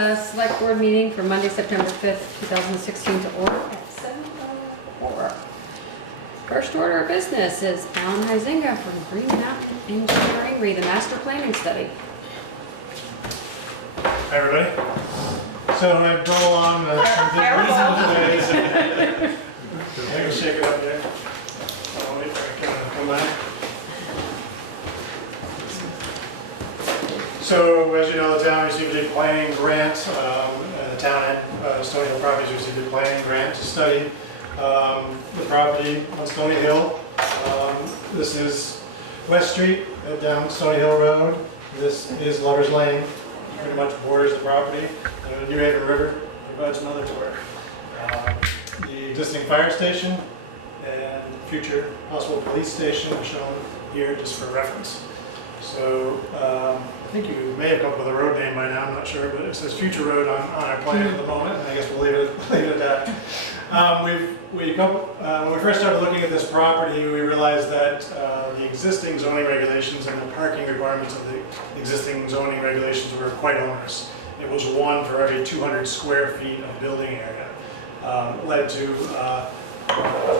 the select board meeting for Monday, September 5th, 2016 to order at 7:04. First order of business is Alan Huizinga from Green Mountain Engineering, read the master planning study. Hi everybody. So I go along the reason today. I can shake it up there. I'll wait for it to come back. So as you know, the town received a planning grant. The town at Stony Hill Properties received a planning grant to study the property on Stony Hill. This is West Street down Stony Hill Road. This is Lover's Lane. Pretty much borders the property. The New Haven River provides another tour. The existing fire station and future possible police station are shown here just for reference. So I think you may have come up with a road name by now, I'm not sure, but it says Future Road on our plan at the moment, and I guess we'll leave it at that. When we first started looking at this property, we realized that the existing zoning regulations and the parking requirements of the existing zoning regulations were quite onerous. It was 1 for every 200 square feet of building area. Led to a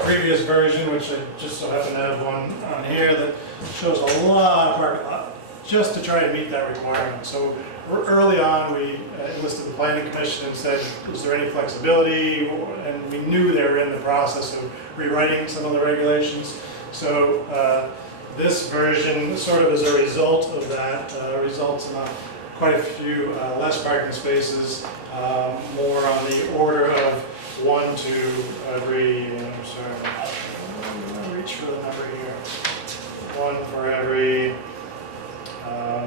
previous version, which I just so happen to have one on here, that shows a lot of parking lot just to try to meet that requirement. So early on, we enlisted the planning commission and said, is there any flexibility? And we knew they were in the process of rewriting some of the regulations. So this version, sort of as a result of that, results in quite a few less parking spaces, more on the order of 1 to every, I'm sorry, I'm going to reach for the number here. 1 for every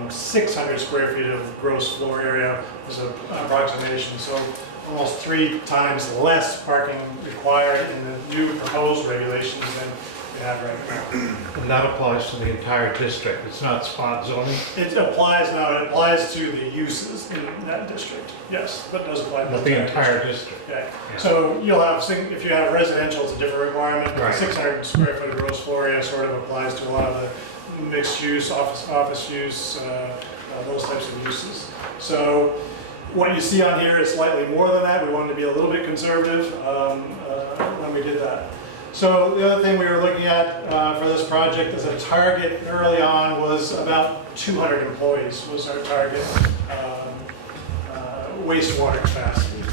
600 square feet of gross floor area is an approximation. So almost 3 times less parking required in the new proposed regulations than we have right now. And that applies to the entire district. It's not spot zoning? It applies to the uses in that district, yes, but it does apply to The entire district. Okay. Yeah. So you'll have, if you have residential, it's a different requirement. Right. 600 square foot of gross floor area sort of applies to a lot of the mixed use, office use, those types of uses. So what you see on here is slightly more than that. We wanted to be a little bit conservative when we did that. So the other thing we were looking at for this project as a target early on was about 200 employees was our target wastewater capacity.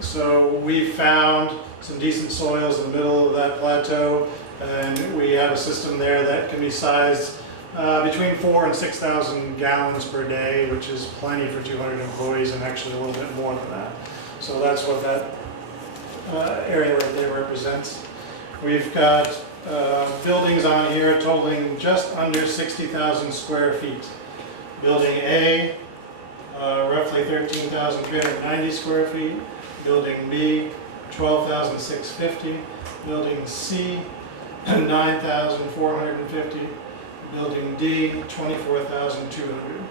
So we found some decent soils in the middle of that plateau, and we have a system there that can be sized between 4,000 and 6,000 gallons per day, which is plenty for 200 employees, and actually a little bit more than that. So that's what that area right there represents. We've got buildings on here totaling just under 60,000 square feet. Building A, roughly 13,390 square feet. Building B, 12,650. Building C, 9,450. Building D, 24,200.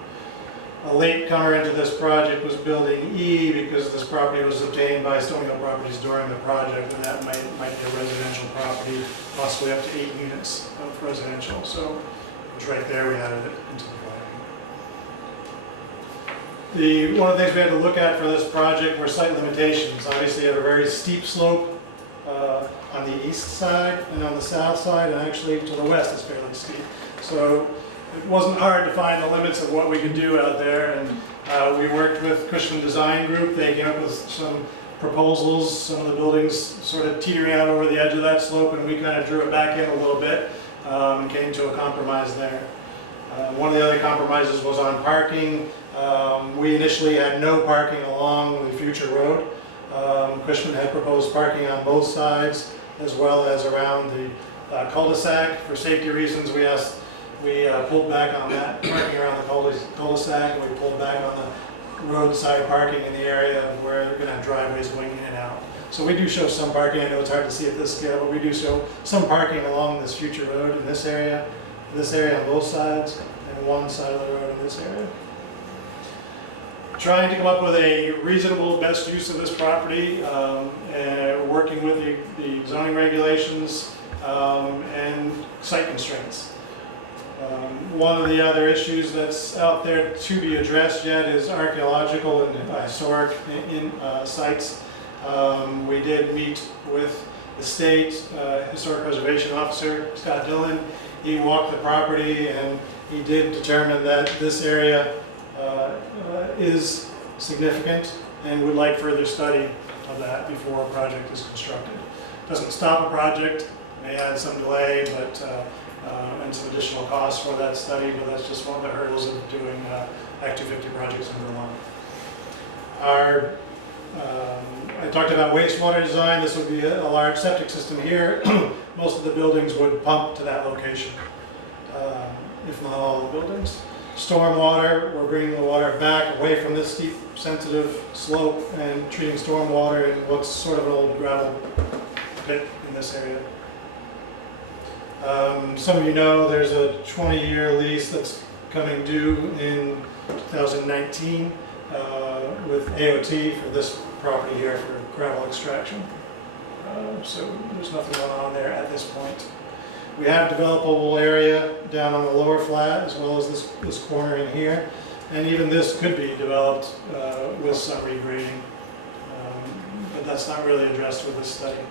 A late comer into this project was Building E, because this property was obtained by Stony Hill Properties during the project, and that might be a residential property, possibly up to 8 units of residential. So it's right there, we added it into the plan. One of the things we had to look at for this project were site limitations. Obviously, you have a very steep slope on the east side and on the south side, and actually to the west is fairly steep. So it wasn't hard to find the limits of what we could do out there, and we worked with Cushman Design Group. They came up with some proposals, some of the buildings sort of teetering out over the edge of that slope, and we kind of drew it back in a little bit and came to a compromise there. One of the other compromises was on parking. We initially had no parking along the future road. Cushman had proposed parking on both sides, as well as around the cul-de-sac. For safety reasons, we pulled back on that parking around the cul-de-sac, and we pulled back on the roadside parking in the area where we're going to have driveways going in and out. So we do show some parking. I know it's hard to see at this scale, but we do show some parking along this future road in this area on both sides, and one side of the road in this area. Trying to come up with a reasonable best use of this property, working with the zoning regulations and site constraints. One of the other issues that's out there to be addressed yet is archaeological and historic sites. We did meet with the state historic preservation officer, Scott Dillon. He walked the property and he did determine that this area is significant and would like further study of that before a project is constructed. Doesn't stop a project, may add some delay, but and some additional costs for that study, but that's just one of the hurdles of doing Act 250 projects under law. I talked about wastewater design. This would be a large septic system here. Most of the buildings would pump to that location, if not all the buildings. Stormwater, we're bringing the water back away from this steep, sensitive slope and treating stormwater in what's sort of an old gravel pit in this area. Some of you know there's a 20-year lease that's coming due in 2019 with AOT for this property here for gravel extraction. So there's nothing going on there at this point. We have developable area down on the lower flat as well as this corner in here. And even this could be developed with some regrading, but that's not really addressed with this study.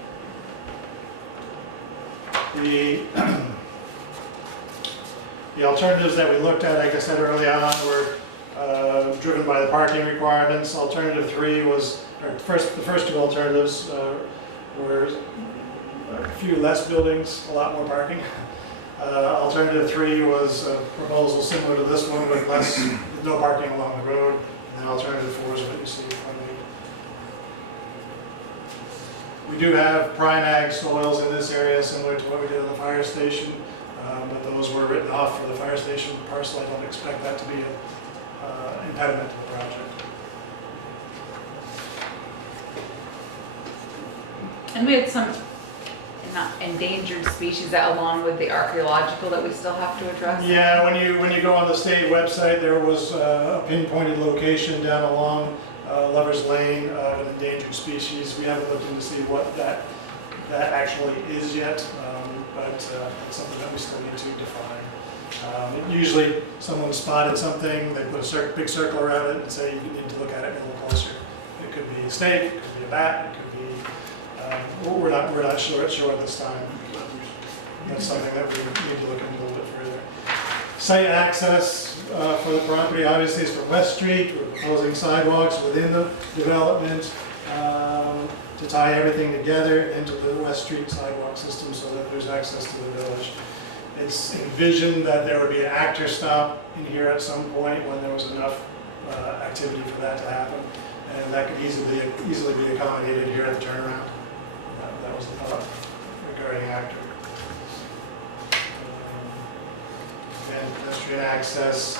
The alternatives that we looked at, like I said early on, were driven by the parking requirements. Alternative 3 was, or the first two alternatives were a few less buildings, a lot more parking. Alternative 3 was a proposal similar to this one with no parking along the road. And then alternative 4 is what you see in front of you. We do have prime ag soils in this area, similar to what we did on the fire station, but those were written off for the fire station parcel. I don't expect that to be an impediment to the project. And we had some endangered species that, along with the archaeological, that we still have to address. Yeah, when you go on the state website, there was a pinpointed location down along Lover's Lane of an endangered species. We haven't looked into see what that actually is yet, but it's something that we still need to define. Usually someone spotted something, they put a big circle around it and say you need to look at it a little closer. It could be a snake, it could be a bat, it could be, we're not sure at this time. That's something that we need to look into a little bit further. Site access for the property obviously is from West Street. We're proposing sidewalks within the development to tie everything together into the West Street sidewalk system so that there's access to the village. It's envisioned that there would be an actor stop in here at some point when there was enough activity for that to happen, and that could easily be accommodated here at the turnaround. That was the thought regarding actor. And pedestrian access.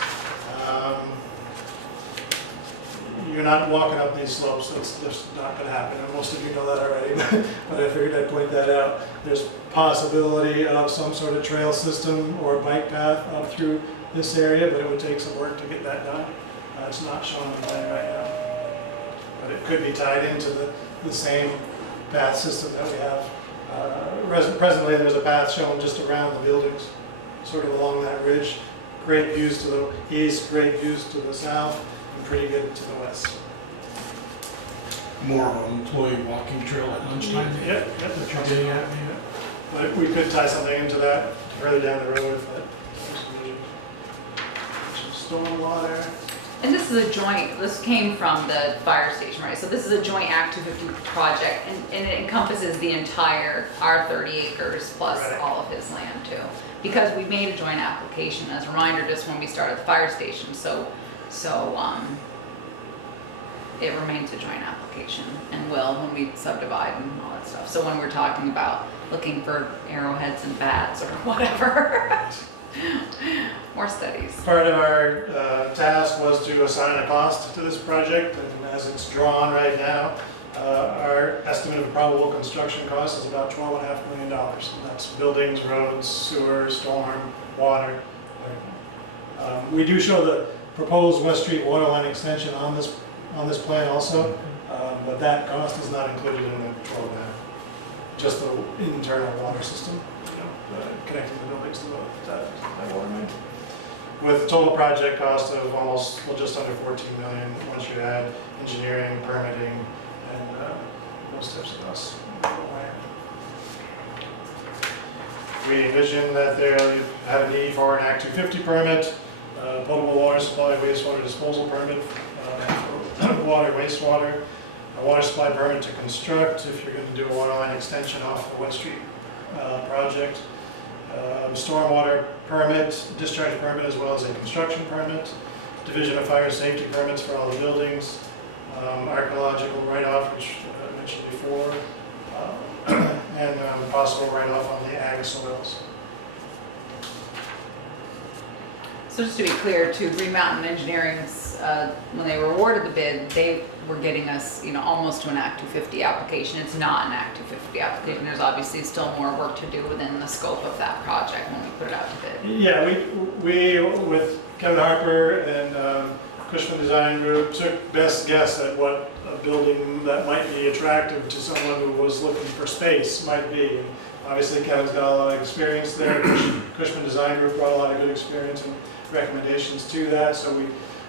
You're not walking up these slopes, that's just not going to happen, and most of you know that already, but I figured I'd point that out. There's possibility of some sort of trail system or bike path up through this area, but it would take some work to get that done. It's not shown on the plan right now, but it could be tied into the same path system that we have. Presently, there's a path shown just around the buildings, sort of along that ridge. Great views to the east, great views to the south, and pretty good to the west. More of an employee walking trail at lunchtime. Yep, That's what you're getting at, maybe? but we could tie something into that further down the road if that was needed. Stormwater. And this is a joint, this came from the fire station, right? So this is a joint Act 250 project, and it encompasses the entire, our 30 acres plus Right. all of his land too. Because we made a joint application, as a reminder, just when we started the fire station, so it remains a joint application and will when we subdivide and all that stuff. So when we're talking about looking for arrowheads and bats or whatever, more studies. Part of our task was to assign a cost to this project, and as it's drawn right now, our estimate of probable construction cost is about $12.5 million. And that's buildings, roads, sewer, storm, water. We do show the proposed West Street water line extension on this plan also, but that cost is not included in the 12.5, just the internal water system. You know. connecting the buildings to that water main. With a total project cost of almost, well, just under 14 million, once you add engineering, permitting, and those types of costs. We envision that they'll have a need for an Act 250 permit, potable water supply, wastewater disposal permit, for water, wastewater, a water supply permit to construct if you're going to do a water line extension off the West Street project, stormwater permit, discharge permit, as well as a construction permit, division of fire safety permits for all the buildings, archaeological write-off, which I mentioned before, and possible write-off on the ag soils. So just to be clear, to Green Mountain Engineering's, when they were awarded the bid, they were getting us, almost to an Act 250 application. It's not an Act 250 application. There's obviously still more work to do within the scope of that project when we put it out to bid. Yeah, we with Kevin Harper and Cushman Design Group took best guess at what a building that might be attractive to someone who was looking for space might be. And obviously Kevin's got a lot of experience there. Cushman Design Group brought a lot of good experience and recommendations to that. So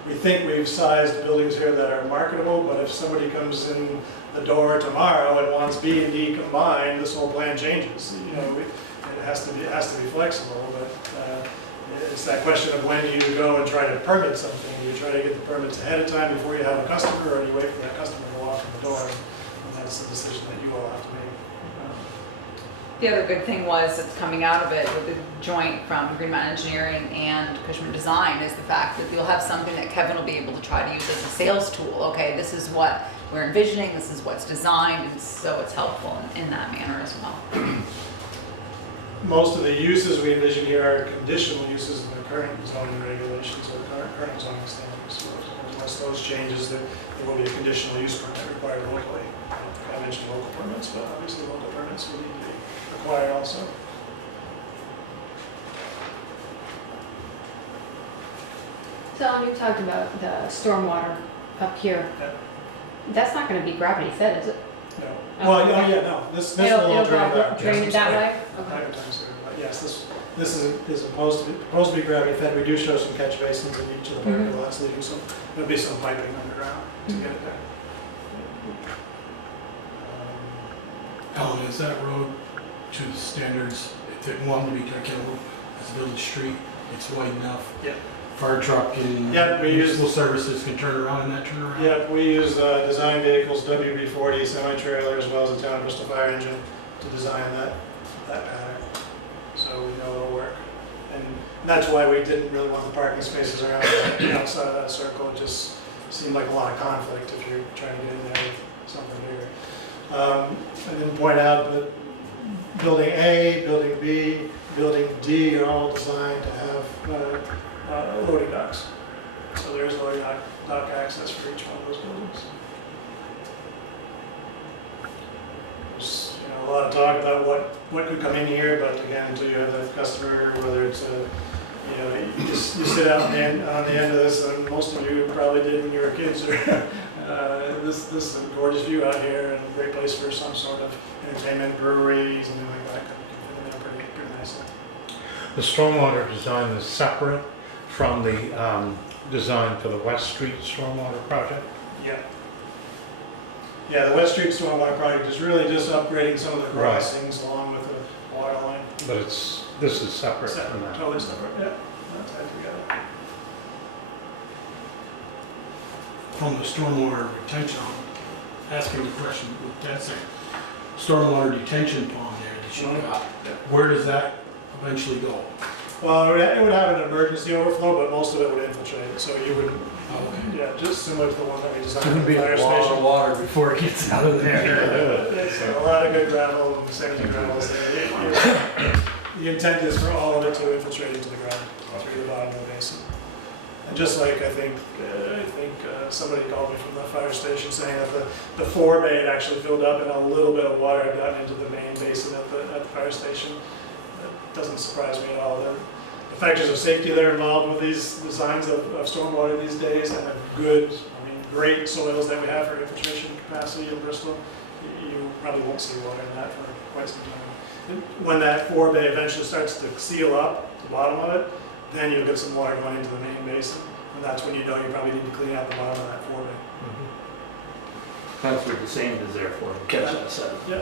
we think we've sized buildings here that are marketable, but if somebody comes in the door tomorrow and wants B and D combined, this whole plan changes. It has to be flexible, but it's that question of when you go and try to permit something. You try to get the permits ahead of time before you have a customer, or you wait for that customer to walk in the door, and that's the decision that you all have to make. The other good thing was that's coming out of it with the joint from Green Mountain Engineering and Cushman Design is the fact that you'll have something that Kevin will be able to try to use as a sales tool. Okay, this is what we're envisioning, this is what's designed, and so it's helpful in that manner as well. Most of the uses we envision here are conditional uses in the current zoning regulations or current zoning standards. So unless those changes, there will be a conditional use permit required locally. I mentioned local permits, but obviously local permits will need to be required also. Don, you talked about the stormwater up here. Yeah. That's not going to be gravity fed, is it? No. Well, no. This will all drain that. Drain that way? Okay. But yes, this is supposed to be gravity fed. We do show some catch basins in each of the parking lots, leaving some. There'll be some piping underground to get it there. Alan, is that road to the standards, if it wanted to be calculable as a village street, it's wide enough? Yeah. Fire truck and Yeah, we use- municipal services can turn around in that turnaround? Yeah, we use design vehicles, WB-40 semi-trailer, as well as a town Bristol fire engine to design that pattern. So we know it'll work. And that's why we didn't really want the parking spaces around the outside of that circle. It just seemed like a lot of conflict if you're trying to get in there with something bigger. And then point out that building A, building B, building D are all designed to have loading docks. So there's loading dock access for each one of those buildings. There's a lot of talk about what could come in here, but again, until you have the customer, whether it's you sit out on the end of this, and most of you probably did when you were kids. This is a gorgeous view out here, and a great place for some sort of entertainment, breweries, and things like that. Can fit in there pretty nicely. The stormwater design is separate from the design for the West Street stormwater project? Yeah. Yeah, the West Street Stormwater project is really just upgrading some of the Right. crossings along with the water line. But this is separate from that? Totally separate, yeah. Not tied together. From the stormwater retention, I'm asking the question, that's a stormwater detention pond there that you got. Yeah. Where does that eventually go? Well, it would have an emergency overflow, but most of it would infiltrate it, so you would, Oh, okay. yeah, just similar to the one that we designed It's for gonna be the fire a lot station. of water before it gets out of there. It's a lot of good gravel and sandy gravels there. The intent is for all of it to infiltrate into the ground through the bottom of the basin. And just like I think somebody called me from the fire station saying that the forebay had actually filled up and a little bit of water had gotten into the main basin at the fire station. That doesn't surprise me at all. The factors of safety that are involved with these designs of stormwater these days, and great soils that we have for infiltration capacity in Bristol, you probably won't see water in that for quite some time. And when that forebay eventually starts to seal up the bottom of it, then you'll get some water going into the main basin. And that's when you know you probably need to clean out the bottom of that forebay. That's what the sand is there for, to catch that sediment. Yeah.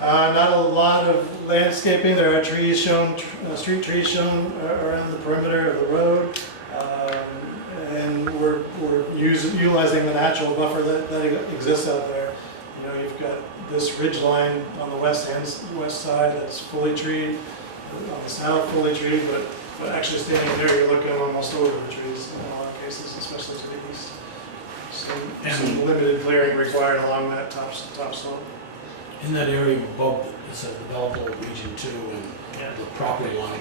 Not a lot of landscaping. There are trees shown, street trees shown around the perimeter of the road. And we're utilizing the natural buffer that exists out there. You know, you've got this ridge line on the west side that's fully treed, on the south fully treed, but actually standing there, you're looking almost over the trees in a lot of cases, especially to the east. Some limited clearing required along that top slope. In that area above, it's a developable region 2 and the property line,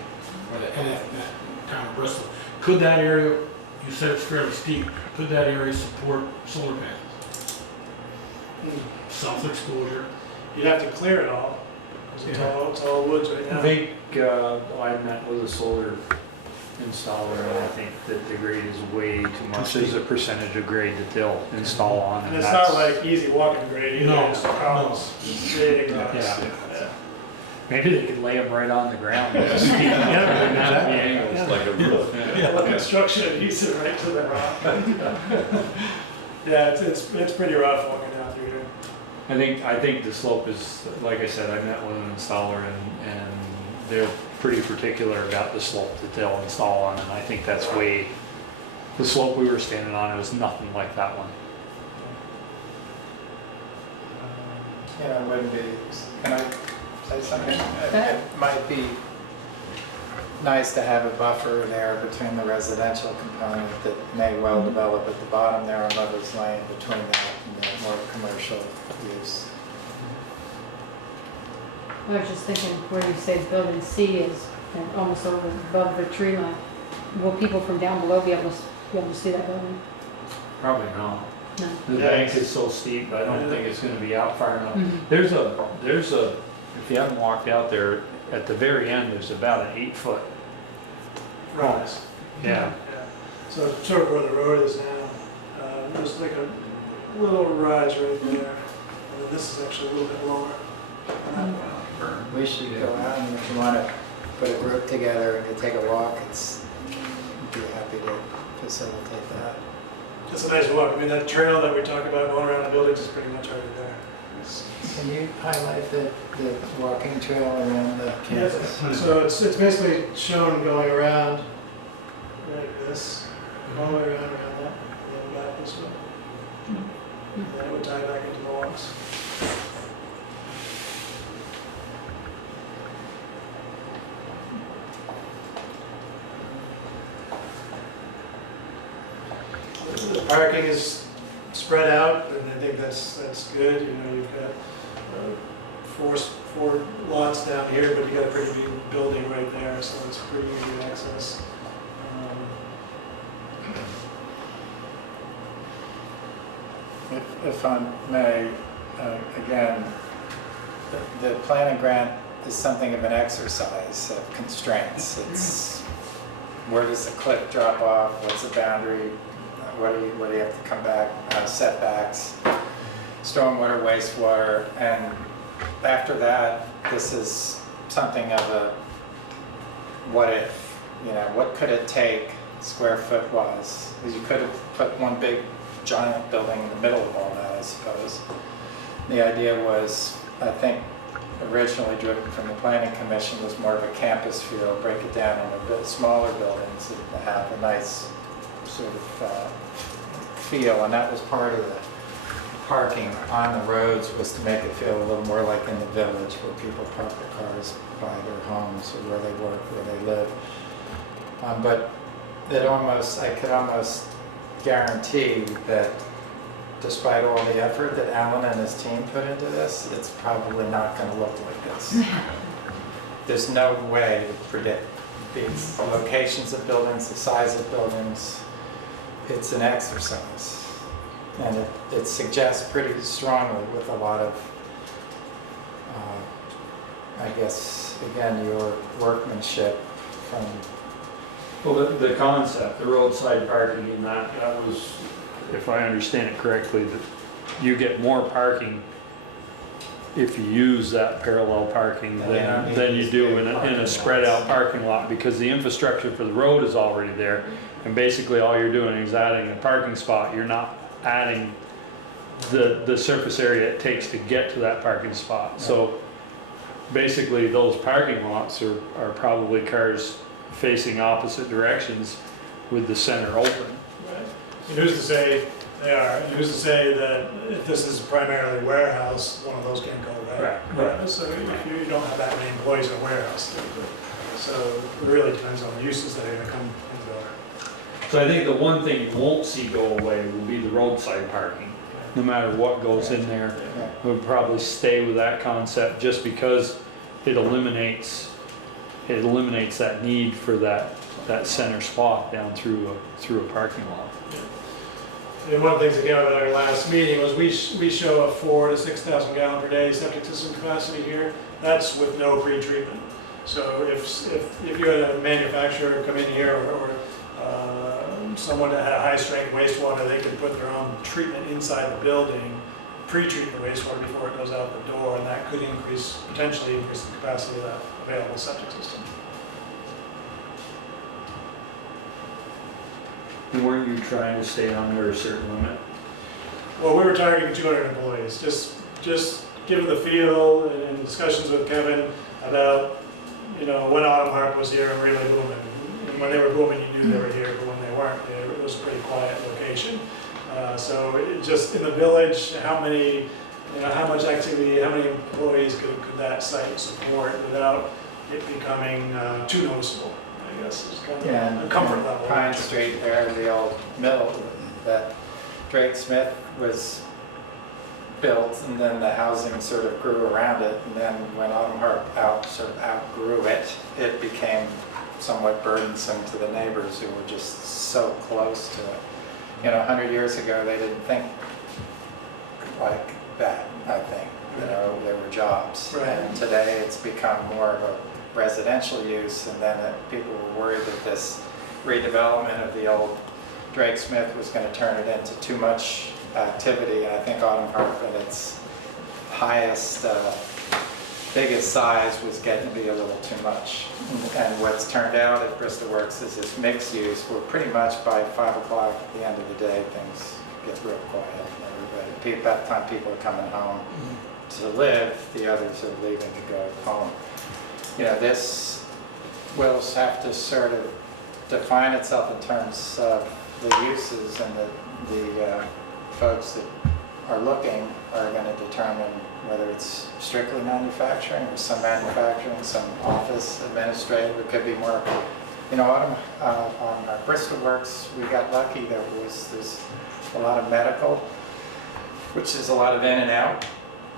or the NF town of Bristol. Could that area, you said it's fairly steep, could that area support solar panels? Self-exposure? You'd have to clear it all. It's all woods right I now. think I met with a solar installer, and I think that the grade is way too much. There's a percentage of grade that they'll install on. And it's not like easy walking grade either. No, It's columns, big rocks. Yeah. Yeah. Maybe they could lay them right on the ground. Yeah, Yeah. It's like a roof. Yeah, construction adhesive right to the rock. Yeah, it's pretty rough walking down through here. I think the slope is, like I said, I met with an installer and they're pretty particular about the slope that they'll install on, and I think that's the slope we were standing on, it was nothing like that one. Yeah, it wouldn't be, can I say something? It might be nice to have a buffer there between the residential component that may well develop at the bottom there on Lover's Lane, between that and the more commercial use. I was just thinking, where you say building C is and almost over above the tree line, will people from down below be able to see that building? Probably not. No. The Yeah, bank it's- is so steep, I don't think it's gonna be out far enough. Mhm. There's a, if you haven't walked out there, at the very end, there's about an 8-foot. Rise. Yeah. Yeah. So sort of where the road is now, there's like a little rise right there. And then this is actually a little bit lower. We should go out, and if you want to put a group together and you take a walk, I'd be happy to facilitate that. It's a nice walk. I mean, that trail that we talk about going around the buildings is pretty much already there. Can you highlight the walking trail around the campus? So it's basically shown going around like this, all the way around that, and then back this way. And then it would tie back into the walks. The parking is spread out, and I think that's good. You know, you've got four lots down here, but you got a pretty big building right there, so it's pretty easy access. If I may, again, the planning grant is something of an exercise of constraints. It's where does the cliff drop off? What's the boundary? What do you have to come back? Setbacks, stormwater, wastewater, and after that, this is something of a what if. You know, what could it take square foot wise? Because you could have put one big giant building in the middle of all that, I suppose. The idea was, I think, originally driven from the planning commission, was more of a campus feel, break it down into a bit smaller buildings that have a nice sort of feel, and that was part of the parking on the roads, was to make it feel a little more like in the village, where people park their cars by their homes or where they work, where they live. But I could almost guarantee that despite all the effort that Alan and his team put into this, it's probably not going to look like this. There's no way to predict these locations of buildings, the size of buildings. It's an exercise. And it suggests pretty strongly with a lot of, I guess, again, your workmanship from. Well, the concept, the roadside parking, and that was if I understand it correctly, that you get more parking if you use that parallel parking than you do in a spread out parking lot, because the infrastructure for the road is already there. And basically all you're doing is adding a parking spot. You're not adding the surface area it takes to get to that parking spot. So basically those parking lots are probably cars facing opposite directions with the center open. Right. And who's to say they are? And who's to say that if this is primarily warehouse, one of those can't go away? Right. So if you don't have that many employees in a warehouse, so it really depends on the uses that are going to come in the door. So I think the one thing you won't see go away will be the roadside parking. No matter what goes in there, we'll probably stay with that concept just because it eliminates that need for that center spot down through a parking lot. And one of the things that came out of our last meeting was we show a 4,000 to 6,000 gallon per day septic system capacity here. That's with no pre-treatment. So if you had a manufacturer come in here or someone that had a high strength wastewater, they could put their own treatment inside the building, pre-treat the wastewater before it goes out the door, and that could potentially increase the capacity of that available septic system. And weren't you trying to stay under a certain limit? Well, we were targeting 200 employees, just given the feel and discussions with Kevin about, when Autumn Harp was here and really booming. And when they were booming, you knew they were here, but when they weren't, it was a pretty quiet location. So it just in the village, how much activity, how many employees could that site support without it becoming too noticeable? I guess it's kind of a comfort level. Pine Street there, the old mill that Drake Smith was built, and then the housing sort of grew around it, and then when Autumn Harp outgrew it, it became somewhat burdensome to the neighbors who were just so close to it. 100 years ago, they didn't think like that, I think. There were jobs. Right. And today it's become more of a residential use, and then people were worried that this redevelopment of the old Drake Smith was going to turn it into too much activity. And I think Autumn Harp at its highest, biggest size was getting to be a little too much. And what's turned out at Bristol Works is this mixed use, where pretty much by 5 o'clock at the end of the day, things get real quiet. By that time people are coming home to live, the others are leaving to go home. This will have to sort of define itself in terms of the uses, and the folks that are looking are going to determine whether it's strictly manufacturing or some manufacturing, some office administrative. It could be more, on our Bristol Works, we got lucky. There's a lot of medical, which is a lot of in and out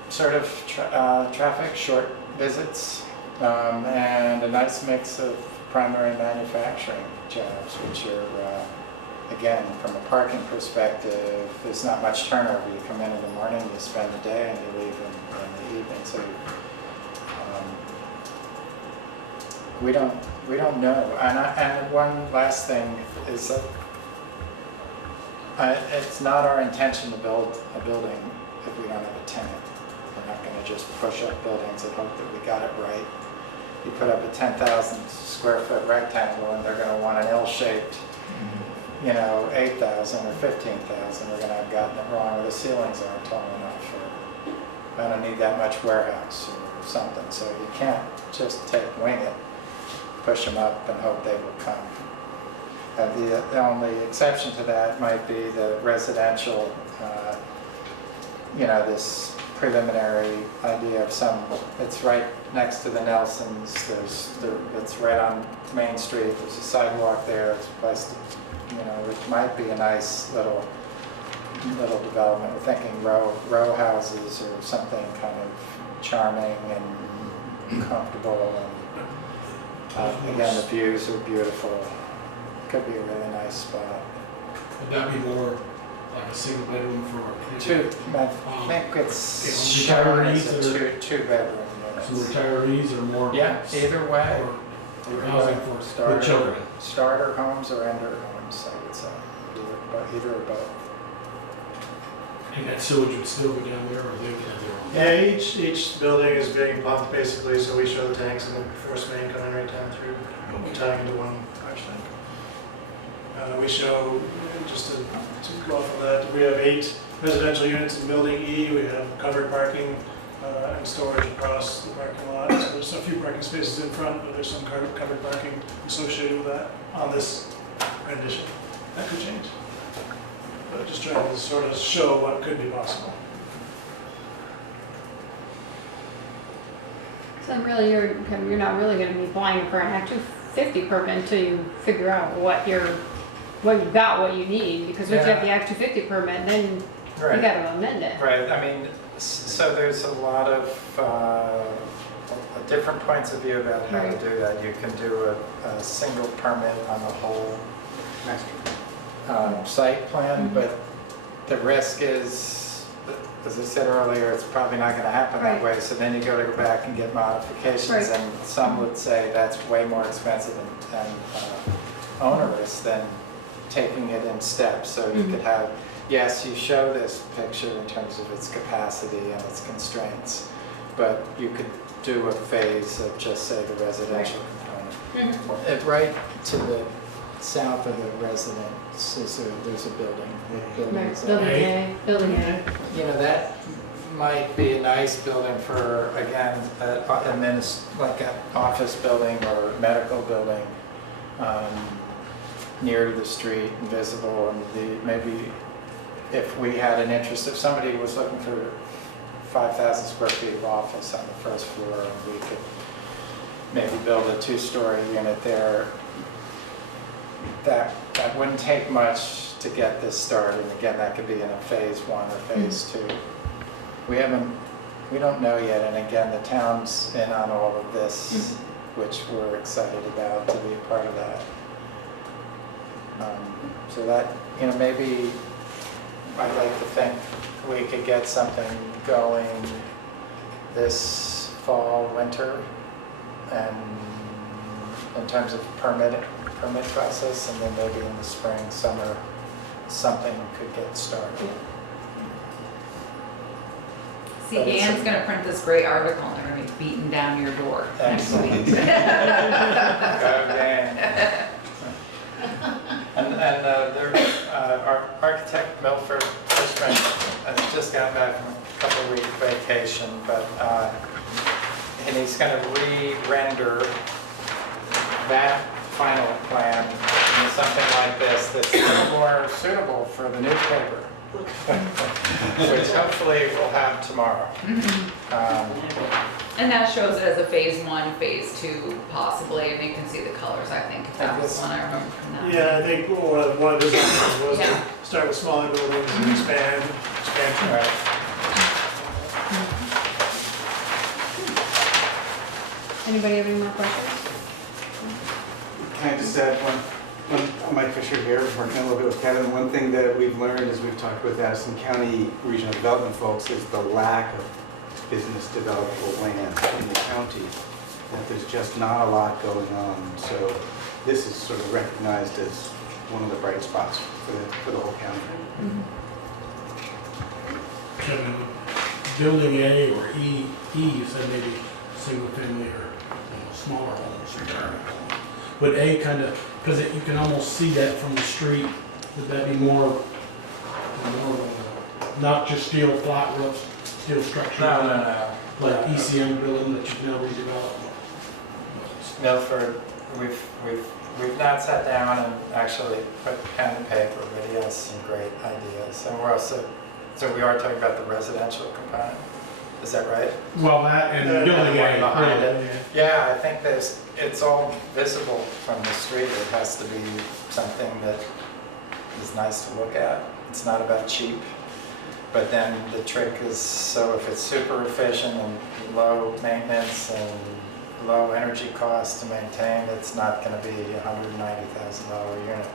sort of traffic, short visits, and a nice mix of primary manufacturing jobs, which are, again, from a parking perspective, there's not much turnover. You come in the morning, you spend the day, and you leave in the evening. So we don't know. And one last thing is that it's not our intention to build a building if we don't have a tenant. We're not going to just push up buildings and hope that we got it right. You put up a 10,000 square foot rectangle, and they're going to want an L-shaped 8,000 or 15,000, we're going to have gotten it wrong, or the ceilings aren't tall enough, or I don't need that much warehouse or something. So you can't just wing it, push them up and hope they will come. The only exception to that might be the residential, this preliminary idea of it's right next to the Nelsons, it's right on Main Street, there's a sidewalk there, it's a place to, which might be a nice little development. We're thinking row houses or something kind of charming and comfortable, and again, the views are beautiful. Could be a really nice spot. Would that be more like a single bedroom for I think it's shown as a two bedroom so unit. retirees or more? Yeah, either way. Or housing for children? Starter homes or ender homes, I would say. Either or both. And that sewage would still go down there, or they would have their own? Yeah, each building is being pumped basically, so we show the tanks and the force main coming right down through, tying into one large tank. We show, just to go off of that, we have 8 residential units in building E. We have covered parking and storage across the parking lot. So there's a few parking spaces in front, but there's some covered parking associated with that on this rendition. That could change. But just trying to sort of show what could be possible. So really, you're not really gonna be applying for an Act 250 permit until you figure out what you've got, what you need, because once you have the Act 250 permit, then you Right. gotta amend it. Right, I mean, so there's a lot of different points of view about how to Right. do that. You can do a single permit on the whole site plan, Mhm. but the risk is, as I said earlier, it's probably not gonna happen that Right. way. So then you gotta go back and get modifications, Right. and some would say that's way more expensive and onerous than taking it in steps. So you Mhm. could have, yes, you show this picture in terms of its capacity and its constraints, but you could do a phase of just say the residential component. Mhm. Right to the south of the residence there's a building. What building Right, is that? building A, building A. You know, that might be a nice building for, again, like an office building or medical building, near the street and visible, and maybe if we had an interest, if somebody was looking for 5,000 square feet of office on the first floor, and we could maybe build a 2-story unit there, that wouldn't take much to get this started. Again, that could be in a phase 1 or phase 2. We don't know yet, and again, the town's in on all of this, which we're excited about to be a part of that. So that, you know, maybe I'd like to think we could get something going this fall, winter, and in terms of permit process, and then maybe in the spring, summer, something could get started. See, Ann's gonna print this great article and they're gonna be beating down your door next Excellent. week. Okay. And our architect Milford Fishman has just got back from a couple of week vacation, but and he's going to re-render that final plan into something like this that's a little more suitable for the newspaper, which hopefully we'll have tomorrow. And that shows it as a phase 1, phase 2 possibly, and you can see the colors, I think, if that was one I remember from that. Yeah, I think one of his options was to Yeah. start with smaller buildings and expand. Right. Anybody have any more questions? Can I just add one, Mike Fisher here, working a little bit with Kevin. One thing that we've learned as we've talked with Addison County Regional Development folks is the lack of business developable land in the county, that there's just not a lot going on. So this is sort of recognized as one of the bright spots for the whole county. Kevin, building A or E, you said maybe single family or smaller homes, retirement homes. Would A kind of, because you can almost see that from the street, would that be more not just steel flat roofs, steel structure? No. Like ECM building that you can now redevelop? Milford, we've not sat down and actually put pen and paper, but he has some great ideas. And we're also, so we are talking about the residential component, is that right? Well, that and Yeah, building one A. behind really, it. Yeah, I think it's all visible from the street. It has to be something that is nice to look at. It's not about cheap. But then the trick is, so if it's super efficient and low maintenance and low energy costs to maintain, it's not going to be a $190,000 unit.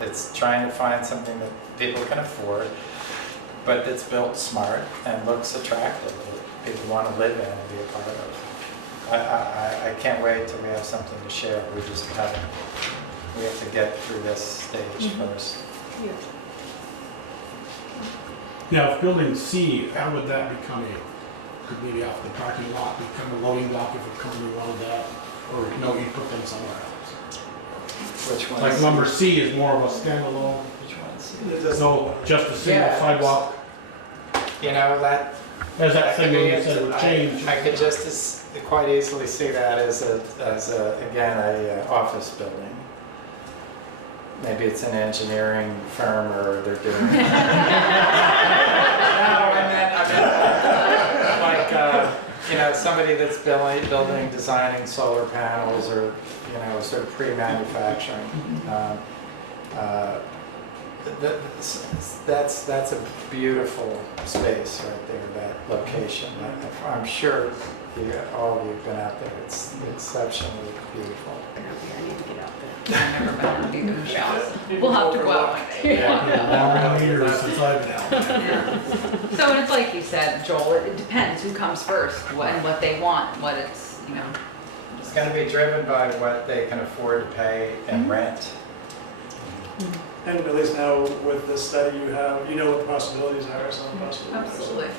It's trying to find something that people can afford, but that's built smart and looks attractive that people want to live in and be a part of. I can't wait till we have something to share. We just haven't. We have to get through this stage first. Yeah. Now, if building C, how would that become could maybe off the parking lot become a loading dock if a company wanted that? Or no, you put them somewhere else? Which one? Like number C is more of a standalone, Which ones? there's no just a single Yeah. sidewalk. You know, that. As that thing you said would change. I could just quite easily see that as again, a office building. Maybe it's an engineering firm or they're doing. No, I meant, you know, somebody that's building, designing solar panels or, you know, sort of pre-manufacturing. That's a beautiful space right there, that location. I'm sure all of you have been out there. It's exceptionally beautiful. I need to get out there. I've never been out either, Michelle. We'll have to go out one day. Long years since I've been out there. So it's like you said, Joel, it depends who comes first, and what they want, what it's, you know. It's going to be driven by what they can afford to pay and rent. And at least now with this study you have, you know what the possibilities are, some possibilities. Absolutely.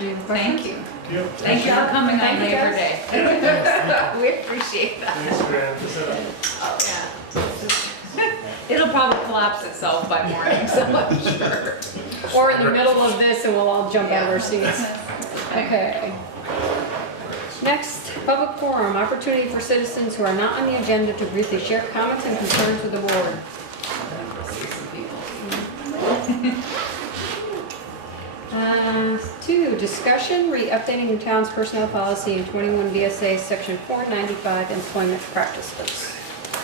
Any other Thank questions? you. Yeah. Thank you for coming on Thank you, Labor guys. Day. We appreciate that. Thanks for answering. Oh, yeah. It'll probably collapse itself by morning, so I'm sure. Or in the middle of this and we'll all jump out of our seats. Okay. Next, public forum, opportunity for citizens who are not on the agenda to briefly share comments and concerns with the board. 2, discussion, re-updating the town's personnel policy in 21 VSA Section 495, employment practices.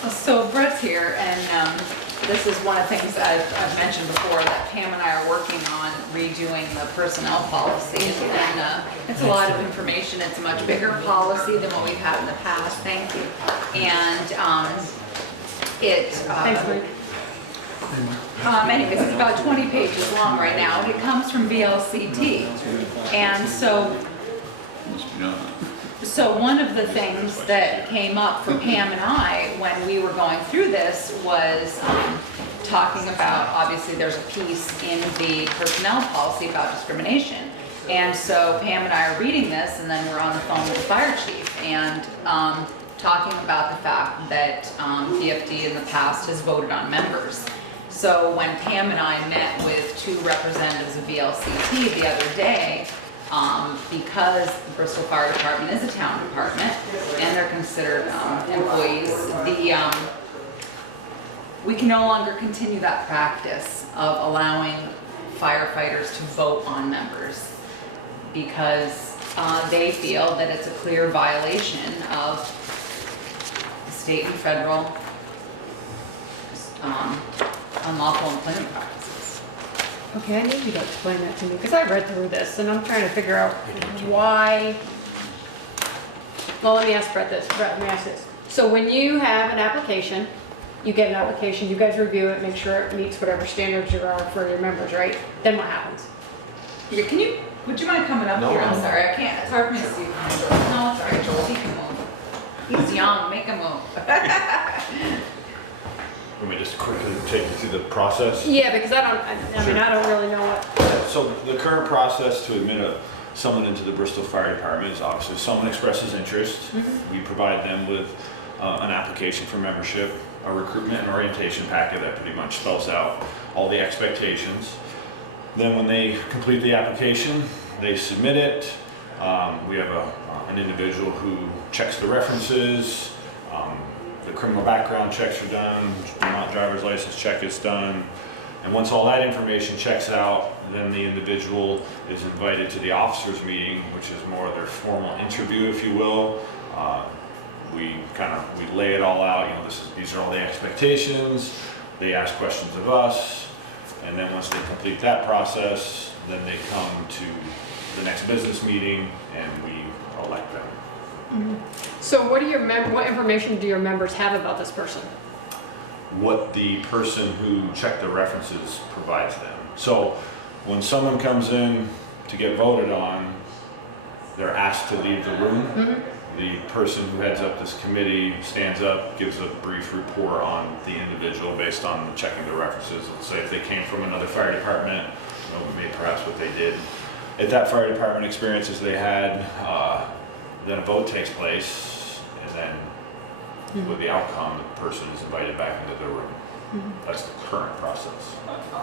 So Brett's here, and this is one of the things I've mentioned before, that Pam and I are working on redoing the personnel policy. And it's a lot of information. It's a much bigger policy than what we've had in the past. Thank you. And Thanks, Mike. anyways, it's about 20 pages long right now, and it comes from VLCT. And so one of the things that came up for Pam and I when we were going through this was talking about, obviously there's a piece in the personnel policy about discrimination. And so Pam and I are reading this, and then we're on the phone with the fire chief and talking about the fact that VFD in the past has voted on members. So when Pam and I met with 2 representatives of VLCT the other day, because the Bristol Fire Department is a town department and they're considered employees, we can no longer continue that practice of allowing firefighters to vote on members because they feel that it's a clear violation of state and federal unlawful employment practices. Okay, I need you to explain that to me, because I read through this and I'm trying to figure out why. Well, let me ask Brett this. Brett, let me ask this. So when you have an application, you get an application, you guys review it, make sure it meets whatever standards there are for your members, right? Then what happens? Yeah, would you mind coming up here? I'm sorry, I can't, it's hard for me to see. No, it's all right, Joel, he can move. He's young, make him move. Let me just quickly take you through the process. Yeah, because I don't really know what. So the current process to admit someone into the Bristol Fire Department is obviously if someone expresses interest, we provide them with an application for membership, a recruitment and orientation packet that pretty much spells out all the expectations. Then when they complete the application, they submit it. We have an individual who checks the references. The criminal background checks are done, Vermont driver's license check is done. And once all that information checks out, then the individual is invited to the officers meeting, which is more of their formal interview, if you will. We lay it all out, these are all the expectations. They ask questions of us. And then once they complete that process, then they come to the next business meeting and we elect them. So what information do your members have about this person? What the person who checked the references provides them. So when someone comes in to get voted on, they're asked to leave the room. the person who heads up this committee stands up, gives a brief report on the individual based on checking the references. Let's say if they came from another fire department, maybe perhaps what they did at that fire department, experiences they had, then a vote takes place, and then with the outcome, the person is invited back into the room. That's the current process.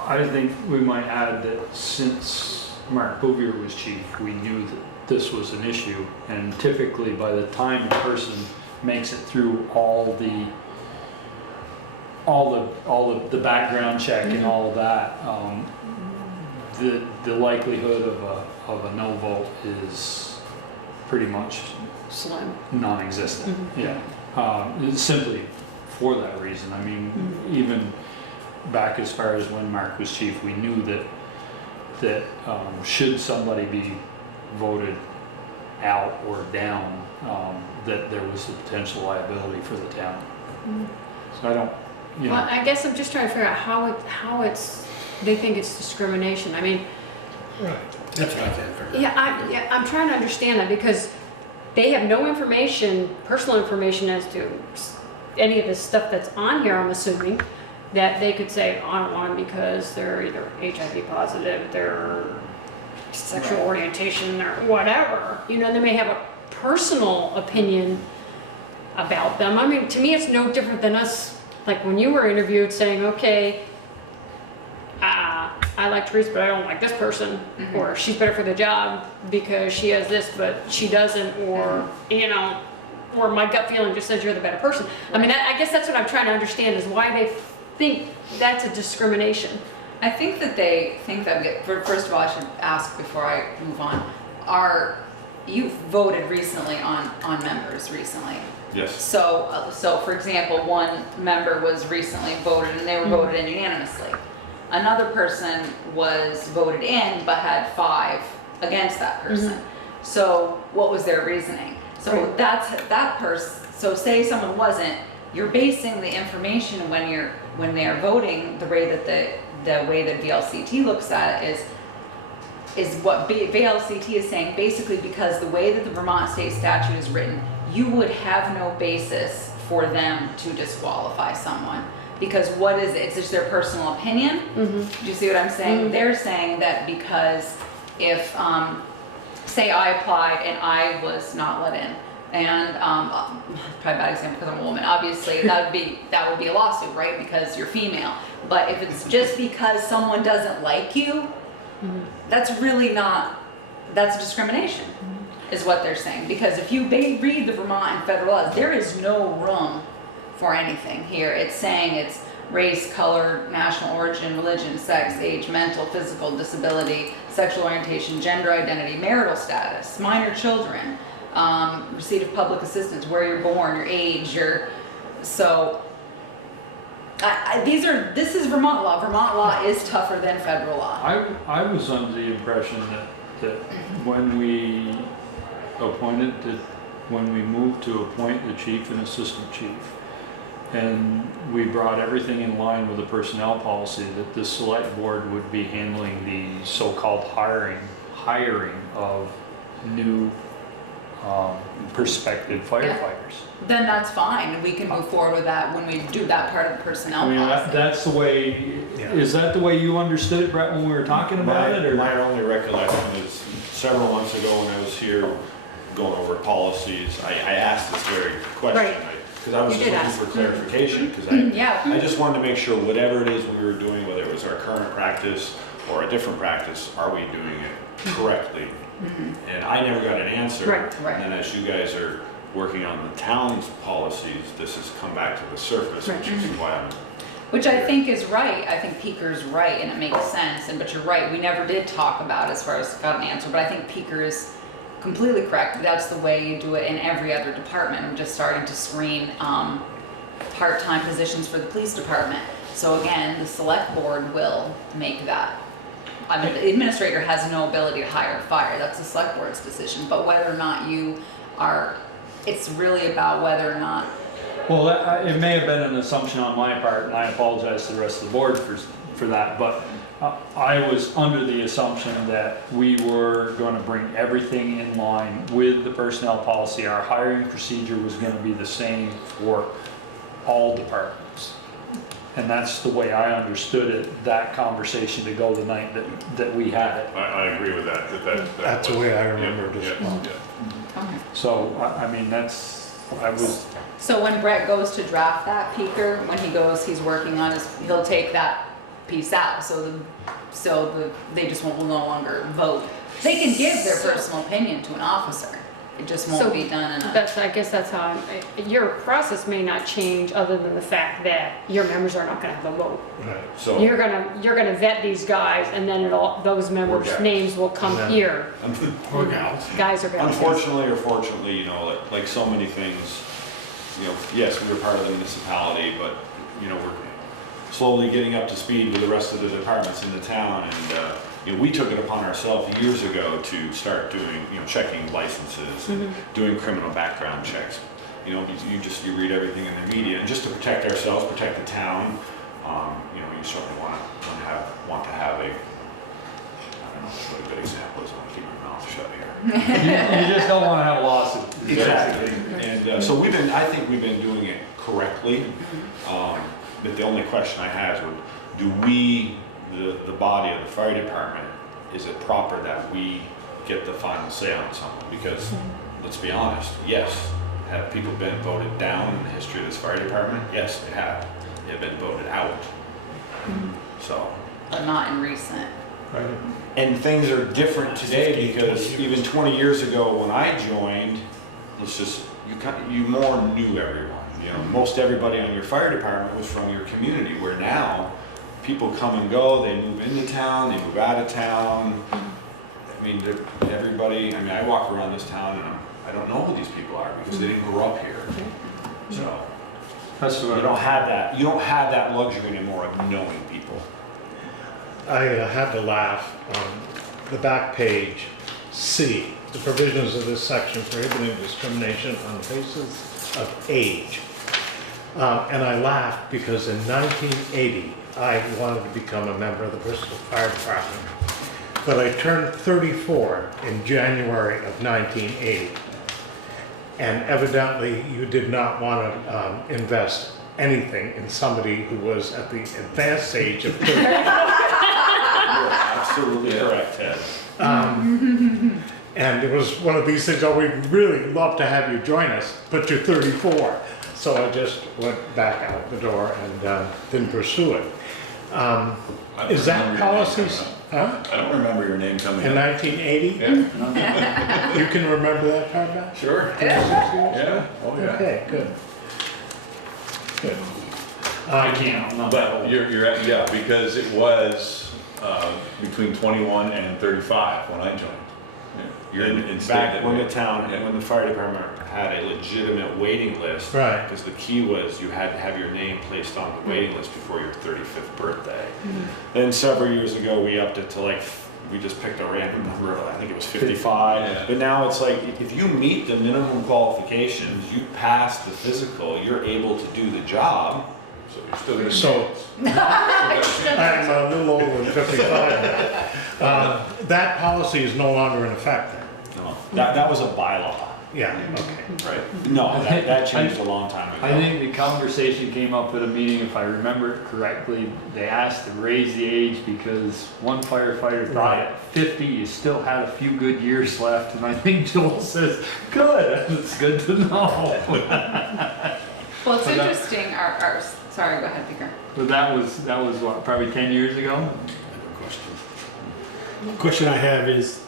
I think we might add that since Mark Bouvier was chief, we knew that this was an issue, and typically by the time a person makes it through all the background check and all of that, the likelihood of a no vote is pretty much Slim. non-existent. Yeah, it's simply for that reason. I mean, even back as far as when Mark was chief, we knew that should somebody be voted out or down, that there was a potential liability for the town. So I don't, Well, I guess I'm just trying to figure out how it's, they think it's discrimination. I mean, Right. That's what I can't figure out. yeah, I'm trying to understand that because they have no information, personal information as to any of the stuff that's on here, I'm assuming, that they could say, I don't want them because they're either HIV positive, they're sexual orientation, or whatever. You know, they may have a personal opinion about them. I mean, to me, it's no different than us, like when you were interviewed saying, okay, I like Teresa, but I don't like this person, or she's better for the job because she has this, but she doesn't, or, you know, or my gut feeling just says you're the better person. I mean, I guess that's what I'm trying to understand is why they think that's a discrimination. I think that they think that, first of all, I should ask before I move on, you've voted recently on members recently. Yes. So for example, one member was recently voted and they were voted in unanimously. Another person was voted in but had 5 against that person. So what was their reasoning? So Right. that's that person. So say someone wasn't, you're basing the information when they're voting, the way that the way that VLCT looks at it is what VLCT is saying, basically because the way that the Vermont state statute is written, you would have no basis for them to disqualify someone. Because what is it? It's just their personal opinion. Do you see what I'm saying? They're saying that because if, say I applied and I was not let in, and probably a bad example because I'm a woman, obviously that would be a lawsuit, right? Because you're female. But if it's just because someone doesn't like you, that's really not, that's discrimination, is what they're saying. Because if you read the Vermont and federal laws, there is no room for anything here. It's saying it's race, color, national origin, religion, sex, age, mental, physical disability, sexual orientation, gender identity, marital status, minor children, receipt of public assistance, where you're born, your age, so this is Vermont law. Vermont law is tougher than federal law. I was under the impression that when we moved to appoint the chief and assistant chief, and we brought everything in line with the personnel policy, that the select board would be handling the so-called hiring of new prospective firefighters. Then that's fine. We can move forward with that when we do that part of the personnel I mean, policy. that's the way, is that the way you understood it, Brett, when we were talking about it? Or? My only recollection is several months ago when I was here going over policies, I asked this very question. Right. Because I was You just did looking ask. for clarification, because Yeah. I just wanted to make sure whatever it is we were doing, whether it was our current practice or a different practice, are we doing it correctly? And I never got an answer. Right. Right. And then as you guys are working on the town's policies, this has come back to the surface, which is why I'm. Which I think is right. I think Peaker's right and it makes sense. But you're right. We never did talk about as far as got an answer. But I think Peaker is completely correct. That's the way you do it in every other department. I'm just starting to screen part-time positions for the police department. So again, the select board will make that. I mean, the administrator has no ability to hire or fire. That's the select board's decision. But whether or not you are, it's really about whether or not. Well, it may have been an assumption on my part, and I apologize to the rest of the board for that, but I was under the assumption that we were gonna bring everything in line with the personnel policy. Our hiring procedure was gonna be the same for all departments. And that's the way I understood it, that conversation to go the night that we had it. I agree with that. That's the way I remembered it as well. Okay. So, I mean, I was, So when Brett goes to draft that peaker, when he goes, he's working on his, he'll take that piece out, they just will no longer vote. They can give their personal opinion to an officer, it just So won't be done in a. I guess that's how, your process may not change other than the fact that your members are not gonna have a vote. Right. So, You're gonna vet these guys and then those members' guys. names will come Yeah. here. Or gals. Guys or gals. unfortunately or fortunately, you know, like so many things, you know, yes, we were part of the municipality, but, you know, we're slowly getting up to speed with the rest of the departments in the town, and, you know, we took it upon ourselves years ago to start doing, you know, checking licenses, and doing criminal background checks. You know, you read everything in the media, and just to protect ourselves, protect the town, you know, you certainly want to have a, I don't know what a good example is, I want to keep my mouth shut here. you just don't wanna have a lawsuit. Exactly. And so I think we've been doing it correctly. But the only question I had is, do we, the body of the fire department, is it proper that we get the final say on someone? Because, let's be honest, yes, have people been voted down in the history of this fire department? Yes, they have. They've been voted out. So. But not in recent. And things are different today because even 20 years ago when I joined, you more knew everyone. You know, most everybody on your fire department was from your community, where now people come and go, they move into town, they move out of town. I mean, I walk around this town and I don't know who these people are because they didn't grow up here. So That's what you don't have that luxury anymore of knowing people. I had to laugh on the back page, C, the provisions of this section prohibiting discrimination on the basis of age. And I laughed because in 1980, I wanted to become a member of the Bristol Fire Department. But I turned 34 in January of 1980. And evidently, you did not want to invest anything in somebody who was at the advanced age of 30. You're absolutely correct, Ted. And it was one of these things, oh, we'd really love to have you join us, but you're 34. So I just went back out the door and didn't pursue it. Is that policy? Huh? I don't remember your name coming In up. 1980? Yeah. You can remember that far back? Sure. 26 years? Yeah. Oh, yeah. Okay, good. Good. I can't, I'm not that But old. you're at, yeah, because it was between 21 and 35 when I joined. You're in Back when the state. town, Yeah. when the fire department had a legitimate waiting list. Right. Because the key was you had to have your name placed on the waiting list before your 35th birthday. Then several years ago, we upped it to we just picked a random number, I think it was 55. Yeah. But now it's like, if you meet the minimum qualifications, you pass the physical, you're able to do the job. So you're still gonna. So, I'm a little older than 55 now. That policy is no longer in effect then? No, that was a bylaw, Yeah, okay. right? No, that changed a long time ago. I think the conversation came up at a meeting, if I remember it correctly, they asked to raise the age because one firefighter thought at 50 you still had a few good years left, and I think Joel says, good, it's good to know. Well, it's But that- interesting, sorry, go ahead, Peter. But that was what, probably 10 years ago? I have a question. The question I have is,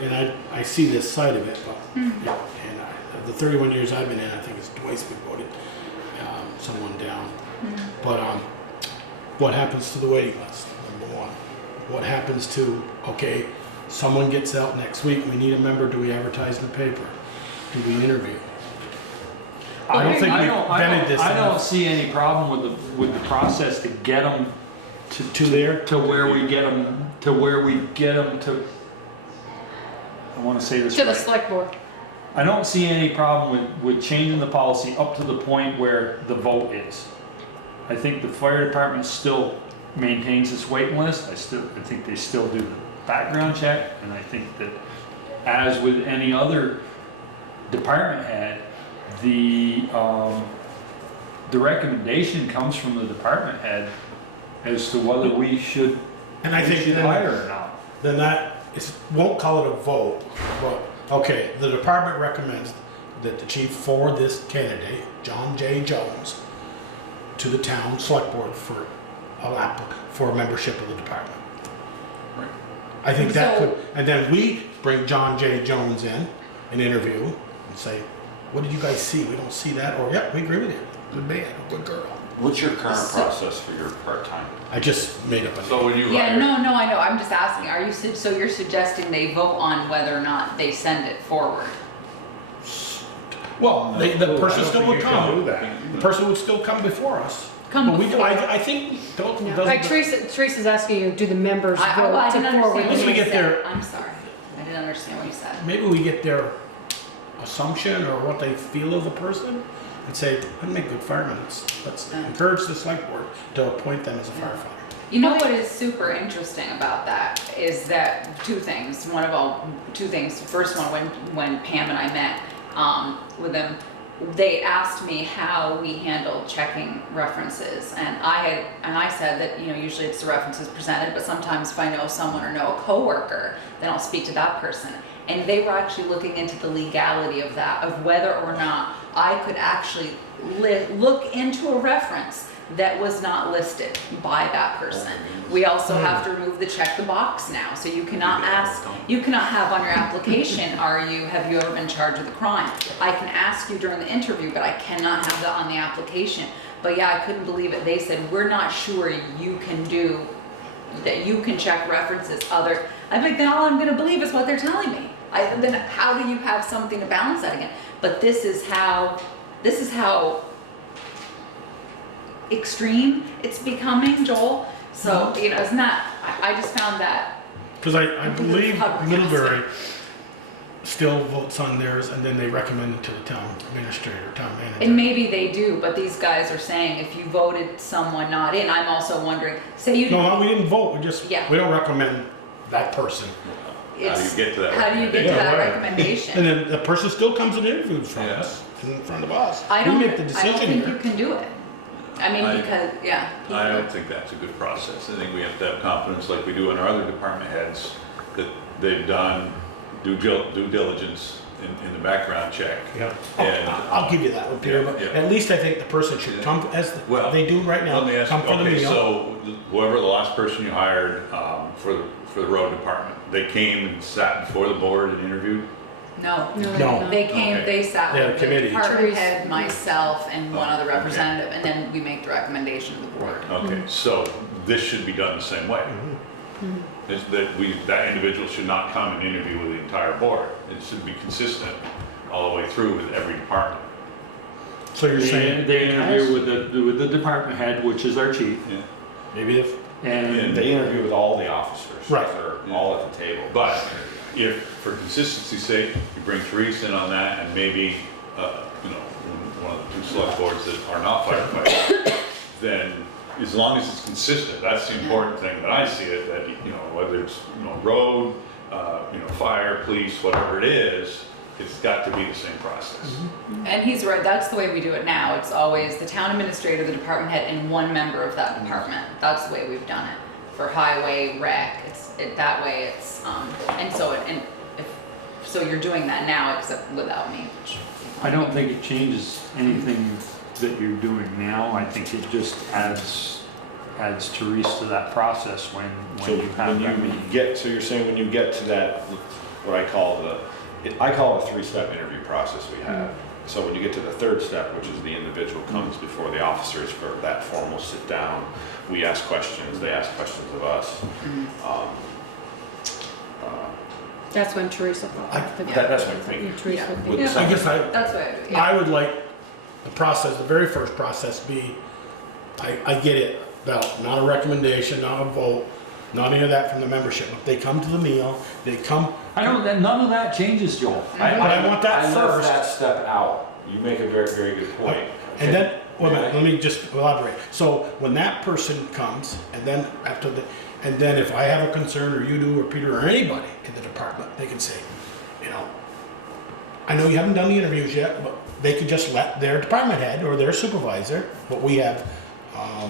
and I see this side of it, but, yeah, and the 31 years I've been in, I think it's twice we voted someone down. But what happens to the waiting list, number one? What happens to, okay, someone gets out next week, we need a member, do we advertise in the paper? Do we interview? I don't think we've vetted this I don't enough. see any problem with the process to get them To there? to where we get them to. I want to say this To the right. select board. I don't see any problem with changing the policy up to the point where the vote is. I think the fire department still maintains its waiting list. I think they still do the background check, and I think that, as with any other department head, the recommendation comes from the department head as to whether we should, And I think then- hire or not. then that, won't call it a vote, but, okay, the department recommends that the chief forward this candidate, John J. Jones, to the town select board for a membership of the department. Right. I think that So- could, and then we bring John J. Jones in, an interview, and say, what did you guys see? We don't see that, or, yeah, we agree with you, good man, good girl. What's your current process for your part-time? I just made up a So when you Yeah, hire, no, I know, I'm just asking, are you, so you're suggesting they vote on whether or not they send it forward? Well, the I person don't still think would you can come. do that. The person would still come before us. Come But we, before. I think, don't, No. doesn't. Like Teresa's asking you, do the members I vote to didn't forward? understand Once what we you get said. there- I'm sorry, I didn't understand what you said. Maybe we get their assumption or what they feel of the person and say, I make good firemen. Let's Yeah. encourage the select board to appoint them as a firefighter. You know what is super interesting about that is that two things. Two things. First one, when Pam and I met with them, they asked me how we handled checking references, and I said that usually it's the references presented, but sometimes if I know someone or know a coworker, then I'll speak to that person. And they were actually looking into the legality of that, of whether or not I could actually look into a reference that was not listed by that person. We also have to remove the check the box now, so you cannot have on your application, have you ever been charged with a crime? I can ask you during the interview, but I cannot have that on the application. But yeah, I couldn't believe it. They said, we're not sure you can do, that you can check references other. I'm like, then all I'm gonna believe is what they're telling me. Then how do you have something to balance that again? But this is how extreme it's becoming, Joel. So, isn't that, I just found that. Because I believe Public Middlebury still votes on theirs and then they recommend it to the town administrator, town manager. And maybe they do, but these guys are saying if you voted someone not in, I'm also wondering, say you. No, we didn't vote, Yeah. we don't recommend that person. how do you get to that? How do you get to Yeah, that right. recommendation? And then the person still comes and interviews from Yeah. us, in front of us. I We don't make the think decision you here. can do it. I mean, I- because, yeah. I don't think that's a good process. I think we have to have confidence, like we do in our other department heads, that they've done due diligence in the background check. Yeah. And- I'll give you that one, Peter, but Yeah. at least I think the person should come, as Well, they do right now, Let me ask, come for the okay, meal. so whoever the last person you hired for the road department, they came and sat before the board and interviewed? No. No. They came, Okay. they sat They had a with the committee. department head, myself, and one other Okay. representative, and then we make the recommendation to the board. Okay, so this should be done the same way. Is that individual should not come and interview with the entire board. It should be consistent all the way through with every department. So you're saying. They interview with the department head, which is our chief, Yeah. Maybe if and they interview with all the officers. Right. They're all at the table. But if, for consistency's sake, you bring Teresa in on that and maybe, one of the two select boards that are not firefighters, then as long as it's consistent, that's the important thing that I see it, that, whether it's, road, fire, police, whatever it is, it's got to be the same process. And he's right, that's the way we do it now. It's always the town administrator, the department head, and one member of that department. That's the way we've done it. For highway, rec, that way it's, so you're doing that now except without me. which- I don't think it changes anything that you're doing now. I think it just adds Therese to that process when So you have that. when you get, so you're saying when you get to that, what I call I call it a three-step interview process we have. So when you get to the third step, which is the individual comes before the officers for that formal sit down, we ask questions, they ask questions of us. That's when Teresa. That's what I'm thinking. Teresa would With be. the I guess That's what I do, yeah. I would like the process, the very first process be, I get it, about not a recommendation, not a vote, not any of that from the membership. If they come to the meal, they come, None of that changes, Joel. but I want that I left first. that step out. You make a very, very good point. And then wait a minute, let me just elaborate. So when that person comes, and then and then if I have a concern, or you do, or Peter, or anybody in the department, they can say, you know, I know you haven't done the interviews yet, but they could just let their department head or their supervisor, what we have,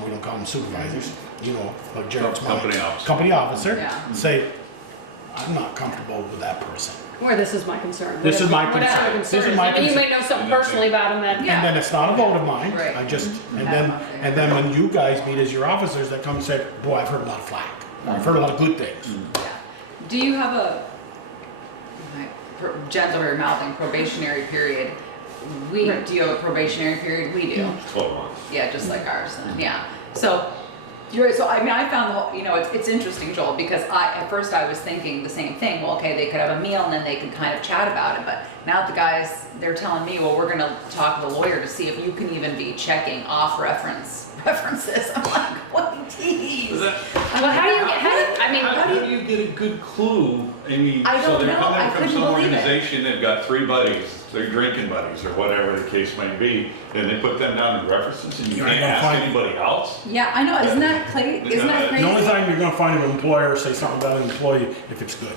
we don't call them supervisors, you know, like Jared's company officer, Yeah. say, I'm not comfortable with that person. Or this is my concern. This is my Whatever concern. the This is concern my I mean, you concern. may know something personally about them that. Yeah. And then it's not a vote of mine. Right. I just, and Yeah. then when you guys meet as your officers that come and say, boy, I've heard a lot of flack. I've heard a lot of good things. Yeah. Do you have Jen's over here mouthing probationary period? Do you have a probationary period? We do. 12 months. Yeah, just like ours, then, yeah. So, you're right, so I mean, I found the whole, you know, it's interesting, Joel, because at first I was thinking the same thing. Well, okay, they could have a meal and then they could kind of chat about it, but now the guys, they're telling me, well, we're gonna talk to the lawyer to see if you can even be checking off references. I'm like, what geez? Well, How do you get a good clue? I mean, I so don't they're know. I coming from couldn't some believe it. organization, they've got 3 buddies, they're drinking buddies, or whatever the case may be, then they put them down in references, and you You're can't not gonna ask find- anybody else? Yeah, I know, isn't that crazy? The The only time you're gonna find an employer say something about an employee if it's good.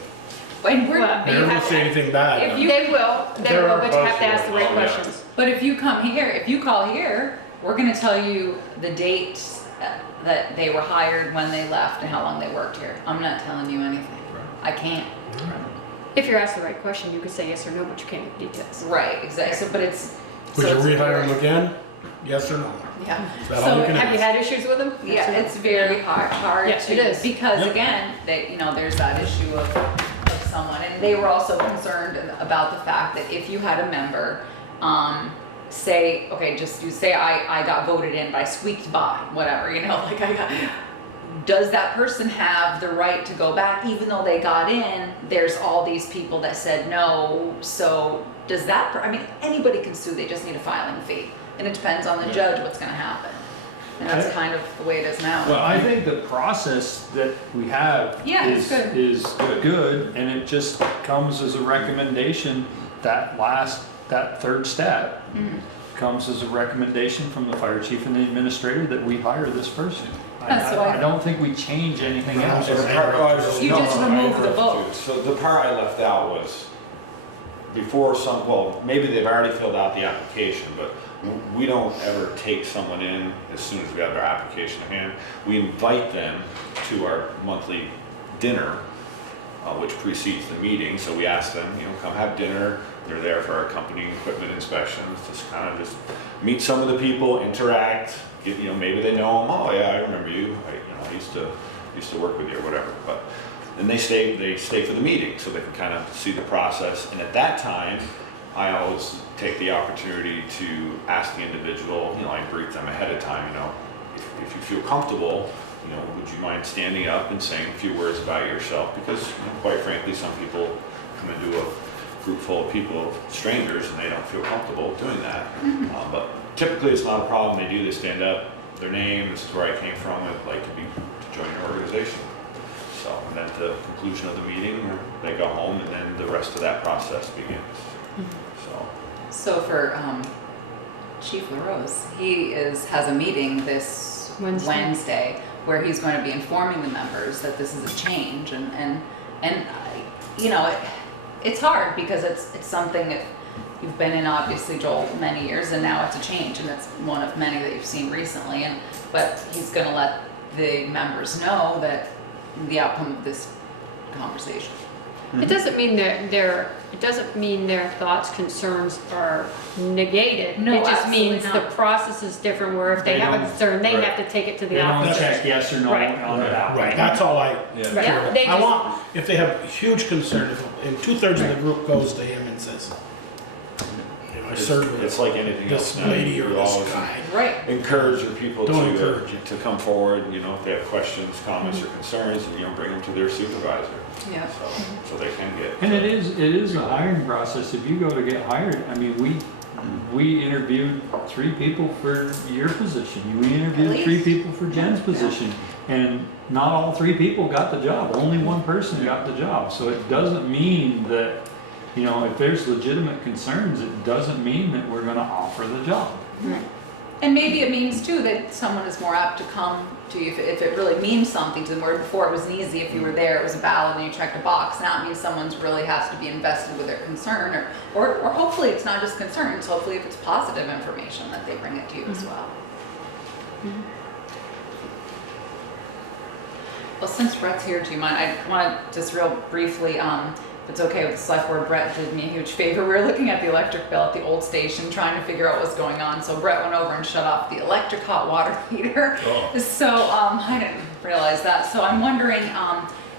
And we're, Well, They're not gonna say anything bad. If you- They will, There are but you have to ask the right buzzwords. Oh, yeah. questions. but if you come here, if you call here, we're gonna tell you the dates that they were hired, when they left, and how long they worked here. I'm not telling you anything. I can't. If you're asked the right question, you could say yes or no, but you can't give details. Right, exactly. So, but it's. Would so you it's rehire very- them again? Yes or no? Yeah. Is that all you can Have you ask? had issues with them? Yeah, it's very hard Yes, to, it is. because Yep. again, they, you know, there's that issue of someone, and they were also concerned about the fact that if you had a member, say, okay, just you say I got voted in, but I squeaked by, whatever, you know, like does that person have the right to go back, even though they got in, there's all these people that said no, so does that, I mean, anybody can sue, they just need a filing fee, and it depends on the judge what's gonna happen. And that's kind of the way it is now. Well, I think the process that we have Yeah, it's good. is good, and it just comes as a recommendation, that third step comes as a recommendation from the fire chief and the administrator that we hire this person. That's why- I don't think we change anything else. So the part- well, I was- You no, just no, I remove the interrupted you. vote. So the part I left out was before maybe they've already filled out the application, but we don't ever take someone in as soon as we have their application in hand. We invite them to our monthly dinner, which precedes the meeting. So we ask them, you know, come have dinner. They're there for our accompanying equipment inspections, just meet some of the people, interact, get, you know, maybe they know them, oh yeah, I remember you, I used to work with you or whatever, but then they stay for the meeting so they can kind of see the process. And at that time, I always take the opportunity to ask the individual, you know, I brief them ahead of time, you know, if you feel comfortable, you know, would you mind standing up and saying a few words about yourself? Because, you know, quite frankly, some people come into a group full of people, strangers, and they don't feel comfortable doing that. But typically it's not a problem. They stand up, their name, this is where I came from, I'd like to join your organization. So, and then at the conclusion of the meeting, they go home, and then the rest of that process begins. So for Chief LaRose, he has a meeting this Wednesday where he's going to be informing the members that this is a change, and you know, it's hard because it's something that you've been in, obviously, Joel, many years, and now it's a change, and it's one of many that you've seen recently. But he's going to let the members know that the outcome of this conversation. It doesn't mean their thoughts, concerns are negated. No, It just absolutely means not. the process is different, where if they They have a don't- concern, they right. have to take it to the They don't officer. check yes or no Right. on that. Right, that's all I Right. care They about. I just- want, if they have huge concern, and 2/3 of the group goes to him and says, you know, I served with It's like anything else this now. lady or You this always guy. Right. encourage your people Don't encourage it. to come forward, you know, if they have questions, comments, or concerns, and, you know, bring them to their supervisor. Yeah. So they can get. And it is a hiring process. If you go to get hired, I mean, we interviewed 3 people for your position. We interviewed At 3 least. people for Jen's position. And not all 3 people got the job. Only one person got the job. So it doesn't mean that, you know, if there's legitimate concerns, it doesn't mean that we're gonna offer the job. And maybe it means too that someone is more apt to come to you if it really means something to them. Where before it was easy, if you were there, it was a ballot and you checked a box. Now it means someone's really has to be invested with their concern, or hopefully it's not just concerns. Hopefully if it's positive information that they bring it to you as well. Well, since Brett's here, do you mind? I want to just real briefly, if it's okay with the select board, Brett did me a huge favor. We were looking at the electric bill at the old station, trying to figure out what's going on. So Brett went over and shut off the electric hot water heater. Oh. So I didn't realize that. So I'm wondering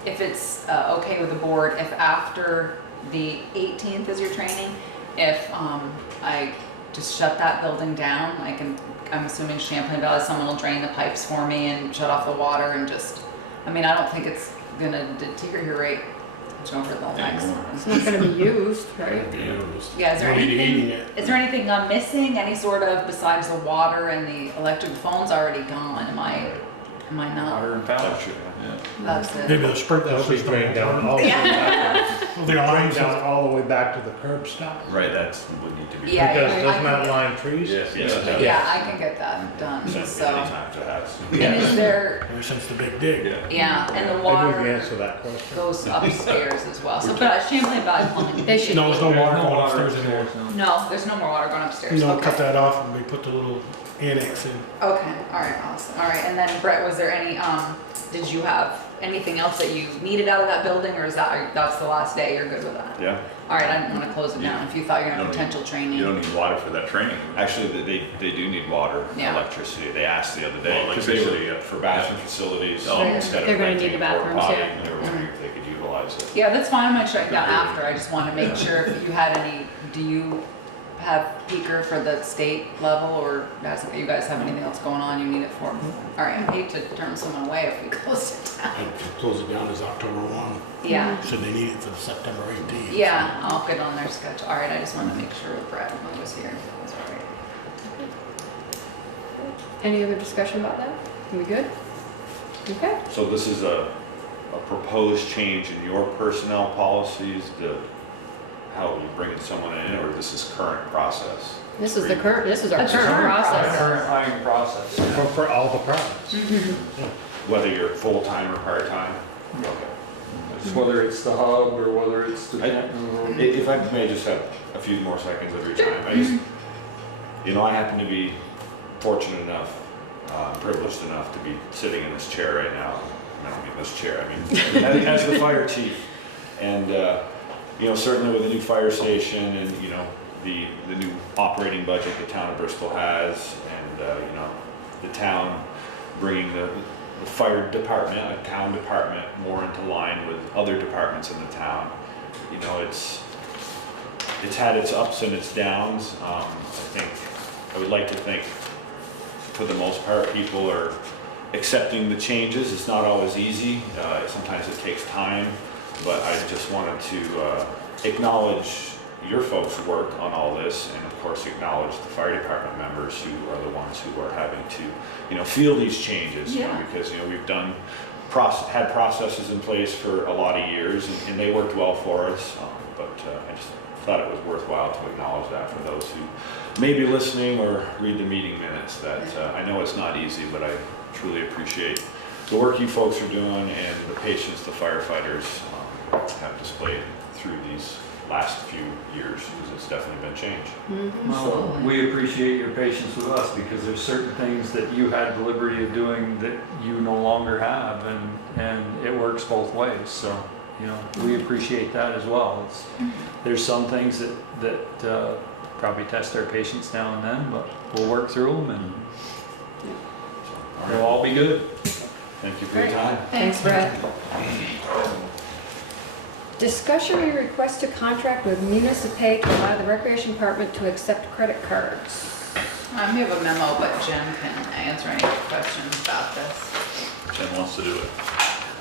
if it's okay with the board if after the 18th is your training, if I just shut that building down. I'm assuming Champlain Valley, someone will drain the pipes for me and shut off the water and just. I mean, I don't think it's gonna deteriorate over the next. It's not gonna be used, right? Yeah, is there Nobody eating anything, it. is there anything I'm missing? Any sort of, besides the water and the electric, phone's already gone, am I not? Water and power. That's it. Maybe the sprinkler That'll be system. drained down all the way back. Well, the alarm Drained system. down all the way back to the curb stop. Right, that's, would need to be. Yeah, Because I doesn't can- that line trees? Yes, Yeah, I can get that done, Send me so. anytime to have. And is there, Ever since the big dig. yeah, and the I knew the water answer to that question. goes upstairs as well, so, but Champlain Valley Plumbing. They should. No, there's no water No going water upstairs anymore. No, there's no more water going upstairs, You know, okay. cut that off and we put the little annex in. Okay, all right, awesome. All right, and then Brett, was there any, did you have anything else that you needed out of that building, or is that's the last day, you're good with that? Yeah, All right, I didn't want to close it down if you thought you were gonna have You don't potential You training. don't need water for that training. actually, they do need water, Yeah. electricity. They asked the other day, Well, because they electricity, were, yeah. for bathroom facilities, Oh. instead They're of gonna need renting the a porta bathrooms, potty, yeah. they were wondering if they could utilize it. Yeah, that's fine, I might shut it down after, I just want to make sure if you had any, do you have peaker for the state level, or you guys have anything else going on you need it for? All right, I hate to turn someone away if we close it down. I'd close it down as October 1. Yeah. So they need it for September 18th. Yeah, I'll get on their schedule. All right, I just wanted to make sure with Brett when he was here. That's all right. Any other discussion about that? Are we good? Okay. So this is a proposed change in your personnel policies, how you bringing someone in, or this is current process? This is our current That's the current process. Current hiring process. For all departments. Whether you're full-time or part-time? Okay. It's whether it's the hub or whether it's the. If I may just have a few more seconds of your time, I just, I happen to be fortunate enough, privileged enough to be sitting in this chair right now. I don't mean this chair, I mean, as the fire chief. And, certainly with the new fire station and, the new operating budget the town of Bristol has, and, the town bringing the fire department, a town department, more into line with other departments in the town. It's had its ups and its downs. I would like to think, for the most part, people are accepting the changes. It's not always easy. Sometimes it takes time, but I just wanted to acknowledge your folks' work on all this, and of course acknowledge the fire department members who are the ones who are having to, feel these changes. Yeah. Because we've had processes in place for a lot of years, and they worked well for us. But I just thought it was worthwhile to acknowledge that for those who may be listening or read the meeting minutes. That I know it's not easy, but I truly appreciate the work you folks are doing and the patience the firefighters have displayed through these last few years, because it's definitely been change. Well, we appreciate your patience with us because there's certain things that you had the liberty of doing that you no longer have, and it works both ways. So, we appreciate that as well. There's some things that probably test our patience now and then, but we'll work through them and it'll all be good. Thank you for your time. Thanks, Brett. Discussion and request to contract with Municipay to allow the Recreation Department to accept credit cards. We have a memo, but Jen can answer any questions about this. Jen wants to do it.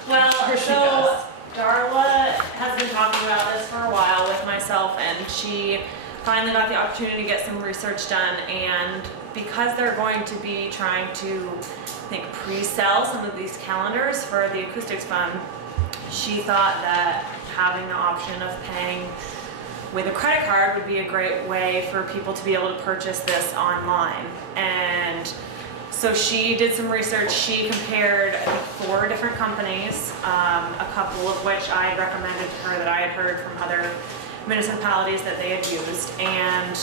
Well, Here she so does. Darla has been talking about this for a while with myself, and she finally got the opportunity to get some research done. And because they're going to be trying to, I think, pre-sell some of these calendars for the acoustics fund, she thought that having the option of paying with a credit card would be a great way for people to be able to purchase this online. And so she did some research. She compared, I think, 4 different companies, a couple of which I recommended to her that I had heard from other municipalities that they had used. And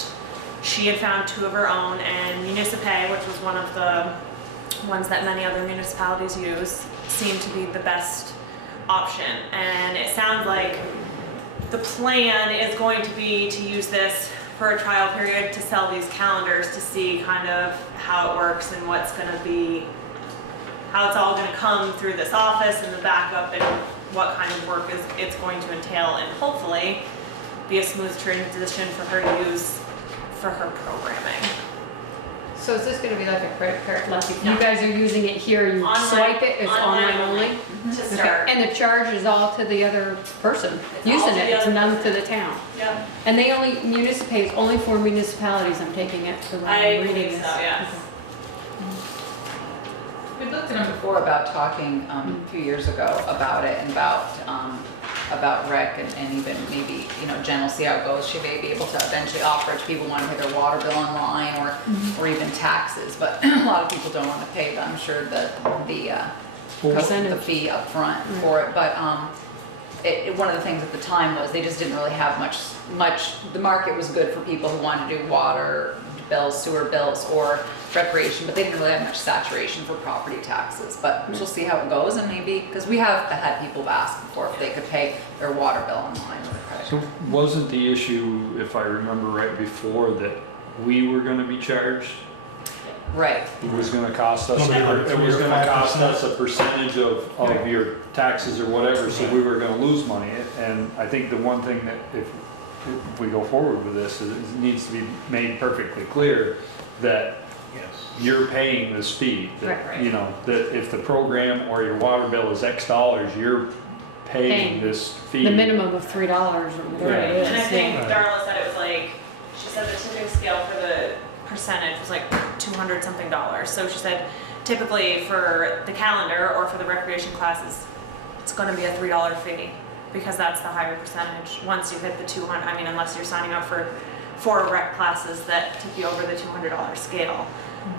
she had found 2 of her own, and Municipay, which was one of the ones that many other municipalities use, seemed to be the best option. And it sounds like the plan is going to be to use this for a trial period to sell these calendars to see kind of how it works and what's going to be, how it's all going to come through this office and the backup and what kind of work it's going to entail, and hopefully be a smooth transition for her to use for her programming. So is this gonna be like a credit card, like if No. you guys are using it here, you Online- swipe it, it's online only? To Okay. start. And the charge is all to the other person It's all using to it, the it's other none person. to the town? Yep. And they only, Municipay is only for municipalities, I'm taking it, the way I I'm reading believe this. so, yes. We looked at them before about talking a few years ago about it and about rec and even maybe, Jen will see how it goes. She may be able to eventually offer it to people who want to pay their water bill online or even taxes, but a lot of people don't want to pay, I'm sure, the Percentage. fee up front for it. But one of the things at the time was they just didn't really have much, the market was good for people who wanted to do water bills, sewer bills, or recreation, but they didn't really have much saturation for property taxes. But we'll see how it goes, and maybe, because we have had people ask before if they could pay their water bill online with a credit So card. wasn't the issue, if I remember right before, that we were gonna be charged? Right. It was gonna cost us, Something like it was 3 or gonna cost 5%. us a percentage of your taxes or whatever, so we were gonna lose money. And I think the one thing that if we go forward with this, is it needs to be made perfectly clear that you're paying this fee. That, Right. That if the program or your water bill is X dollars, you're paying Paying this fee. The minimum of $3 or whatever Right. it is. And I think yeah. Darla said it was like, she said the tipping scale for the percentage was like 200 something dollars. So she said typically for the calendar or for the recreation classes, it's gonna be a $3 fee because that's the higher percentage. Once you hit the 200, I mean, unless you're signing up for 4 rec classes that tip you over the $200 scale,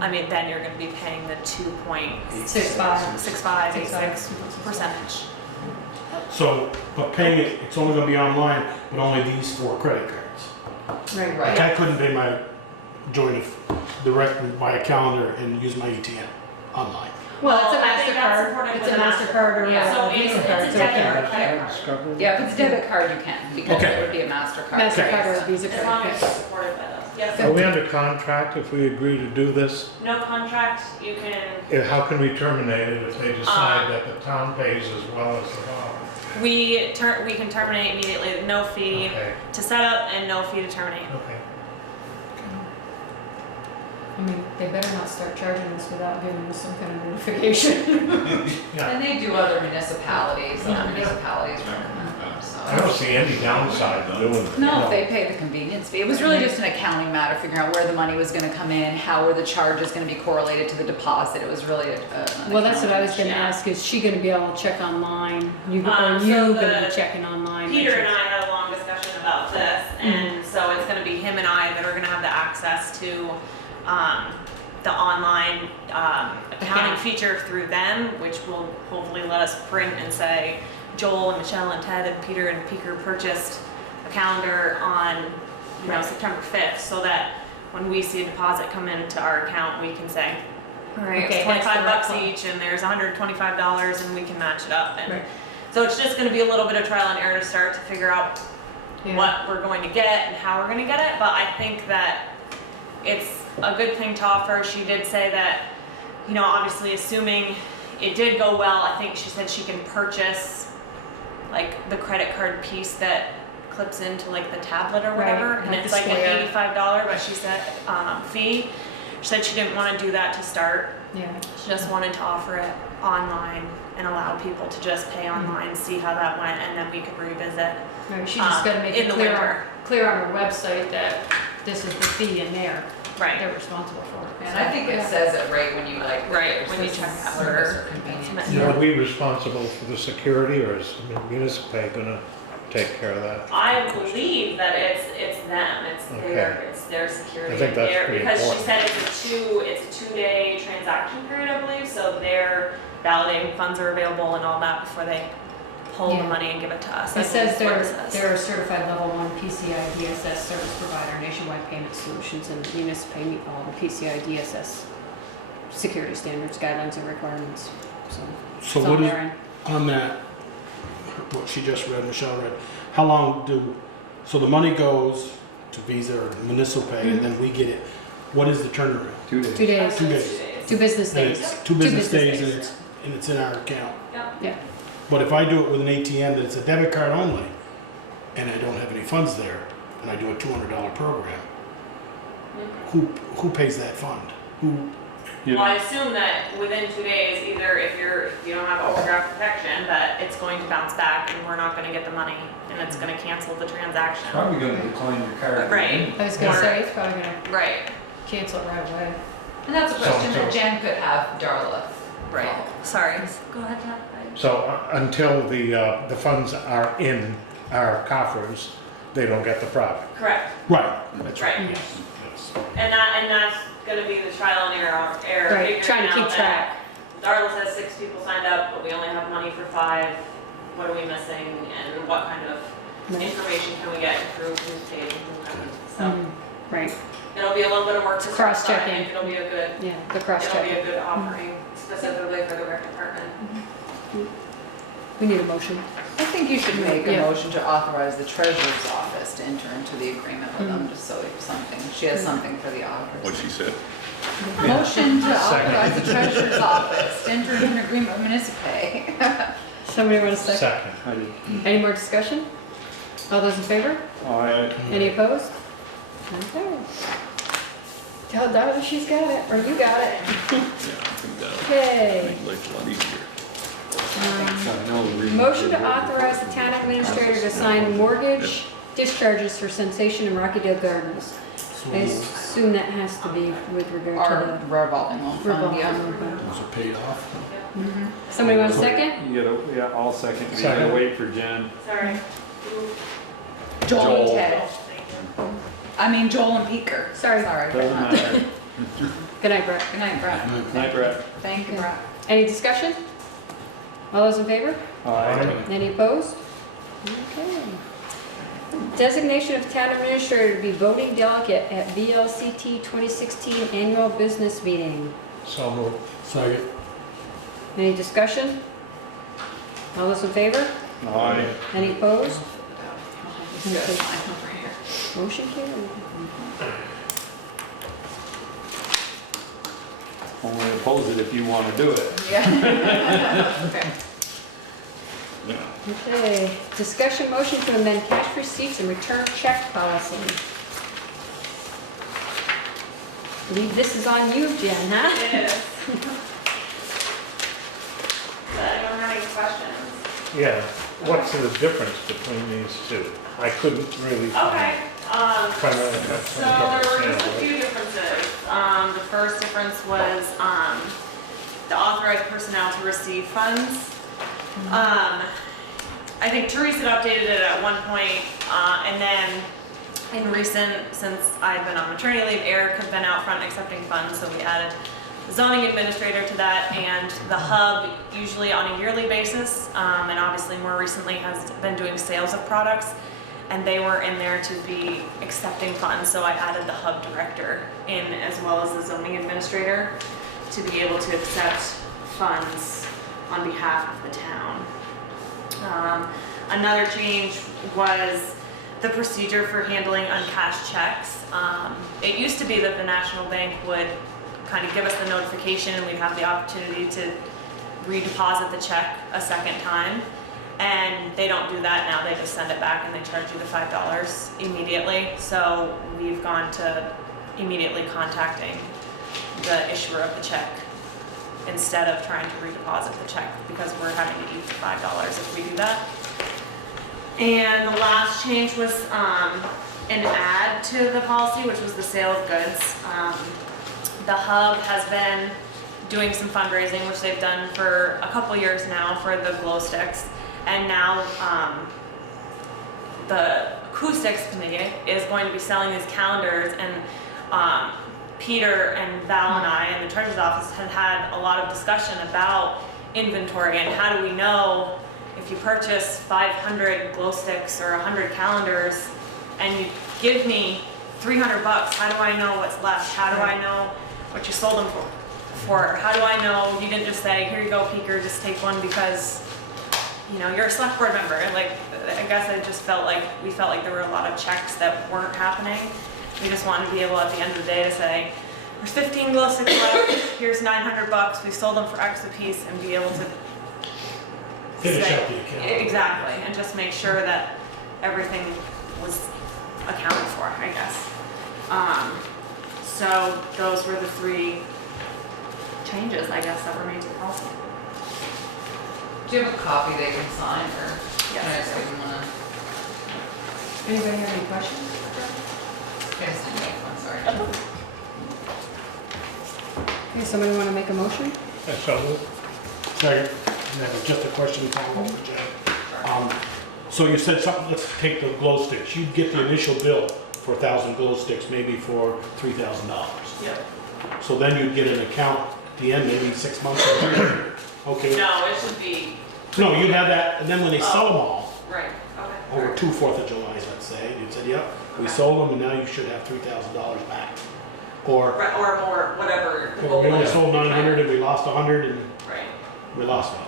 I mean, then you're gonna be paying the 2.6586 percentage. So, but paying it, it's only gonna be online, but only these 4 credit cards. Right, Like I couldn't pay join direct, buy a calendar and use my ATM online. Well, it's a I think that's MasterCard, supported it's with a MasterCard or Yeah, so a it's Visa card, a so debit okay. or credit card. Yeah, if it's a debit card, you can, because Okay. it would be a MasterCard. MasterCard or a Visa As long card, as okay. it's supported by those. Yes. Are we under contract if we agree to do this? No contract, you can, How can we terminate it if they decide that the town pays as well as the borough? we can terminate immediately, no fee Okay, to set up and no fee to terminate. okay. I mean, they better not start charging us without giving us some kind of notification. And they do other municipalities, Yeah. other municipalities recommend them, so. I don't see any downside to doing it. No, if they pay the convenience fee. It was really just an accounting matter, figuring out where the money was gonna come in, how were the charges gonna be correlated to the deposit. It was really an Well, that's what I was accounting gonna Yeah. ask, is she gonna be able to check online? Or So you gonna the- be checking online? make Peter sure- and I had a long discussion about this, and so it's gonna be him and I that are gonna have the access to, the online, accounting Account. feature through them, which will hopefully let us print and say, Joel and Michelle and Ted and Peter and Peter purchased a calendar on, Right. September 5th, so that when we see a deposit come into our account, we can say, all right, Okay, it's that's the 25 bucks right one. each, and there's $125, and we can match it up. And Right. so it's just gonna be a little bit of trial and error to start to figure out Yeah. what we're going to get and how we're gonna get it, but I think that it's a good thing to offer. She did say that, obviously assuming it did go well, I think she said she can purchase like the credit card piece that clips into like the tablet or whatever, Right, and like it's the like an square. $85, but she said, fee. She said she didn't wanna do that to start. Yeah, She just wanted to offer it online and allow people to just pay online, see how that went, and then we could revisit. right, she just gotta make in it the clear winter. clear on her website that this is the fee in there, Right. they're responsible for it. And I think it says it right when you like. Right, there's when you this check out service or or convenience. something. Are we responsible for the security, or is Municipay gonna take care of that? I believe that it's them, it's their security. I think that's Their- pretty Because she important. said it's a 2-day transaction period, I believe, so they're validating funds are available and all that before they pull the Yeah. money and give it to us. I It says believe is what it says. they're a certified level 1 PCI DSS service provider, nationwide payment solutions, and municipal meet all the PCI DSS security standards, guidelines, and requirements. So So it's what on is, their end. on that, what she just read, Michelle read, how long so the money goes to Visa or municipal pay and then we get it. What is the turnaround? 2 days. 2 days, 2 days. 2 business And days. it's 2 business days and it's in our account. Yeah, But if I do it with an ATM that's a debit card only, and I don't have any funds there, and I do a $200 program, who pays that fund? Who, Well, I assume that within 2 days, either if you don't have overdraft protection, that it's going to bounce back and we're not gonna get the money and it's gonna cancel the transaction. Probably gonna decline your card. Right. I was gonna Or- say, it's probably gonna Right, cancel it right away. And that's a question that Jen could have Darla. right. Sorry. Go ahead, Ted. So until the funds are in our coffers, they don't get the product. Correct, right, that's right. right. Yes, yes. And that's gonna be the trial and error Right, trying to figuring keep out that Darla says 6 people signed up, but we only have money for 5. What are we missing and what kind of Right. information can we get through who's paid and who hasn't? So Right, it'll be a little bit of work to start, but I Cross-checking. think it'll be a good, yeah, the it'll be cross-checking. a good offering specifically for the rec department. We need a motion. I think you should make a Yeah. motion to authorize the treasurer's office to enter into the agreement with them, just so it's something, she has something for the What auditors. she said. Motion to authorize the treasurer's office to enter into an agreement with municipal. Somebody want a second? Second. I did. Any more discussion? All those in favor? Aye. Any opposed? Okay. Tell Darla she's got it, or you got it. Yeah, I think that'll Okay. make life a lot easier. Motion to authorize the town administrator to sign mortgage discharges for Sensation and Rockydale Gardens. I assume that has to be with regard Our to revolving loan the fund, yeah. revolving fund. Those are paid off. Somebody want a second? You gotta, yeah, I'll second. You Second. gotta wait for Jen. Sorry. Joel and Joel. Ted. I mean Joel and Peeker. Sorry. Sorry. Doesn't not- matter. Good night, Brett. Good night, Brett. Night, Brett. Thank you, Brett. Any discussion? All those in favor? Aye. Any opposed? Okay. Designation of town administrator to be voting delegate at VLCT 2016 annual business meeting. So moved. Second. Any discussion? All those in favor? Aye. Any opposed? Just gotta sign over here. Motion carried. Only oppose it if you wanna do it. Yeah. Okay. Okay, discussion motion to amend cash receipts and return check policy. Believe this is on you, Jen, huh? It is. But I don't have any questions. Yeah, what's the difference between these two? I couldn't really Okay, primarily. so there were just a few differences. The first difference was, the authorized personnel to receive funds. I think Teresa had updated it at one point, and then in recent, since I've been on maternity leave, Eric had been out front accepting funds, so we added the zoning administrator to that, and the hub usually on a yearly basis, and obviously more recently has been doing sales of products, and they were in there to be accepting funds, so I added the hub director in as well as the zoning administrator to be able to accept funds on behalf of the town. Another change was the procedure for handling uncashed checks. It used to be that the National Bank would kind of give us the notification and we'd have the opportunity to redeposit the check a second time. And they don't do that now, they just send it back and they charge you the $5 immediately. So we've gone to immediately contacting the issuer of the check instead of trying to redeposit the check because we're having to eat the $5 if we do that. And the last change was an add to the policy, which was the sale of goods. The hub has been doing some fundraising, which they've done for a couple years now for the glow sticks. And now the acoustics committee is going to be selling these calendars, and Peter and Val and I and the treasurer's office had a lot of discussion about inventory and how do we know if you purchase 500 glow sticks or 100 calendars and you give me $300, how do I know what's left? How do I know what you sold them for? How do I know you didn't just say, here you go, Peter, just take one because, you know, you're a select board member? Like, I guess I just felt like, we felt like there were a lot of checks that weren't happening. We just wanted to be able at the end of the day to say, there's 15 glow sticks left, here's $900, we sold them for X a piece, and be able to Finish say- up the account. Exactly, and just make sure that everything was accounted for, I guess. So those were the 3 changes, I guess, that were made to the policy. Do you have a copy they can sign, or Yes, can I I just do. give them one? Anybody have any questions? Yes, I make one, sorry. Okay, somebody want to make a motion? Second, and then just a question follow up for Jen. So you said something, let's take the glow sticks. You'd get the initial bill for 1,000 glow sticks, maybe for $3,000. Yep. So then you'd get an account at the end, maybe 6 months or a year. Okay. No, it should be, No, you'd have that, and then when they sell them all, right, okay. over 2 4th of Julys, let's say, you'd say, yep, we Okay. sold them, and now you should have $3,000 back. Or, Right, or more, whatever. the or goal we only is. sold 900 and we lost 100 and Right, we lost money.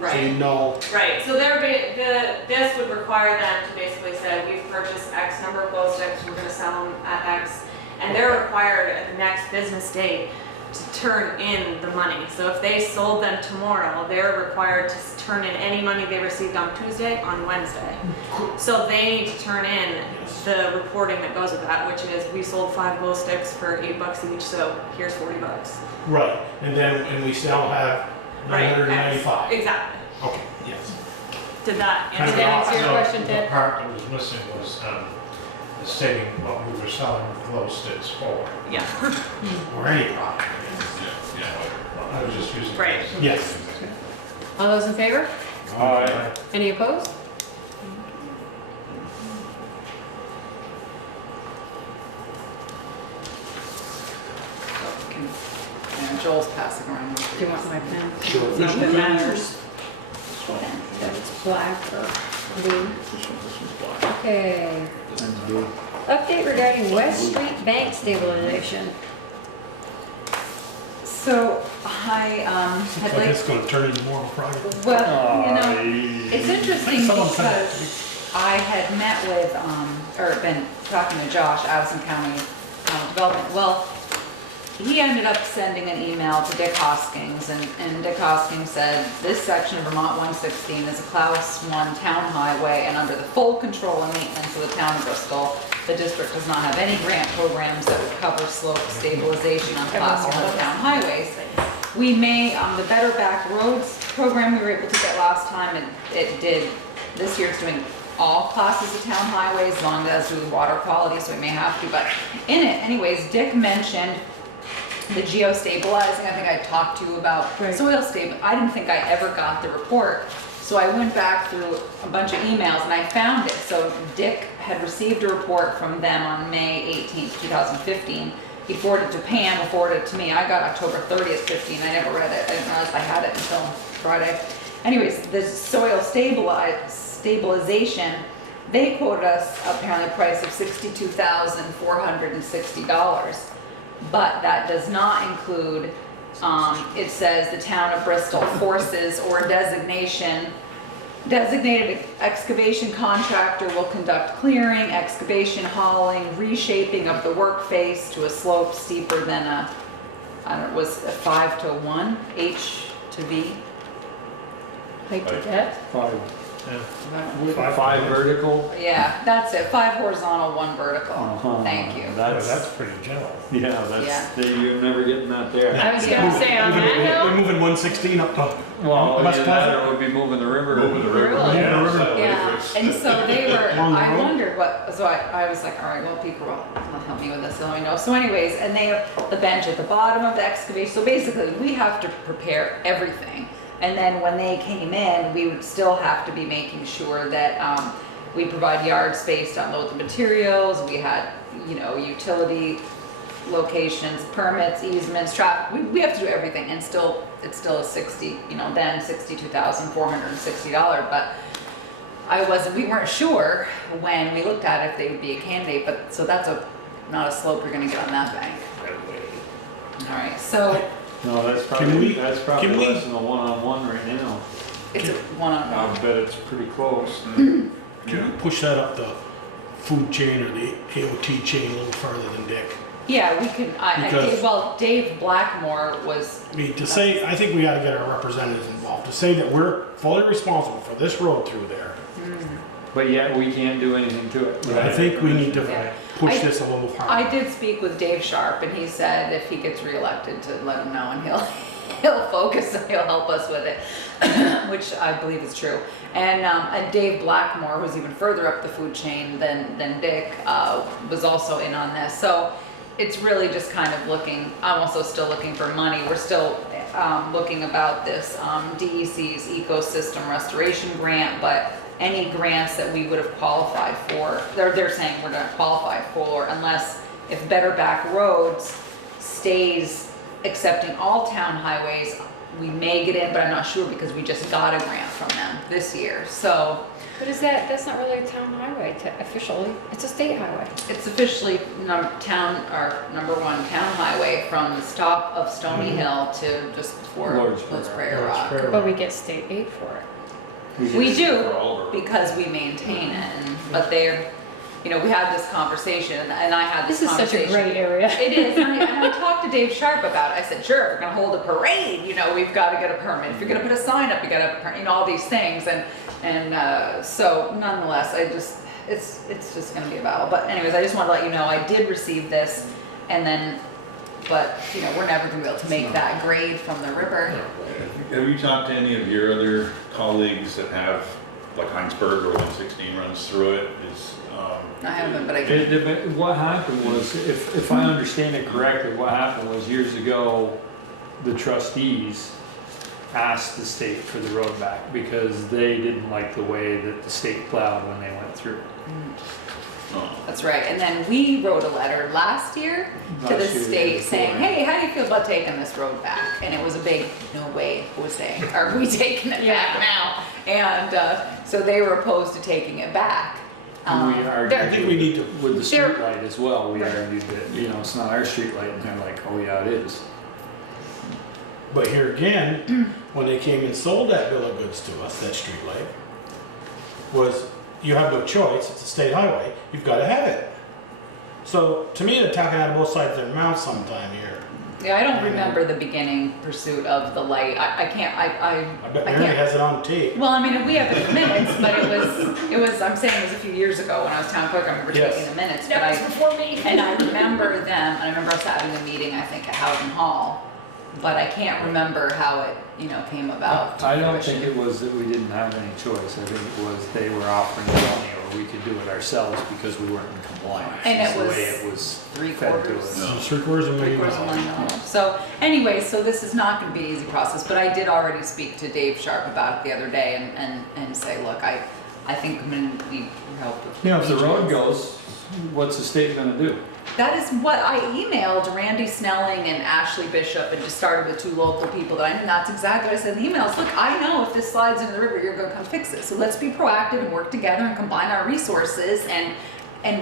So you right, know, right. So this would require them to basically say, we've purchased X number of glow sticks, we're gonna sell them at X. And they're required at the next business day to turn in the money. So if they sold them tomorrow, they're required to turn in any money they received on Tuesday on Wednesday. So they need to turn in the reporting that goes with that, which is we sold 5 glow sticks for $8 each, so here's $40. right, and we still have Right, 995. Exactly. Okay, yes. Did that Kind Did answer? that answer your So question, the Ted? part that was missing was stating what we were selling glow sticks for, Yeah. Or any product. I was just using. Right. Yes. All those in favor? Aye. Any opposed? Joel's passing around. Do you want my pen? Sure. Not that matters. That it's black or blue. Okay. Update regarding West Street bank stabilization. So I Looks had like like, it's gonna turn into more of a project. well, you know, it's interesting Someone said that. because I had met with, or been talking to Josh, Addison County Development. Well, he ended up sending an email to Dick Hoskins, and Dick Hoskins said, this section of Vermont 116 is a Class 1 town highway and under the full control and maintenance of the town of Bristol. The district does not have any grant programs that would cover slope stabilization on Class 1 town highways. We may, the Better Back Roads program we were able to get last time, and it did, this year it's doing all classes of town highways, as long as do water quality, so we may have to, but in it, anyways, Dick mentioned the geostabilizing. I think I talked to you about Right. soil stable. I didn't think I ever got the report. So I went back through a bunch of emails and I found it. So Dick had received a report from them on May 18th, 2015. He forwarded it to Pam, who forwarded it to me. I got October 30th, 15. I never read it. I didn't realize I had it until Friday. Anyways, the soil stabilization, they quoted us apparently a price of $62,460. But that does not include, it says the town of Bristol forces or designated excavation contractor will conduct clearing, excavation, hauling, reshaping of the work face to a slope steeper than I don't know, was a 5 to 1, H to V. Height to depth. 5 vertical. Yeah, that's it, 5 horizontal, 1 vertical. Uh-huh. Thank you. That's pretty general. Yeah, Yeah. you're never getting that there. I was gonna say on that We're note, moving 116 up to Well, West either that or would be moving the river. Moving the river. Really? Yeah, Moving the river. Yeah, and so they were, Along the I road? wondered what, so I was like, all right, well, Peter will help me with this, so let me know. So anyways, and they have the bench at the bottom of the excavation, so basically, we have to prepare everything. And then when they came in, we would still have to be making sure that, we provide yard space to unload the materials, we had, you know, utility locations, permits, easements, traffic, we have to do everything, and still, it's still a then $62,460, but we weren't sure when we looked at it if they would be a candidate, but, so that's not a slope you're gonna get on that bank. All right, so No, that's Can probably, we- that's probably can we- less than a one-on-one right now. it's a one-on-one. I'll bet it's pretty close. Can you push that up the food chain or the AOT chain a little further than Dick? Yeah, we can, Because- Dave Blackmore was, I mean, to say, I think we gotta get our representatives involved, to say that we're fully responsible for this road through there. But yet, we can't do anything to it. I think we need to Yeah. push I- this a little I harder. did speak with Dave Sharp, and he said if he gets reelected to let him know, and he'll focus, and he'll help us with it, which I believe is true. And Dave Blackmore, who's even further up the food chain than Dick, was also in on this. So it's really just kind of looking, I'm also still looking for money. We're still looking about this DEC's ecosystem restoration grant, but any grants that we would have qualified for, they're saying we're not qualified for unless, if Better Back Roads stays accepting all town highways, we may get in, but I'm not sure because we just got a grant from them this year. So What is that? That's not really a town highway officially. It's a state highway. it's officially number one town highway from the stop of Stony Hill to just before Lord's Lord's Prayer. Prayer Rock. But we get state aid for it. We do, For all of our- because we maintain it, but they're, you know, we had this conversation, and I had this This is such conversation. a gray area. It is, and I talked to Dave Sharp about it. I said, sure, we're gonna hold a parade, you know, we've gotta get a permit. If you're gonna put a sign up, you gotta, you know, all these things, so nonetheless, it's just gonna be a battle. But anyways, I just wanted to let you know, I did receive this, and then, but, you know, we're never gonna be able to make that grade from the river. Have you talked to any of your other colleagues that have, like Heinsberg or 116 runs through it? I haven't, but I can. What happened was, if I understand it correctly, what happened was years ago, the trustees asked the state for the road back because they didn't like the way that the state plowed when they went through. That's right, and then we wrote a letter last year to the Last year, state before, saying, yeah. hey, how do you feel about taking this road back? And it was a big, no way, Jose, are we taking it back now? And so they were opposed to taking it back. And we I argued think we need to, with the There- streetlight as well, we argued that, you know, it's not our streetlight, and they're like, oh yeah, it is. but here again, when they came and sold that bill of goods to us, that street light, was you have no choice, it's a state highway, you've gotta have it. So to me, they're talking out of both sides of their mouth sometime here. Yeah, I don't remember the beginning pursuit of the light, I can't, I bet I Mary can't- has it on tape. well, I mean, we have the minutes, but it was, I'm saying it was a few years ago when I was town clerk, I remember Yes. taking the minutes, but That was I, before me. and I remember them, and I remember us having a meeting, I think, at Houghton Hall, but I can't remember how it, you know, came about. I don't think it was that we didn't have any choice, I think it was they were offering the money or we could do it ourselves because we weren't in compliance. And it Is the was way it was three fed to quarters. us. No. It's $750,000. $750,000. So anyway, so this is not gonna be an easy process, but I did already speak to Dave Sharp about it the other day and say, look, I think I'm gonna need your help. with You know, if the road regions. goes, what's the state gonna do? That is what I emailed Randy Snelling and Ashley Bishop and just started with two local people that I knew. And that's exactly what I said in the emails. Look, I know if this slides into the river, you're gonna come fix it. So let's be proactive and work together and combine our resources and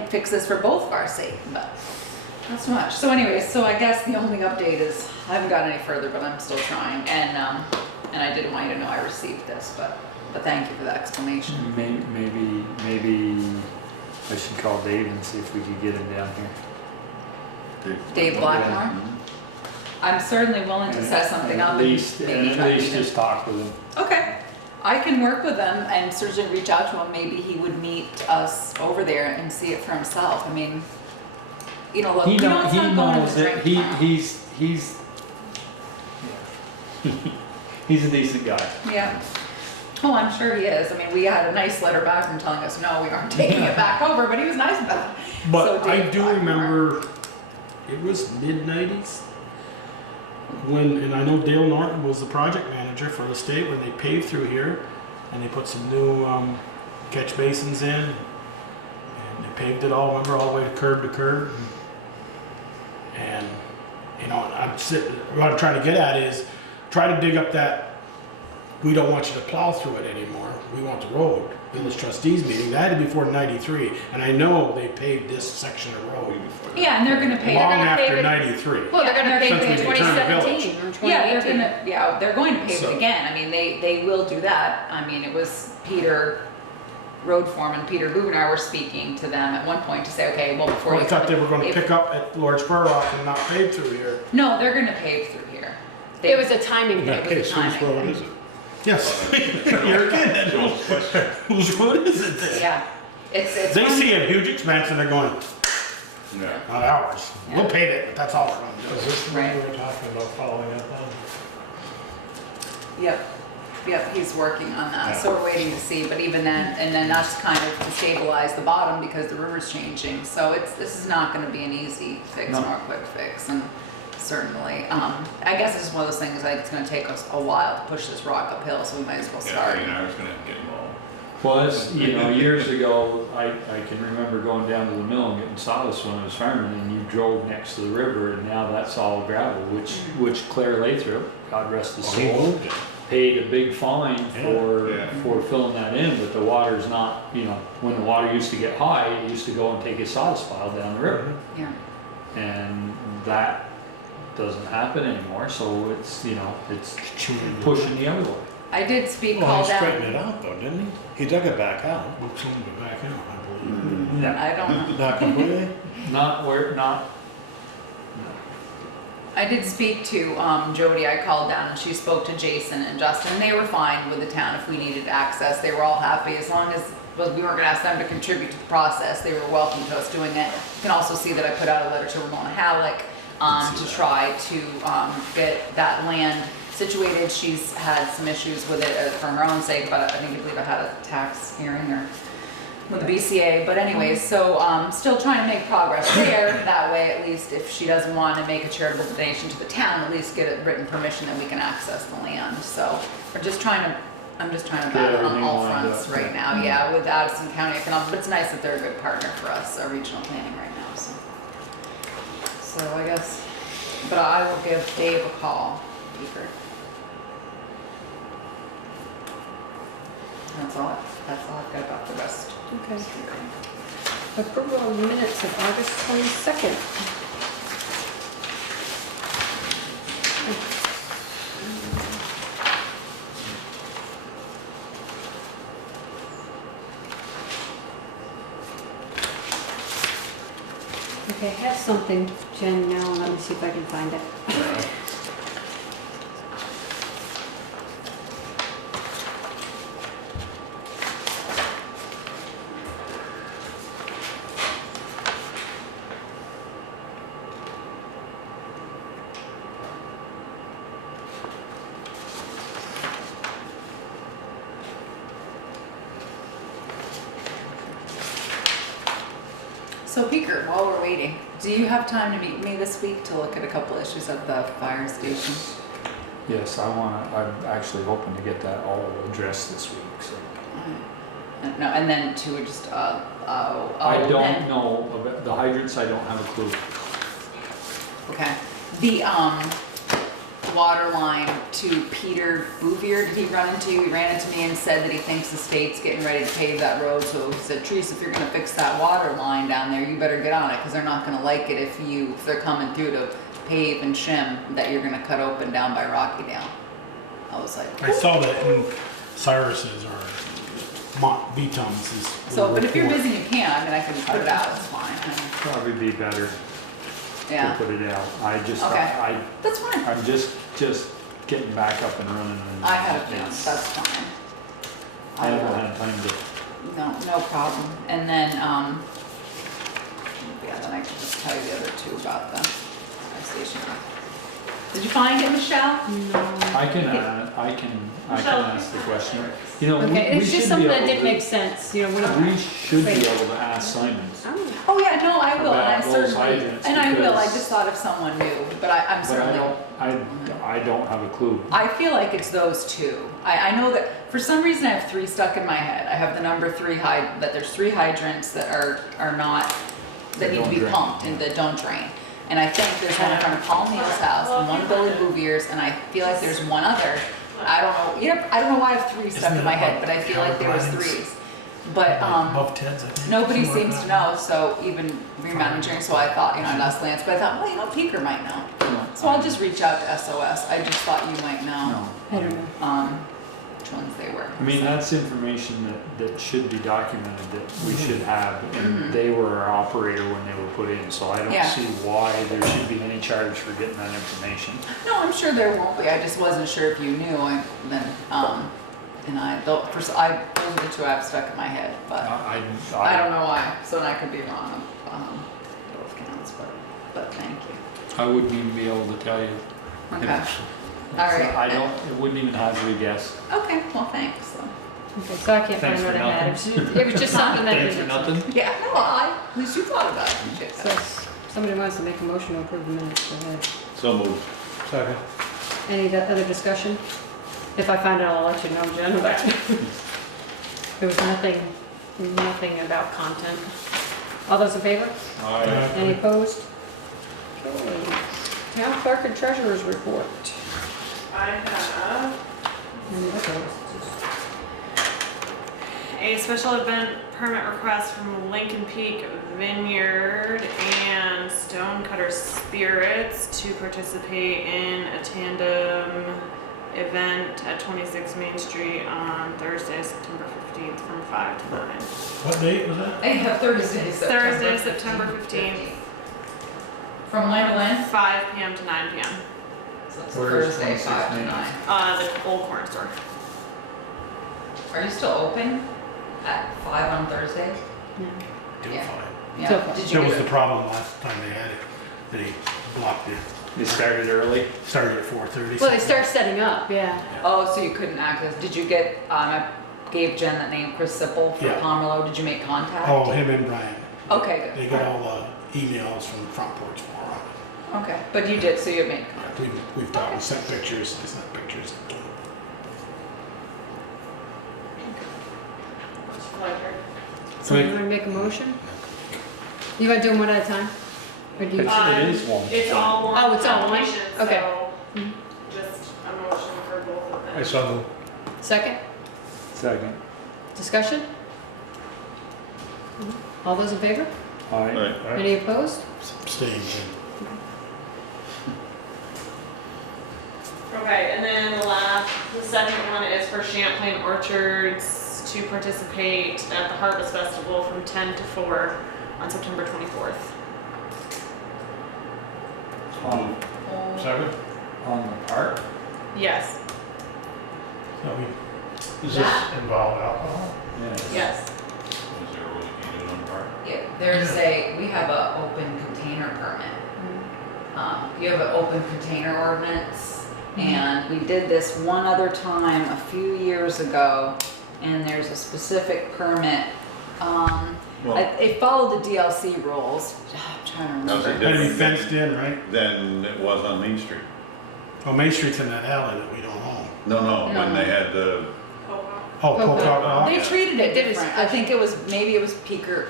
fix this for both of our sake. But not so much. So anyways, so I guess the only update is I haven't got any further, but I'm still trying. And I didn't want you to know I received this, but thank you for the explanation. Maybe I should call Dave and see if we could get him down here. Dave Blackmore? I'm certainly willing to set something up. At and least, maybe and try at to least even- just talk with him. Okay, I can work with him and certainly reach out to him, maybe he would meet us over there and see it for himself, I mean, you know, look, He you know, knows, it's he not going to knows the that, drink he, tomorrow. he's, yeah. He's a decent guy. Yeah, oh, I'm sure he is, I mean, we had a nice letter back from telling us, no, we aren't taking it back over, but he was nice about it. But So I Dave do Blackmore. remember, it was mid-90s, when, and I know Dale Norton was the project manager for the state when they paved through here, and they put some new catch basins in, and they paved it all, remember, all the way to curb. And, you know, what I'm trying to get at is, try to dig up that, we don't want you to plow through it anymore, we want the road. Village trustees meeting, that had to be before '93, and I know they paved this section of road Yeah, and they're gonna pay, long they're gonna pave after it. '93. Well, they're gonna pay Since it in we returned the 2017 or 2018. Yeah, they're going to pave So- it again. I mean, they will do that. I mean, it was Peter, road foreman, Peter Bouvenard were speaking to them at one point to say, okay, well, before Well, you. I thought they were gonna if- pick up at Lord Spur Rock and not pave through here. No, they're gonna pave through here. It was a timing In thing. that case, whose timing. road is it? Yes. You're kidding. Whose road is it then? Yeah, it's. They see a huge expanse and they're going, Yeah. not ours. We'll Yeah. pave it, but that's all we're gonna Is do. this the one Right. we were talking about following up on? Yep, he's working on that, Yeah. so we're waiting to see, but even then, and then that's kind of to stabilize the bottom because the river's changing, so this is not gonna be an easy fix No. nor a quick fix, and certainly, I guess it's one of those things, like, it's gonna take us a while to push this rock uphill, so we might as well start. Yeah, I was gonna get involved. Well, it's, you know, years ago, I can remember going down to the mill and getting sawdust when I was farming, and you drove next to the river, and now that's all gravel, which Claire Lathrop, God rest his Oh, he soul, moved it. paid a big fine Yeah. for filling that in, but the water's not, you know, when the water used to get high, it used to go and take his sawdust pile down the river. Yeah, And that doesn't happen anymore, so it's, you know, it's pushing the other way. I did speak, Well, call he straightened down, it out though, didn't he? He dug it back out. We'll send it back in, I believe. No, I don't know. Not completely? not where, not, I did speak to Jody, I called down and she spoke to Jason and Justin, and they were fine with the town if we needed access, they were all happy, as long as, well, we weren't gonna ask them to contribute to the process, they were welcome to us doing it. You can also see that I put out a letter to Ramona Halleck to try to get that land situated. She's had some issues with it for her own sake, but I believe I had a tax hearing or with the BCA, but anyways, so still trying to make progress there. That way, at least if she doesn't want to make a charitable donation to the town, at least get a written permission that we can access the land. So I'm just trying to battle on everything all lined fronts up, right now. Yeah, with Addison County Economic, but it's nice that they're a good partner for us, regional planning right now. So I guess, but I will give Dave a call, Beaker. That's all I've got about the rest. Okay. Approval of minutes of August 22nd. Okay, I have something, Jen, now let me see if I can find it. So Beaker, while we're waiting, do you have time to meet me this week to look at a couple issues at the fire station? yes, I'm actually hoping to get that all addressed this week, so. No, and then to just, I and- don't know, about the hydrants, I don't have a clue. Okay. The, water line to Peter Bouvier, did he run into you? He ran into me and said that he thinks the state's getting ready to pave that road, so he said, Teresa, if you're gonna fix that water line down there, you better get on it, cause they're not gonna like it if they're coming through to pave and shim, that you're gonna cut open down by Rockydale. I was like, I saw that in Cyrus's or Beatum's is. so, but if you're busy, you can, I mean, I can cut it out, it's fine. Probably be better to Yeah, put it out. Okay. That's fine. I'm just getting back up and running. And I have, no, it's- that's fine. I haven't will- had time to, No problem. And then, yeah, then I can just tell you the other two about the fire station. Did you find it, Michelle? I can ask the question. You know, Okay, we it's just should be something that able didn't make to, sense, you know, we're not. we should be able to ask Simons. Oh, yeah, no, I will, and I About those certainly, hydrants, and I will, I because- just thought if someone knew, but I'm But certainly. I don't have a clue. I feel like it's those two. I know that, for some reason, I have three stuck in my head. I have the number three that there's three hydrants that are not, that That need to don't be drain. pumped and that don't drain. And I think there's one in front of Paul Neal's house, and one Billy Bouvier's, and I feel like there's one other. I don't know, I don't know why I have three stuck in my head, but I feel like there was threes. But, Above Ted's, I think. nobody something like seems to that. know, so even remanaging, so I thought, I'd ask Lance, but I thought, well, Peter might know. So I'll just reach out to SOS. I just thought you might know, No. I don't know. which ones they were. I mean, that's information that should be documented, that we should have, Mhm. and they were our operator when they were put in, so I don't Yeah. see why there should be any charge for getting that information. No, I'm sure there won't be. I just wasn't sure if you knew, and then, and those are the two I've stuck in my head, but I don't know why, so I could be wrong, both counts, but thank you. I wouldn't even be able to tell you. Okay, all right. I don't, it wouldn't even have to be guessed. Okay, well, thanks, so. Okay, so I can't find Thanks what for I had. It was just something that. Thanks for nothing. Yeah, no, at least you thought about it. So somebody wants to make a motion to approve the minutes, go ahead. So moved. Second. Any other discussion? If I find out, I'll let you know, Jen, but there was nothing about content. All those in favor? Any opposed? Okay. Town clerk and treasurer's report. I have Any others? a special event permit request from Lincoln Peak Vineyard and Stonecutter Spirits to participate in a tandem event at 26 Main Street on Thursday, September 15th from 5 to 9. What date was that? I have Thursday, Thursday, September 15th, From when to when? 5 p.m. to 9 p.m. So it's Where is Thursday, 26 5 to Main? 9. The old corner store. Are you still open at 5 on Thursday? Doing Yeah. fine. Yeah. So far. Did you That was get the it? problem last time they had it. They blocked it. They started early. Started at 4:30. Well, they start setting up, yeah. Oh, so you couldn't access, did you get, I gave Jen that name, Chris Sipple for Yeah. Pomerlo, did you make contact? Oh, him and Brian. Okay, They good. got all the emails from Front Porch Forum. Okay, but you did, so you made contact. We've talked, we sent pictures, they sent pictures. So you wanna make a motion? You wanna do them one at a time? Or do you? It is one. It's all one Oh, it's all one? application, Okay. so Mhm. just a motion for both of them. I saw the, Second, Second. discussion? All those in favor? Aye. Right. Any opposed? Abstained. Okay, and then the second one is for Champlain Orchards to participate at the Harvest Festival from 10 to 4 on September 24th. On, second? on the park? Yes, Does this involve alcohol? yes. Is there a really heated on part? Yeah, we have a open container permit. You have an open container ordinance, and we did this one other time a few years ago, and there's a specific permit. Well, It followed the DLC rules. I'm trying to How's it remember. Had to be different fenced in, right? than it was on Main Street? Oh, Main Street's in that alley that we don't own. No, when No. they had the, Oh, Pocock Rock? They treated it They did it different. I think it was, maybe it was Peter,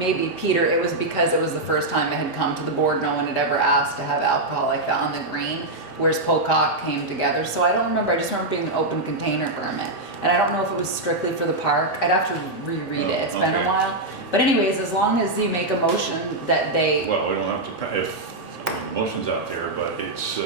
it was because it was the first time it had come to the board, no one had ever asked to have alcohol like that on the green, whereas Pocock came together, so I don't remember, I just remember being an open container permit. And I don't know if it was strictly for the park, I'd have to reread it, it's been a Okay. while. But anyways, as long as you make a motion that they, well, we don't have to, if, I mean, the motion's out there, but it's,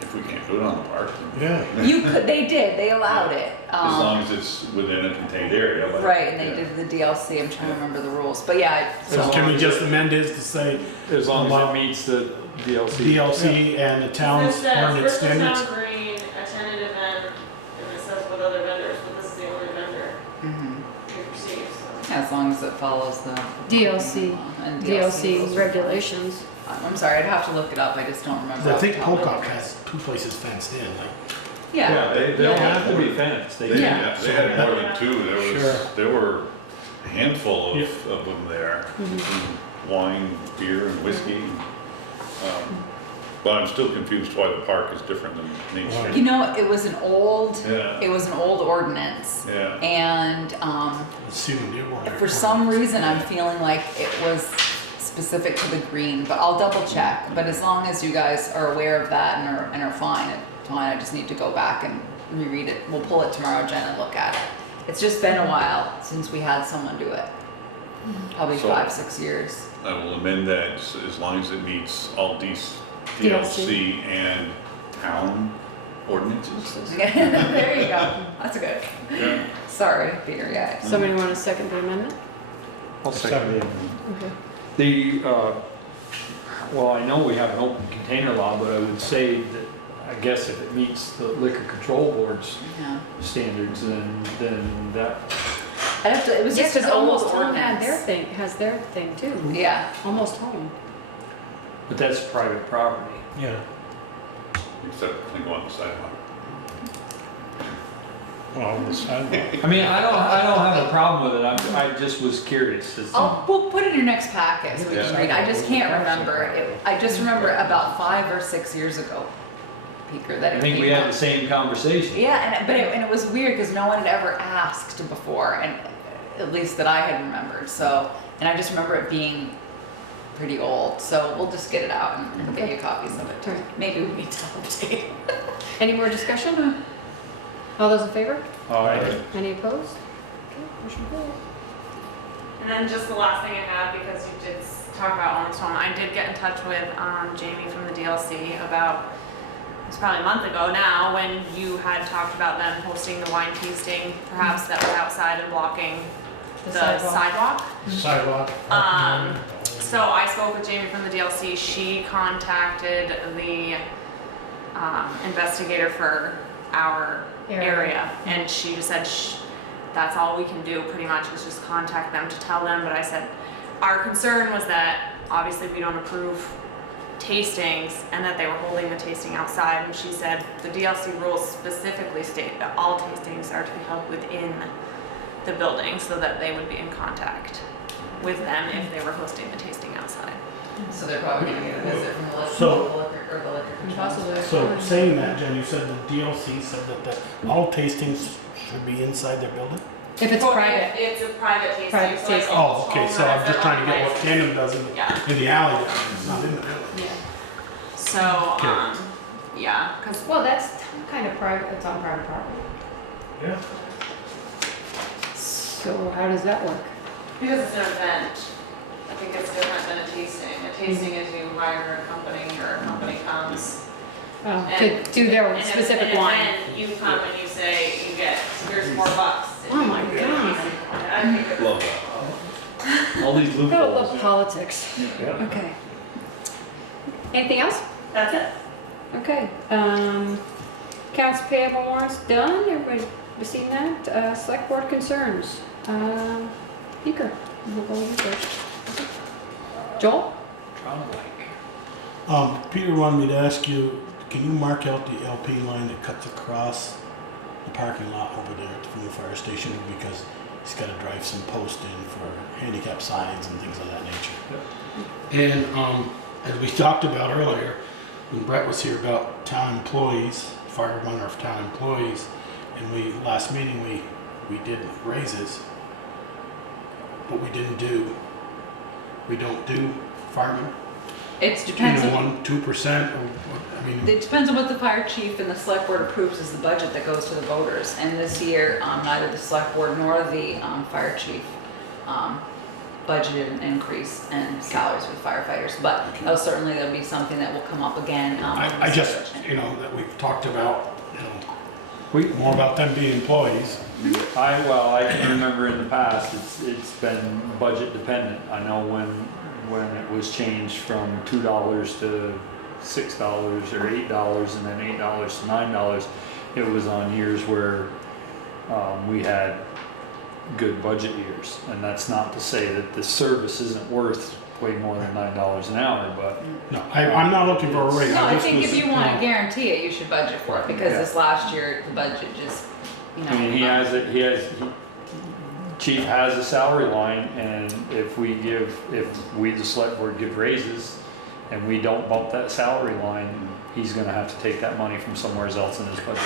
if we can't do it on the park, then. Yeah. you could, they allowed it. As long as it's within a contained area. but- Right, and they yeah. did the DLC, I'm trying to remember the rules, but yeah, so. Can we just amend this to say As long as it meets the DLC. DLC and the town's This says ordinance Bristol standards? Town Green, attended event, and it says with other vendors, but this is the only vendor Mhm. we received, so. As long as it follows the. DLC. And DLC rules. regulations. I I'm sorry, I'd have to look it up, I just don't remember. I off the think top of my Pocock head. has 2 places fenced in, like, Yeah, They don't have to be fenced. They, They Yeah. they had more than 2, Sure. there were a handful Yeah. of them there. Between wine, beer and whiskey. But I'm still confused why the park is different than Main you Street. know, it was an old Yeah, ordinance, yeah. and, Sealing Dearborn. for some reason, I'm feeling like it was specific to the green, but I'll double check. But as long as you guys are aware of that and are fine, I just need to go back and reread it. We'll pull it tomorrow, Jen, and look at it. It's just been a while since we had someone do it. Probably So- 5-6 years. I will amend that as long as it meets all DLC and town ordinances. There you go. That's good. Yeah. Sorry, Peter, yeah. Somebody want to second the amendment? I'll second it. Okay. The, well, I know we have an open container law, but I would say that, I guess if it meets the liquor control board's Yeah. standards, then that, I'd have to, it was Yeah, just an because old Almost Home had their ordinance. thing, has their thing too. Yeah. Almost Home. but that's private property. Yeah. Except I go on the sidewalk. Well, the sidewalk. I mean, I don't have a problem with it, I just was curious. We'll put it in your next packet so we can Yeah. read. I just can't remember. I just remember about 5 or 6 years ago, Peter, that I it think we came had up. the same conversation. Yeah, and it was weird because no one had ever asked before, and at least that I had remembered. So, and I just remember it being pretty old. So we'll just get it out and get you copies of it. Alright. Maybe we need to update. Any more discussion? All those in favor? All right. Any opposed? Okay, motion carried. And then just the last thing I have, because you did talk about Almost Home, I did get in touch with Jamie from the DLC about, it was probably a month ago now, when you had talked about them hosting the wine tasting, perhaps that was outside and blocking The the sidewalk. sidewalk. Sidewalk. So I spoke with Jamie from the DLC. She contacted the investigator for our area, and she just said that's all we can do pretty much is just contact them to tell them. But I said our concern was that obviously we don't approve tastings and that they were holding the tasting outside, and she said the DLC rules specifically state that all tastings are to be held within the building, so that they would be in contact with them if they were hosting the tasting outside. So they're probably gonna get a visit from the liquor, So- the liquor control. Possibly. So saying that, Jen, you said the DLC said that all tastings should be inside their building? If it's Well, private. It's a private tasting. Private so like tasting. Oh, okay, so I'm just trying to get what license. Tandem does Yeah. in the alley, it's not in the building. Yeah. So, Okay. yeah, cause Well, that's kind of private, it's on private property. Yeah. So how does that work? because it's an event, I think it's different than a tasting. A tasting is you hire a company or a company comes. To And- do their And specific an wine. event, you come and you say, you get, here's $4. Oh my God. I think it's. Love that. All these I don't loopholes. love politics. Yeah. Okay. Anything else? That's it. Okay, accounts payable warrants done, everybody received that, select board concerns, Beaker, we'll go with you first. Joel? Peter wanted me to ask you, can you mark out the LP line that cuts across the parking lot over there from the fire station? Because he's gotta drive some post in for handicap signs and things of that nature. And, as we talked about earlier, when Brett was here about town employees, firemen or town employees, and last meeting, we did raises, but we don't do firemen. It depends on, 1-2%, or what, I mean. it depends on what the fire chief and the select board approves as the budget that goes to the voters. And this year, neither the select board nor the fire chief budgeted an increase in salaries for firefighters. But certainly there'll be something that will come up again. I just, that we've talked about, more about them being employees. I can remember in the past, it's been budget dependent. I know when it was changed from $2 to $6 or $8 and then $8 to $9, it was on years where we had good budget years. And that's not to say that the service isn't worth way more than $9 an hour, but No, I'm not looking for a raise. No, I just think was, if you want know, to guarantee it, you should budget for it, because this last year, the budget just, you know. I mean, Chief has a salary line, and if we, the select board, give raises, and we don't bump that salary line, he's gonna have to take that money from somewhere else in his budget.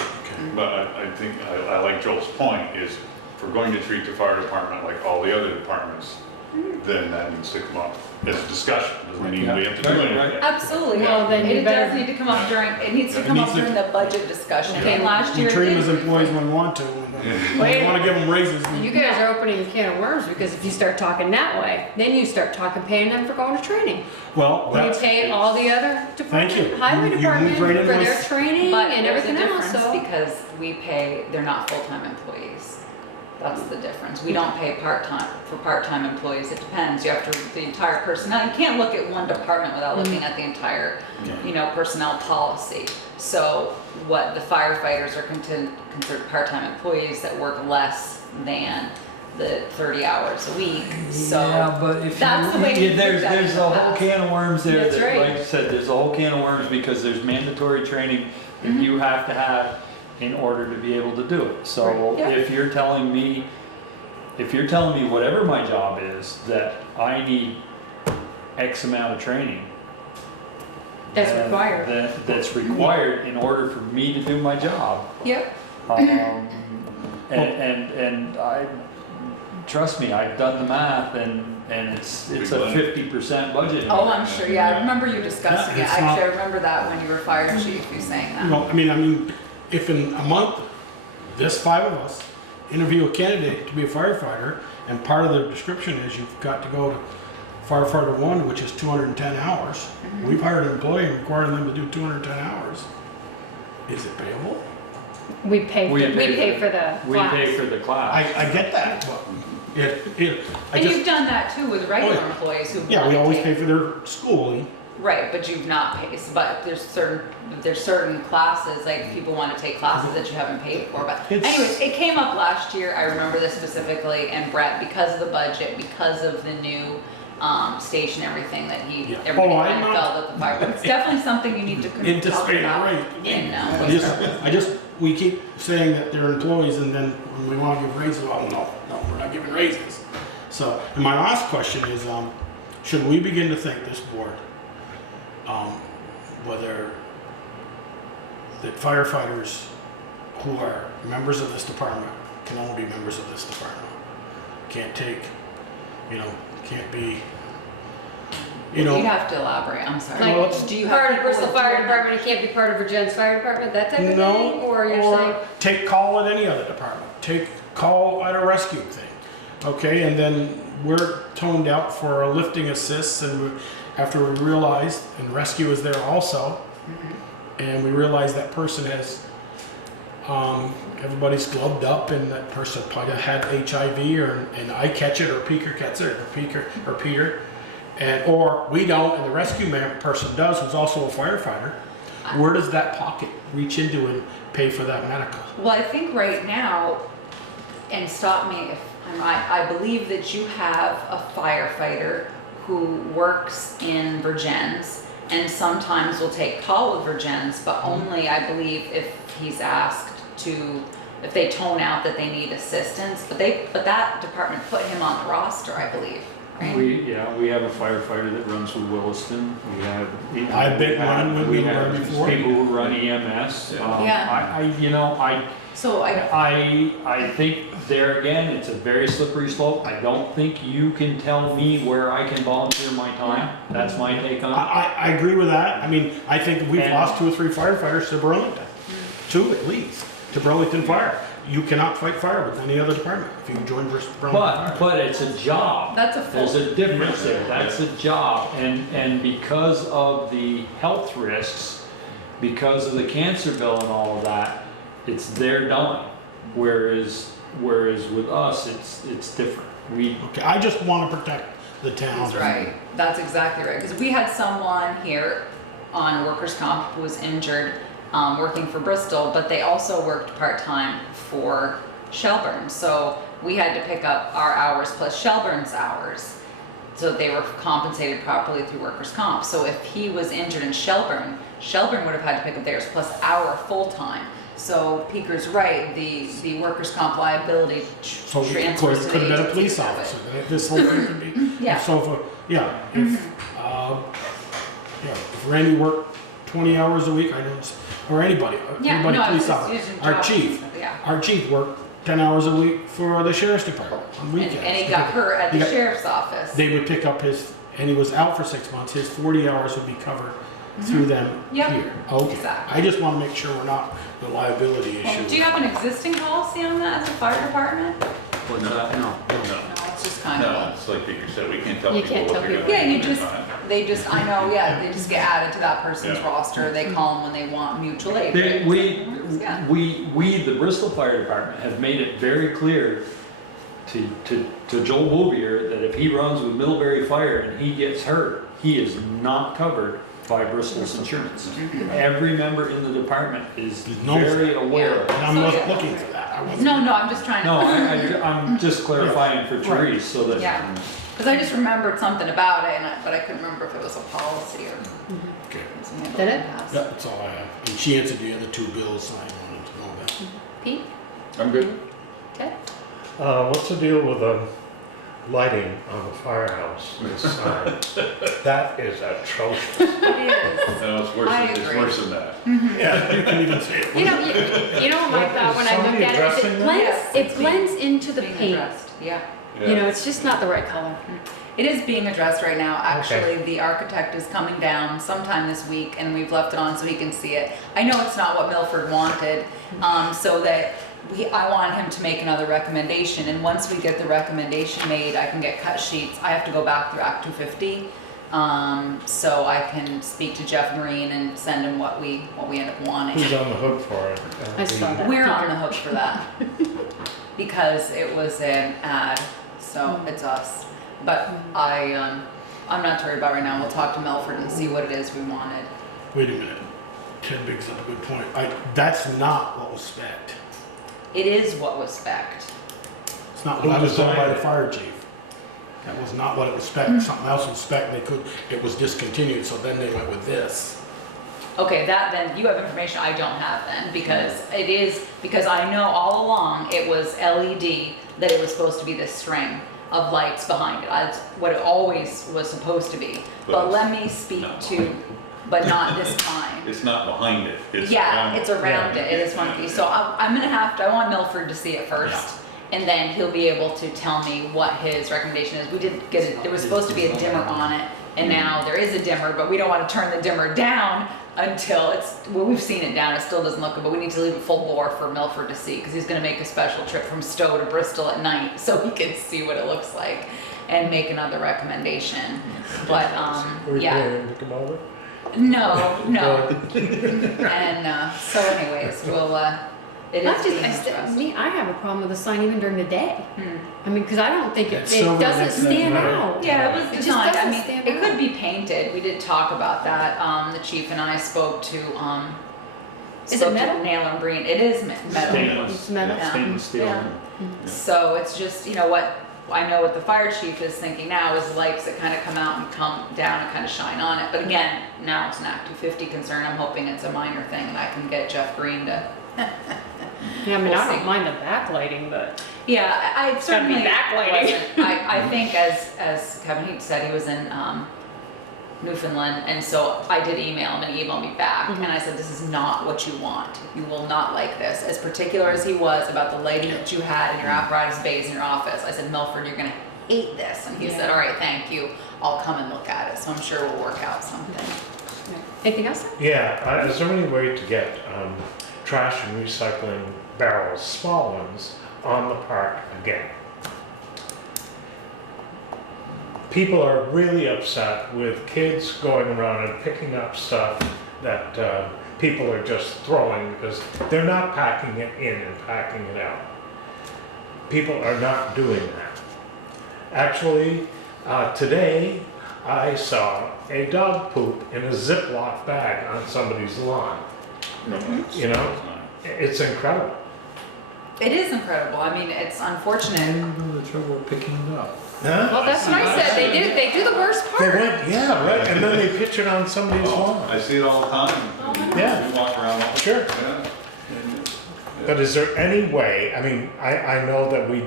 But I think, I like Joel's point, is if we're going to treat the fire department like all the other departments, then that needs to come up as a discussion, doesn't mean we have to do anything. Absolutely. Well, then you It does better, need to come up during, it needs to It come up needs to- during the budget discussion. Okay. And last we year. treat them it as did. employees when we want to. Wait. We want to give them raises. you guys are opening a can of worms, because if you start talking that way, then you start talking paying them for going to training. Well, We that's, pay all the other Thank you. department, highway You department moved right for into their my- training But and there's a everything else, difference so. because we pay, they're not full-time employees. That's the difference. We don't pay part-time, for part-time employees. It depends. You have to, the entire personnel, you can't look at one department without looking at the entire, personnel policy. So what the firefighters are considered part-time employees that work less than the 30 hours a week, so. Yeah, but if that's the way you there's look at it in a the whole past. can of worms there. That's that, right. Like I said, there's a whole can of worms because there's mandatory training that Mhm. you have to have in order to be able to do it. So Right, yeah. if you're telling me whatever my job is, that I need X amount of training. That's then- required. That's required in order for me to do my job. Yep. And I, trust me, I've done the math, and it's a 50% budget. Oh, I'm sure, yeah, I remember you discussing it. Yeah, it's Actually, I not- remember that when you were fire chief, you saying that. well, I mean, if in a month, this 5 of us interview a candidate to be a firefighter, and part of the description is you've got to go to firefighter 1, which is 210 hours. Mm-hmm. We've hired an employee and required them to do 210 hours. Is it payable? We pay We for the We pay class. for the class. I get that, but I And just, you've done that too with regular Oh, yeah. employees who yeah, want we to always take- pay for their schooling. Right, but you've not paid, but there's certain classes, like people want to take classes that you haven't paid for, but It's- anyways, it came up last year, I remember this specifically, and Brett, because of the budget, because of the new, station, everything that Yeah. everybody Oh, I'm kind of not- felt at the fire, but it's definitely something you need to talk Anticipating, about. right. And, I just, we keep saying that they're employees, and then when we want to give raises, oh, no, we're not giving raises. So, and my last question is, should we begin to think, this board, whether that firefighters who are members of this department can only be members of this department? Can't take, can't be, You'd have to elaborate, I'm sorry. Like, Well, it's- Do you have part of people Bristol that Fire do- Department, it can't be part of Virginia's Fire Department, that type of No, thing? Or you're saying, call at any other department, call at a rescue thing, okay? And then we're toned out for a lifting assist, and after we realized, and rescue is there also, and we realize that person has, everybody's gloved up, and that person probably had HIV, and I catch it, or Peter gets it, or Peter, or we don't, and the rescue person does, who's also a firefighter. Where does that pocket reach into and pay for that medical? Well, I think right now, and stop me if I'm right, I believe that you have a firefighter who works in Virgins and sometimes will take call with Virgins, but only, I believe, if he's asked to, if they tone out that they need assistance, but that department put him on the roster, I believe, right? We have a firefighter that runs with Williston. We have. I've been one when we were before. People who run EMS. Yeah. So I think there again, it's a very slippery slope. I don't think you can tell me where I can volunteer my time. That's my take on it. I agree with that. I mean, I think we've And- lost 2 or 3 firefighters to Burlington. 2 at least, to Burlington Fire. You cannot fight fire with any other department if you join Burlington Fire. But it's a job. that's a full. There's a difference there. That's a job. And because of the health risks, because of the cancer bill and all of that, it's their dime. Whereas with us, it's different. Okay, I just want to protect the town. That's right. That's exactly right. Because we had someone here on workers' comp who was injured working for Bristol, but they also worked part-time for Shelburne. So we had to pick up our hours plus Shelburne's hours so that they were compensated properly through workers' comp. So if he was injured in Shelburne would have had to pick up theirs plus our full-time. So Peaker's right, the workers' comp liability So it could transfers to have the been a agency police to have it. officer, then this whole thing could be. Yeah. So if Randy worked 20 hours a week, I know, or anybody, Yeah, anybody no, police it's officer, using our jobs, chief, yeah. our chief worked 10 hours a week for the sheriff's department on And, weekends. and he got hurt at He the got- sheriff's office. They would pick up his, and he was out for 6 months, his 40 hours would be covered through them Yep, here. Okay, exactly. I just want to make sure we're not the liability issue. Do you have an existing policy on that as a fire department? Well, no, no. No, it's just kind No, of. it's like Peter said, we can't tell You people can't what tell they're people. gonna Yeah, do. you just, they just, I know, yeah, they just get added to that person's Yeah. roster. They call them when they want mutual aid. They, right? Yeah. we, the Bristol Fire Department, have made it very clear to Joel Bouvier that if he runs with Middlebury Fire and he gets hurt, he is not covered by Bristol's insurance. Every member in the department is Knows very aware of it. And I'm So, not yeah. looking for that. I wasn't- No, I'm just trying to. No, I'm just clarifying for Therese so that. Yeah, because I just remembered something about it, but I couldn't remember if it was a policy or. Okay. something Did in it? the past. Yeah, that's all I have. And she answered the other two bills, so I wanted to know that. Pete? I'm good. Ted? What's the deal with the lighting on the firehouse inside? That is atrocious. It is. No, it's worse, I it's agree. worse than that. Yeah, you can even say it. You know what my thought when I looked Somebody at it is addressing it that? blends, Yes, it it's being- blends into the Being paint. addressed, yeah. You know, it's just not the right color. It is being addressed right now. Actually, the architect is coming down sometime this week and we've left it on so he can see it. I know it's not what Milford wanted, so that I want him to make another recommendation. And once we get the recommendation made, I can get cut sheets. I have to go back through Act 250. So I can speak to Jeff Green and send him what we end up wanting. Who's on the hook for it? I saw that. We're on the hook for that because it was an ad, so it's us. But I'm not worried about it right now. We'll talk to Melford and see what it is we wanted. Wait a minute. Ted brings up a good point. That's not what was spec'd. It is what was spec'd. It's not Who what I was told by designed the it? fire chief. That was not what it was spec'd. Something else was spec'd and it was discontinued, so then they went with this. Okay, that then, you have information I don't have then, because I know all along it was LED, that it was supposed to be this string of lights behind it. That's what it always was supposed to be. But let me speak to, but not this time. It's not behind it, it's Yeah, around it's it. around it, it is funky. So I'm gonna I want Milford to see it first. And then he'll be able to tell me what his recommendation is. We didn't get it, there was supposed to be a dimmer on it, and now there is a dimmer, but we don't wanna turn the dimmer down until we've seen it down, it still doesn't look good, but we need to leave it full bore for Milford to see, because he's gonna make a special trip from Stowe to Bristol at night, so he can see what it looks like and make another recommendation. But, yeah. No. And, so anyways, we'll, it I is being just, addressed. I have a problem with the sign even during the day. I mean, because I don't think That it silver doesn't next to stand that out. Yeah, it was It just designed, I doesn't mean, stand it could out. be painted, we did talk about that, the chief and I spoke to, Is it spoke to metal? Nail and Breen, it is metal. Stainless. It's metal. Yeah, stainless steel. Yeah. So it's just, you know what, I know what the fire chief is thinking now is lights that kind of come out and come down and kind of shine on it. But again, now it's an Act 250 concern. I'm hoping it's a minor thing and I can get Jeff Green to. Yeah, I mean, We'll I don't see. mind the backlighting, but Yeah, I gotta be certainly backlighting. wasn't. I think as Kevin Heath said, he was in Newfoundland, and so I did email him and he emailed me back, and I said, this is not what you want. You will not like this. As particular as he was about the lighting that you had in your apparatus bays in your office, I said, Milford, you're gonna hate this. And he said, all right, thank you. I'll come and look at it. So I'm sure we'll work out something. anything else? Yeah, is there any way to get trash and recycling barrels, small ones, on the park again? People are really upset with kids going around and picking up stuff that people are just throwing because they're not packing it in and packing it out. People are not doing that. Actually, today I saw a dog poop in a Ziploc bag on somebody's lawn. You know, it's incredible. It is incredible. I mean, it's unfortunate. the trouble with picking it up. Huh? Well, that's what I said, they do the worst They part. went, yeah, right, and then they pitch it on somebody's Oh, lawn. I see it all the time. Yeah. You walk around all. Sure. Yeah. But is there any way, I mean, I know that we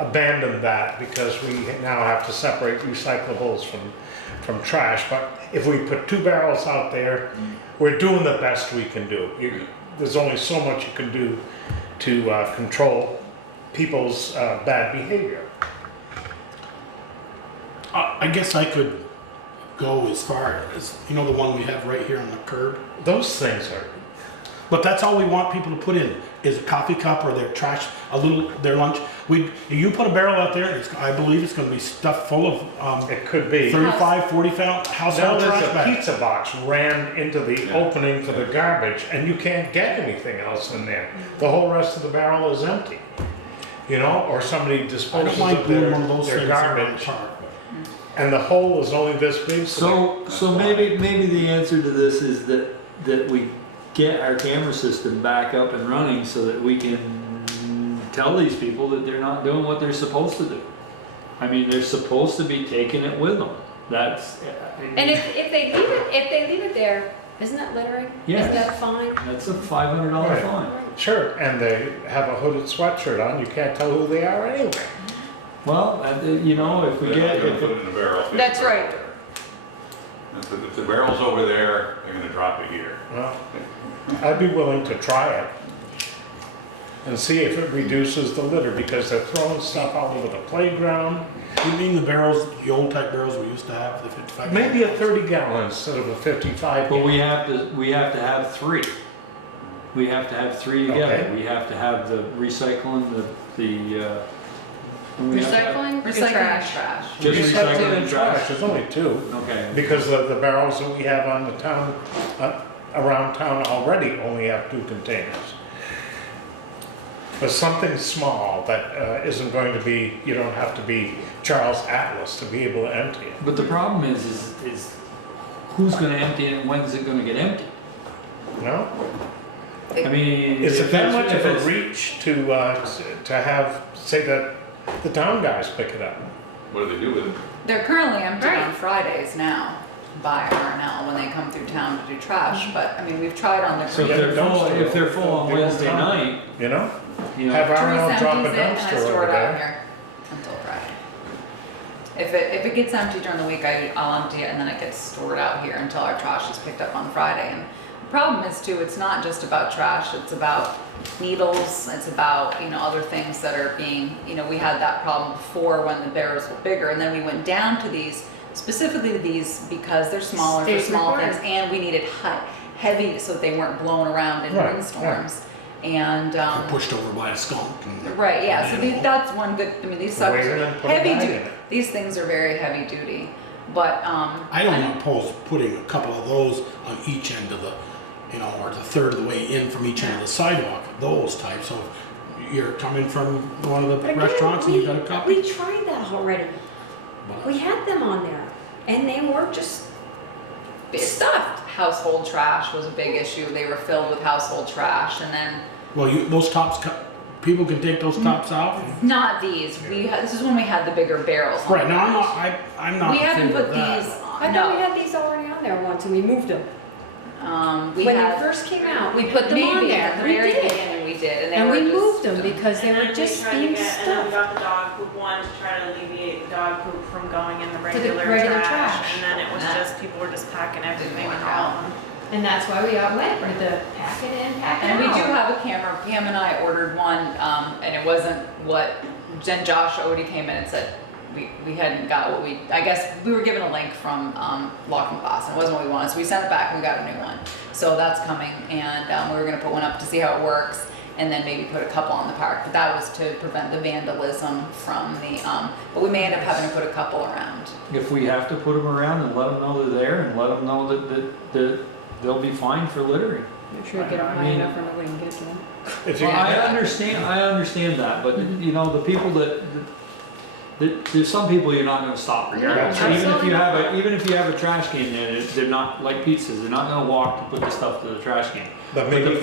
abandoned that because we now have to separate recyclables from trash, but if we put 2 barrels out there, we're doing the best we can do. There's only so much you can do to control people's bad behavior. I guess I could go as far as, you know, the one we have right here on the curb. Those things are, But that's all we want people to put in, is a coffee cup or their trash, their lunch. You put a barrel out there, I believe it's gonna be stuffed full of, it could be. 35, 40 Now household there's trash a bags. pizza box ran into the opening for the garbage and you can't get anything else in there. The whole rest of the barrel is empty. You know, or somebody I don't disposes mind of doing one of those their things around the garbage park. and the hole is only this big. So maybe the answer to this is that we get our camera system back up and running so that we can tell these people that they're not doing what they're supposed to do. I mean, they're supposed to be taking it with them. That's. And if they leave it there, isn't that littering? Yes. Isn't that fine? That's a $500 Right. fine. Sure, and they have a hooded sweatshirt on, you can't tell who they are anyway. Well, you know, if we They're get, not gonna if put it in a barrel. if That's it's right. there. If the barrel's over there, they're gonna drop it here. Well, I'd be willing to try it and see if it reduces the litter because they're throwing stuff all over the playground. You mean the barrels, the old type barrels we used to have, the 55? Maybe a 30-gallon instead of a 55 but gallon. we have to have 3. We have to have 3 together. Okay. We have to have the recycling, we have to have- Recycling or Recycling trash? trash. Just Recycling recycling and trash, there's only 2. Okay. Because the barrels that we have on the town, around town already only have 2 containers. But something small that isn't going to be, you don't have to be Charles Atlas to be able to empty it. But the problem is who's gonna empty it and when's it gonna get empty? No? I mean. Is if it that it's- much if of a it's- reach to have, say that the town guys pick it up? What do they do with it? They're currently emptied Right. on Fridays now by R&L when they come through town to do trash, but I mean, we've tried on the So Get a dumpster. if they're full on They won't Wednesday come. night, You know? you know. Have Teresa R&L drop a empties it and I dumpster store over it out there. here until Friday. If it gets empty during the week, I'll empty it and then it gets stored out here until our trash is picked up on Friday. And the problem is too, it's not just about trash, it's about needles, it's about, you know, other things that are being, you know, we had that problem before when the barrels were bigger and then we went down to these, specifically these because they're smaller for Stays small required. things and we needed heavy so that they weren't blown around in Right, windstorms. And, Or pushed over by a skunk. and- right, yeah, so Animal. that's one good, I mean, these suckers Wait are and put a heavy bag in duty. it. These things are very heavy duty, but, I don't oppose putting a couple of those on each end of the, you know, or the third of the way in from each end of the sidewalk, those types. So if you're coming from one of the But again, restaurants and you got a cup. We tried that already. We had them on there and they were just stuffed. household trash was a big issue. They were filled with household trash and then, Well, those tops, people can take those tops off. not these, this is when we had the bigger barrels. on Right, the now trash. I'm not We in haven't favor put of that. these, I thought we had these already on there once and we moved them. we When had, they first came out, we put them on maybe there at at the we very did. beginning, we did, and they And were we just. moved them because they And were then just we tried to being get, and then we stuffed. got the dog poop one to try to alleviate the dog poop from going in the the regular regular trash. trash. And then it was Nah. just, people were just packing everything work in out. all. And that's why we all went with the pack it in, pack it out. And we do have a camera. Pam and I ordered one, and it wasn't what, then Josh Odie came in and said, we hadn't got what I guess we were given a link from Lock and Glass, and it wasn't what we wanted, so we sent it back and we got a new one. So that's coming, and we were gonna put one up to see how it works, and then maybe put a couple on the park, but that was to prevent the vandalism from the, but we may end up having to put a couple around. If we have to put them around and let them know they're there and let them know that they'll be fined for littering. Make sure you get them I high mean- enough where nobody can get to them. If you Well, I get- understand that, but you know, the people that there's some people you're not gonna stop regardless. No, Even if absolutely you have not. even if you have a trash can there, they're not like pizzas, they're not gonna walk to put the stuff to the trash can. But But maybe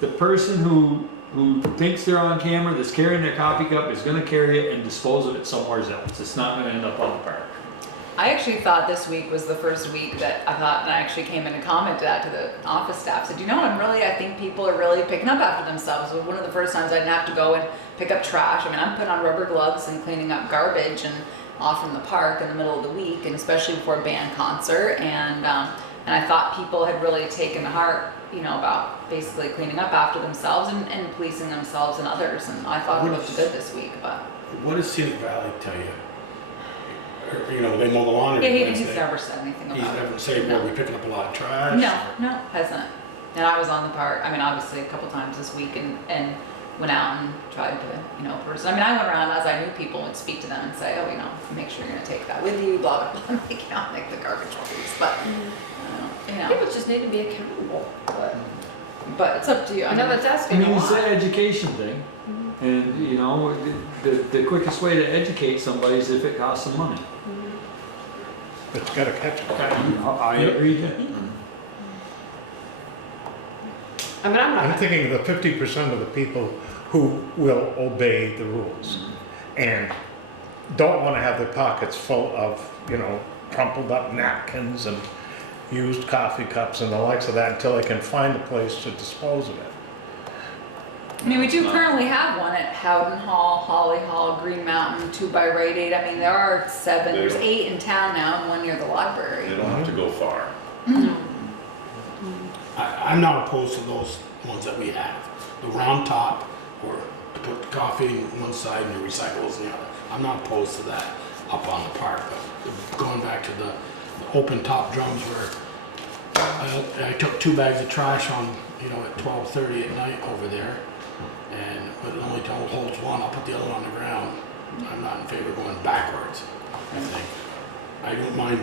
the person who who thinks they're on camera, that's carrying their coffee cup, is gonna carry it and dispose of it somewhere else. It's not gonna end up on the park. I actually thought this week was the first week that I thought, and I actually came in and commented that to the office staff, said, you know, I think people are really picking up after themselves. It was one of the first times I didn't have to go and pick up trash. I mean, I'm putting on rubber gloves and cleaning up garbage and off from the park in the middle of the week, and especially before a band concert. And I thought people had really taken to heart, you know, about basically cleaning up after themselves and policing themselves and others. And I thought it looked good this week, but. What does Scenic Valley tell you? Or, you know, they mow the lawn every Yeah, Wednesday. he's never said anything about it. He's never said, well, we're picking up a lot of trash. No, hasn't. And I was on the park, I mean, obviously a couple times this week and went out and tried to, you know, person. I mean, I went around as I knew people and speak to them and say, oh, you know, make sure you're gonna take that with you, blah, blah, blah, make it out like the garbage police, but, you know. People just need to be accountable, But it's up to you. I know that's I asking a mean, it's lot. an education thing. And, you know, the quickest way to educate somebody is if it costs them money. But you gotta catch it. I agree. I mean, I'm I'm not, thinking of the 50% of the people who will obey the rules and don't want to have their pockets full of, you know, crumpled up napkins and used coffee cups and the likes of that until they can find a place to dispose of it. I mean, we do currently have one at Howden Hall, Holly Hall, Green Mountain, 2 by Rite Aid. I mean, there are 7, there's 8 in town now and one near the library. They don't have to go far. I'm not opposed to those ones that we have. The round top, or to put the coffee in one side and the recyclables in the other. I'm not opposed to that up on the park. But going back to the open top drums where I took 2 bags of trash on, you know, at 12:30 at night over there. But it only holds one, I'll put the other one on the ground. I'm not in favor of going backwards, I think. I don't mind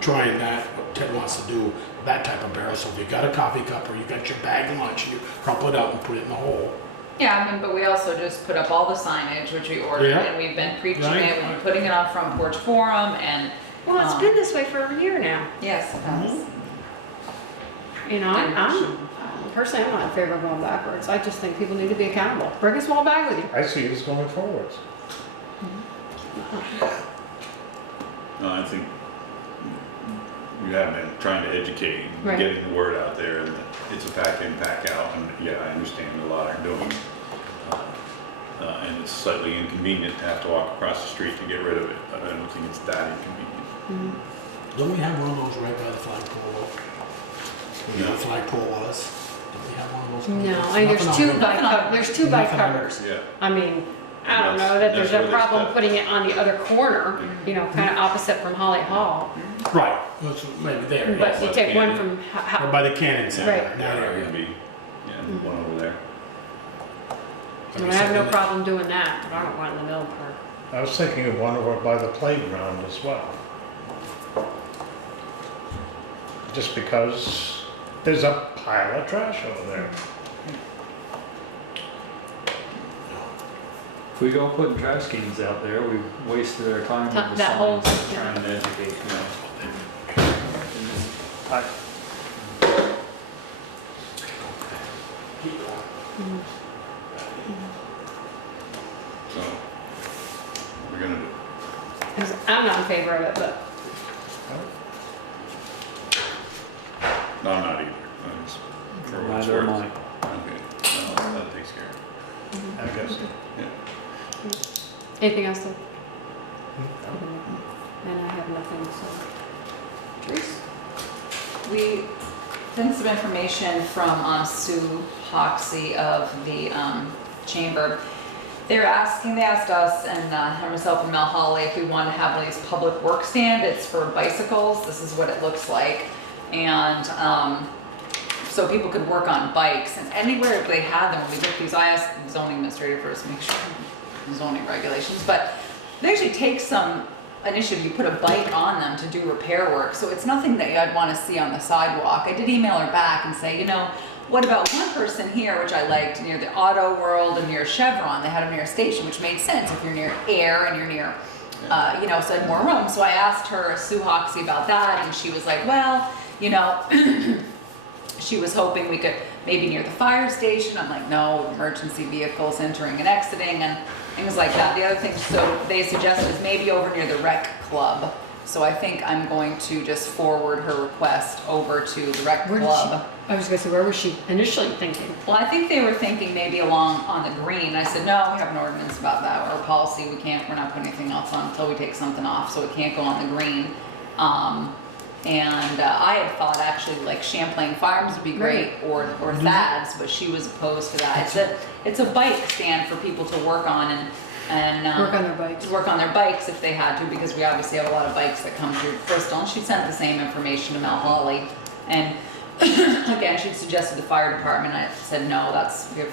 trying that, what Ted wants to do, that type of barrel. So if you got a coffee cup or you got your bag of lunch, you crumple it up and put it in the hole. Yeah, I mean, but we also just put up all the signage, which we ordered, Yeah. and we've been preaching Right. it, we've been putting it on Front Porch Forum, and. well, it's been this way for a year now. Yes, it has. You know, I'm personally, I'm not in favor of going backwards. I just think people need to be accountable. Bring a small bag with you. I see it as going forwards. No, I think you have been trying to educate and Right. getting the word out there, and that it's a pack in, pack out, and yeah, I understand a lot are doing. And it's slightly inconvenient to have to walk across the street to get rid of it, but I don't think it's that inconvenient. Don't we have one of those right by the flagpole? Where the flagpole was? Don't we have one of those? No, I mean, there's Nothing 2 on by it. there's 2 by Nothing on it. covers. Yeah. I mean, I don't That's- know that there's that's a where they problem step. putting it on the other corner, you know, kind of opposite from Holly Hall. Right, that's maybe there. But you by take the one cannon. from, Or by the cannon center, Right. that area. It'd be, yeah, one over there. I mean, I have no problem doing that, but I don't want it in the middle of the park. I was thinking of one over by the playground as well. Just because there's a pile of trash over there. If we go putting trash cans out there, we've wasted our time with the That whole, signs, yeah. trying to educate, you know. So, we're gonna do. I'm not in favor of it, but No, I'm not either. I'm just- for what it's Neither am worth. I. Okay, well, that takes care of it. I guess. Yeah. anything else to? And I have nothing, so. Terese? We sent some information from Sue Hoxie of the chamber. They asked us and myself and Mel Holly if we wanted to have one of these public work standards for bicycles. This is what it looks like. And so people could work on bikes, and anywhere they had them, when we looked these, I asked the zoning administrator first to make sure zoning regulations, but they actually take some initiative. You put a bike on them to do repair work, so it's nothing that I'd want to see on the sidewalk. I did email her back and say, you know, what about one person here, which I liked, near the Auto World and near Chevron? They had them near a station, which made sense if you're near air and you're near, you know, so I had more room. So I asked her, Sue Hoxie, about that, and she was like, well, you know, she was hoping we could maybe near the fire station. I'm like, no, emergency vehicles entering and exiting and things like that. The other thing, so they suggested is maybe over near the rec club. So I think I'm going to just forward her request over to the rec Where did club. I was gonna say, where was she initially thinking? Well, I think they were thinking maybe along on the green. I said, no, we have an ordinance about that, or a policy, we're not putting anything else on until we take something off, so it can't go on the green. I had thought actually like Champlain Farms would be great, or Thad's, but she was opposed to that. It's a bike stand for people to work on and Work on their bikes. work on their bikes if they had to, because we obviously have a lot of bikes that come through Bristol. And she sent the same information to Mel Hawley, and again, she suggested the fire department. I said no, we have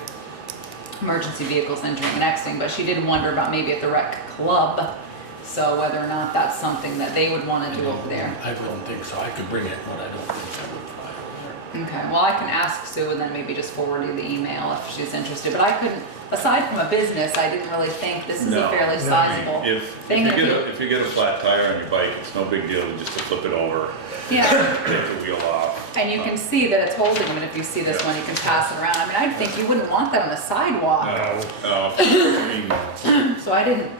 emergency vehicles entering and exiting, but she did wonder about maybe at the rec club. So whether or not that's something that they would want to do over there. I wouldn't think so. I could bring it, but I don't think I would fly over Okay, well, I can ask Sue and then maybe just forward you the email if she's interested. But I couldn't, aside from a business, I didn't really think this is a fairly sizable thing. If you get a flat tire on your bike, it's no big deal just to flip it over, Yeah, take the wheel off. and you can see that it's holding them, and if you see this one, you can pass it around. I mean, I'd think you wouldn't want that on the sidewalk. I mean, So I didn't,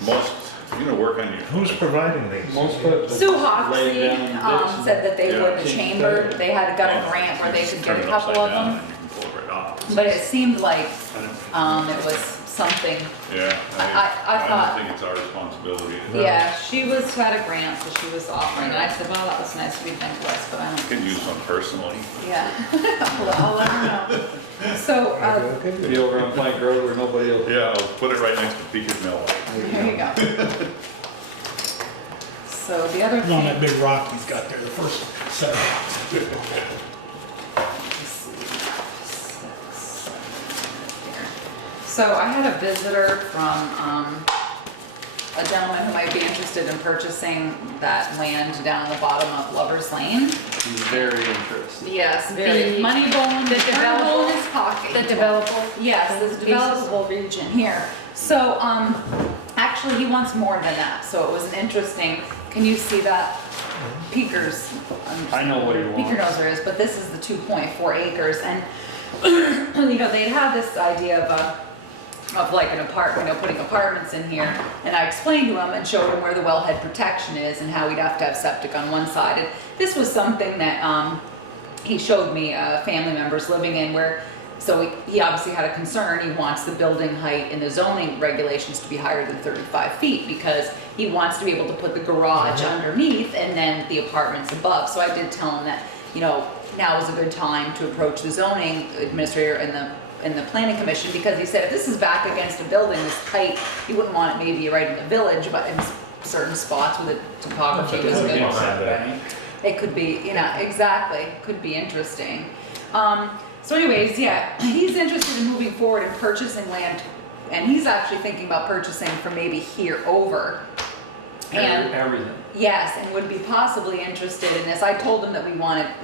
if you're gonna work on your. Who's providing these? Most of Sue it Hoxley laid down ditch. said that they Yeah. would, the chamber, they had got a grant where they could get a couple of them. You can pull it right off. But it seemed like I don't- it was something, Yeah, I I thought- don't think it's our responsibility. yeah, she had a grant, so she was offering, and I said, well, that was nice of you to think of us, but I don't. You can use one personally. Yeah, I'll let her know. So, Be over on Plank Road where nobody will. Yeah, I'll put it right next to Peter's Mill. here you go. So the other there. On that thing, big rock he's got there, the first set of rocks. let's see, 6, 7, here. So I had a visitor from, a gentleman who might be interested in purchasing that land down the bottom of Lover's Lane. He's very interested. Yes, very money bone, the developable in his pocket. The developable? Yes, there's a developable region here. So, actually, he wants more than that, so it was an interesting, can you see that? Peakers. I know what he wants. Peaker knows where it is, but this is the 2.4 acres, and, you know, they'd had this idea of like an apartment, putting apartments in here, and I explained to him and showed him where the wellhead protection is and how we'd have to have septic on one side. And this was something that he showed me family members living in where, so he obviously had a concern. He wants the building height in the zoning regulations to be higher than 35 feet because he wants to be able to put the garage underneath and then the apartments above. So I did tell him that, you know, now is a good time to approach the zoning administrator and the planning commission, because he said if this is back against a building this tight, he wouldn't want it maybe right in the village, but in certain spots where the topography was good. It could be, you know, exactly, could be interesting. So anyways, yeah, he's interested in moving forward and purchasing land, and he's actually thinking about purchasing from maybe here over. And Everything. yes, and would be possibly interested in this. I told him that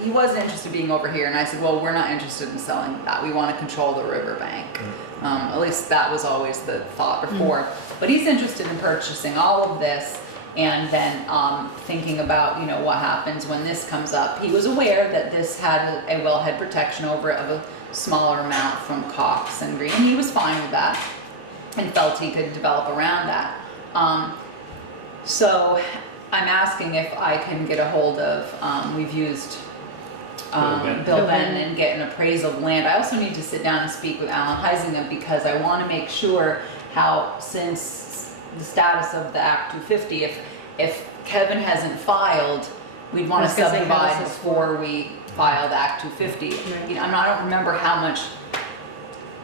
he wasn't interested in being over here, and I said, well, we're not interested in selling that. We want to control the riverbank. At least that was always the thought before. But he's interested in purchasing all of this, and then thinking about, you know, what happens when this comes up. He was aware that this had a wellhead protection over it of a smaller amount from Cox and Green, and he was fine with that, and felt he could develop around that. So I'm asking if I can get a hold of, we've used Bill Ben and get an appraisal of land. I also need to sit down and speak with Alan Heisinger because I want to make sure how, since the status of the Act 250, if Kevin hasn't filed, we'd want to subdivide before we file the Act 250. Right. You know, I don't remember how much,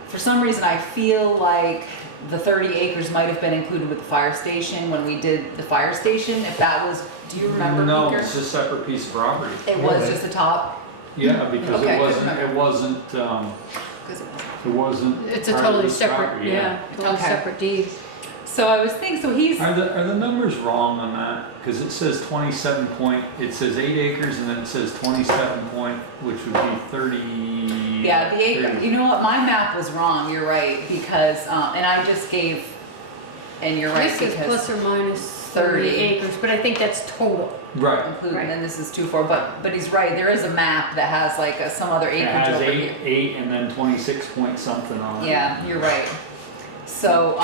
for some reason I feel like the 30 acres might have been included with the fire station when we did the fire station, if that was, do you remember, No, Peter? it's a separate piece of property. It was just the top? Yeah, because Okay, it good wasn't, Because it wasn't. It's a part of totally this separate, property, yeah, totally Okay. separate deed. So I was thinking, so he's, Are the numbers wrong on that? Because it says 27 point, it says 8 acres and then it says 27 point, which would be 30. yeah, the acre, 30. you know what, my map was wrong, you're right, because, and I just gave, and you're right, This is plus because, or minus 30 30. acres, but I think that's total. Right. include, Right. and then this is 2-4, but he's right, there is a map that has like some other It acreage has over here. 8 and then 26 point something on it. Yeah, you're right. So,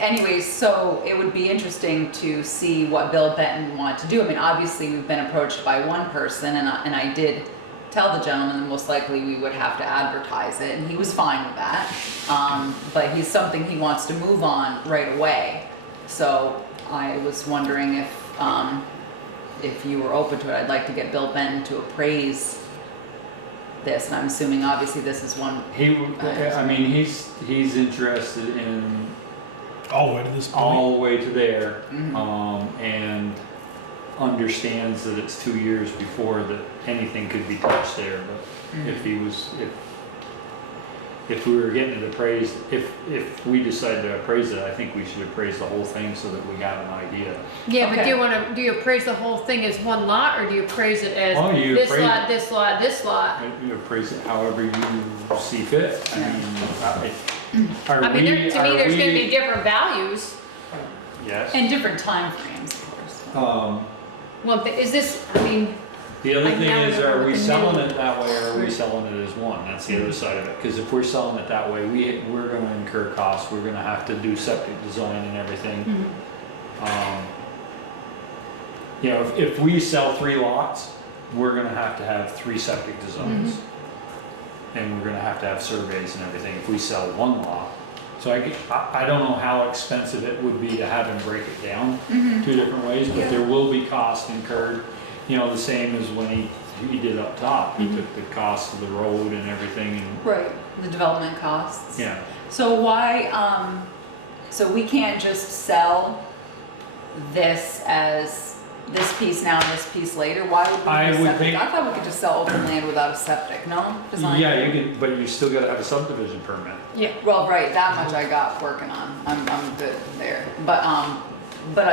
anyways, so it would be interesting to see what Bill Benton wanted to do. I mean, obviously, we've been approached by one person, and I did tell the gentleman that most likely we would have to advertise it, and he was fine with that. But he's something he wants to move on right away. So I was wondering if you were open to it. I'd like to get Bill Benton to appraise this, and I'm assuming obviously this is one. I mean, he's interested in All the way to this point. all the way to there, Mhm. and understands that it's 2 years before that anything could be touched there. But Mhm. if he was, if we were getting it appraised, if we decide to appraise it, I think we should appraise the whole thing so that we got an idea. Yeah, but Okay. do you appraise the whole thing as one lot, or do you appraise it as Oh, you this appraise lot, it. this lot, this lot? You appraise it however you see fit. I Yeah. mean, are I mean, we- to me, are there's gonna we- be different values. Yes. And different time frames, of course. Well, is this, I mean, The other I thing now is, know are what we the selling minimum- it that way, or are we selling it as one? That's the other side of it. Because if we're selling it that way, we're gonna incur costs, we're gonna have to do septic design and everything. You know, if we sell 3 lots, we're gonna have 3 septic designs. And we're gonna have surveys and everything if we sell 1 lot. So I don't know how expensive it would be to have him break it down 2 different ways, but there will be costs incurred. You know, the same as when he did up top, he took the cost of the road and everything, and, Right, the development costs. yeah. So why, so we can't just sell this as this piece now and this piece later? Why would we I need would septic? think- I thought we could just sell open land without a septic, no? Design? Yeah, you can, but you still gotta have a subdivision permit. yeah. Well, right, that much I got working on, I'm good there. But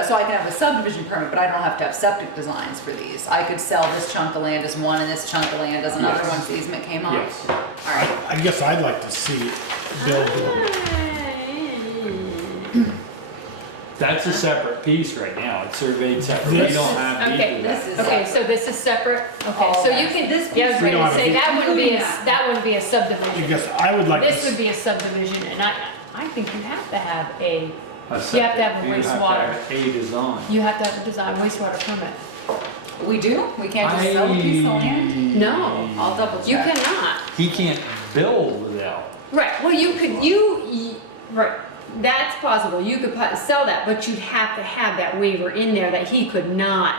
so I can have a subdivision permit, but I don't have to have septic designs for these. I could sell this chunk of land as one and this chunk of land as another Yes. once the easement came on? Yes. All right. I guess I'd like to see Bill do That's a separate piece right now, it's surveyed separate, we This- don't have Okay, either of this that. is Okay, so this is separate? Okay, All so you that. can, This yeah, I was we ready don't to have say, to- that wouldn't be a, Including that wouldn't be a I subdivision. guess I would like to. This would be a subdivision, and I think you have to have a, A You have to have a septic, you wastewater. have to have a design. you have to have a design wastewater permit. We do? We can't just sell a piece of land? No. I'll double check. You cannot. He can't build without. Right, well, you could, right, that's possible, you could sell that, but you'd have to have that waiver in there that he could not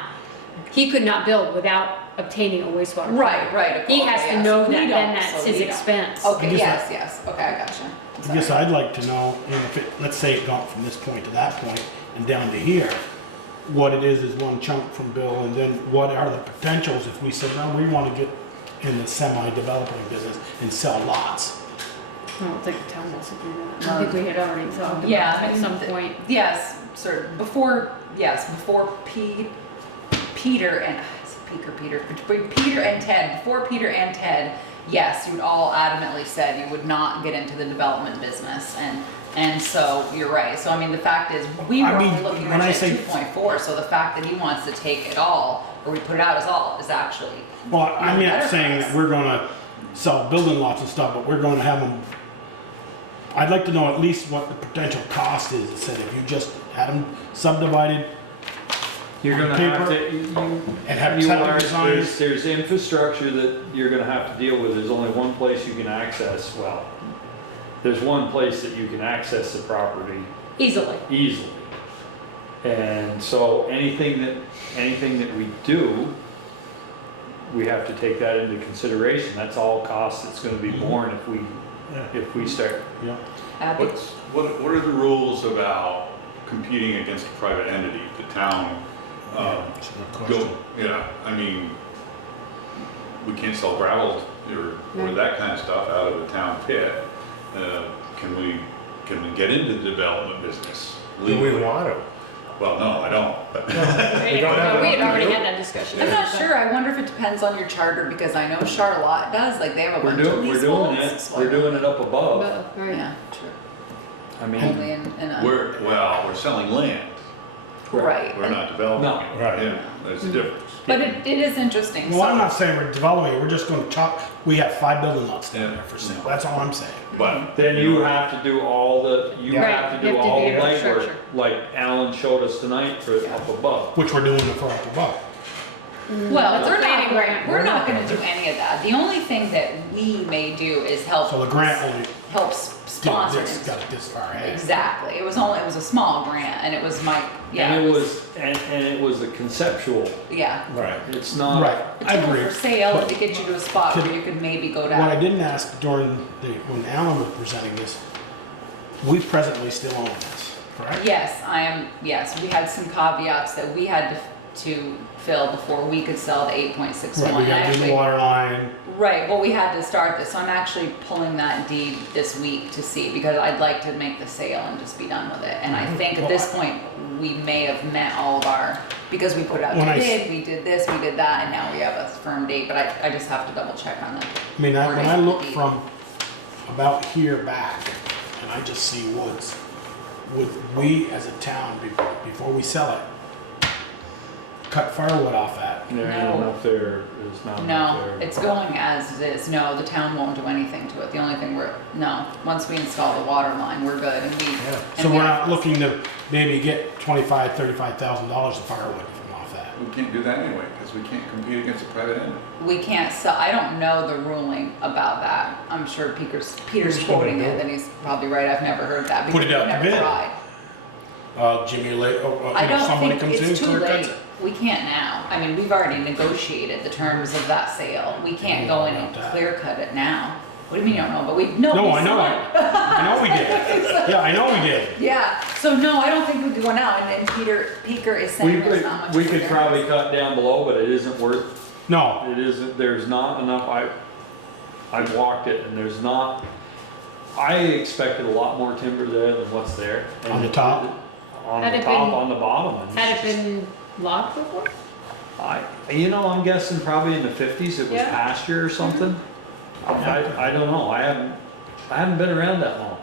build without obtaining a wastewater. permit. Right. He okay, has to yes. know We that, don't, then that's so his we don't. expense. Okay, I yes, guess yes, okay, I gotcha. I guess I'd like to know, you know, if it, let's say it got from this point to that point and down to here, what it is one chunk from Bill, and then what are the potentials if we said, no, we want to get in the semi-developing business and sell lots. I don't think the town wants to do that. I think we had already talked about Yeah, that at some point. Yes, sir, before Peter and, between Peter and Ted, before Peter and Ted, yes, you all adamantly said you would not get into the development business, and so, you're right, so I mean, the fact is, we were I mean, only looking when I at say- 2.4, so the fact that he wants to take it all, or we put it out as all, is actually. Well, I'm better not for saying us. that we're gonna sell building lots and stuff, but we're gonna have them, I'd like to know at least what the potential cost is, it said if you just had them subdivided You're On gonna have paper, to, and have you septic are, designs. there's infrastructure that you're gonna have to deal with, there's only one place you can access, well, there's one place that you can access the property Easily. easily. And so anything that we do, we have to take that into consideration, that's all costs that's gonna be borne if we start. Yeah. Abby? What are the rules about competing against a private entity? The town, That's a good question. yeah, I mean, we can't sell gravel or that kind of stuff out of the town pit. Can we get into the development business Do we legally? want to? Well, no, I don't, but. We don't have We had that already to do. had that discussion. I'm not sure, I wonder if it depends on your charter, because I know Charlotte does, like, they have a We're bunch of doing leaseholds. it, so- we're doing it up above, Right. Yeah, true. I mean, Only in a. We're selling land. Right. We're not developing No, it. right. Yeah, that's the difference. But it is interesting. Well, So- I'm not saying we're developing it, we're just gonna chop, we have 5 building lots down there for sale, that's all I'm saying. But Then you have to do all the, you Right, have to you do have to all do the your legwork, infrastructure. like Alan showed us tonight for up above. Which we're doing for up above. Well, That's a we're planning not, grant. we're not gonna do any of that. The only thing that we may do is help. So the grant only Helps sponsor got it. got it this far ahead. Exactly. It was a small grant and it was And it was, and it was a conceptual, yeah. Right. it's not. Right, It's I all agree. for sale But to get you to a spot could- where you could maybe go What I down. didn't ask during when Alan was presenting this, we presently still own this, correct? Yes, we had some caveats that we had to fill before we could sell the 8.61. Right, we gotta do the water line. Right, well, we had to start this, so I'm actually pulling that deed this week to see, because I'd like to make the sale and just be done with it. And I think at this point, we may have met all of our, because we put out to When I s- bid, we did this, we did that, and now we have a firm date, but I just have to double check on that. I mean, when I look from about here back, and I just see woods, would we as a town, before we sell it, cut firewood off that? There ain't No. enough there, there's not enough No, there. it's going as it is. No, the town won't do anything to it. The only thing once we install the water line, we're good, and we. Yeah. and So we we're have- not looking to maybe get $25,000-$35,000 of firewood from off that? we can't do that anyway, because we can't compete against a private entity. We can't sell, I don't know the ruling about that. I'm sure Peter's Who's gonna quoting do it, it? and he's probably right. I've never heard that. Put it because out we've to never bid. tried. Jimmy, I don't somebody think comes in, it's too clear cuts late. it. We can't now. I mean, we've already negotiated the terms of that sale. We can't go in and About that. clear cut it now. What do you mean you don't know? But we, no. No, we I know, signed. I know we did. Yeah, I know we did. Yeah, so no, I don't think we could go now, and Peter is saying there's not much. We over could there. probably cut down below, but it isn't worth, No, it isn't, there's not enough, I've walked it and there's not, I expected a lot more timber there than what's there. And On the top? On Had the it top, been- on the bottom. and Had it's it just- been logged before? I'm guessing probably in the 50s, it was Yeah. pasture or something. I don't know, I haven't been around that long.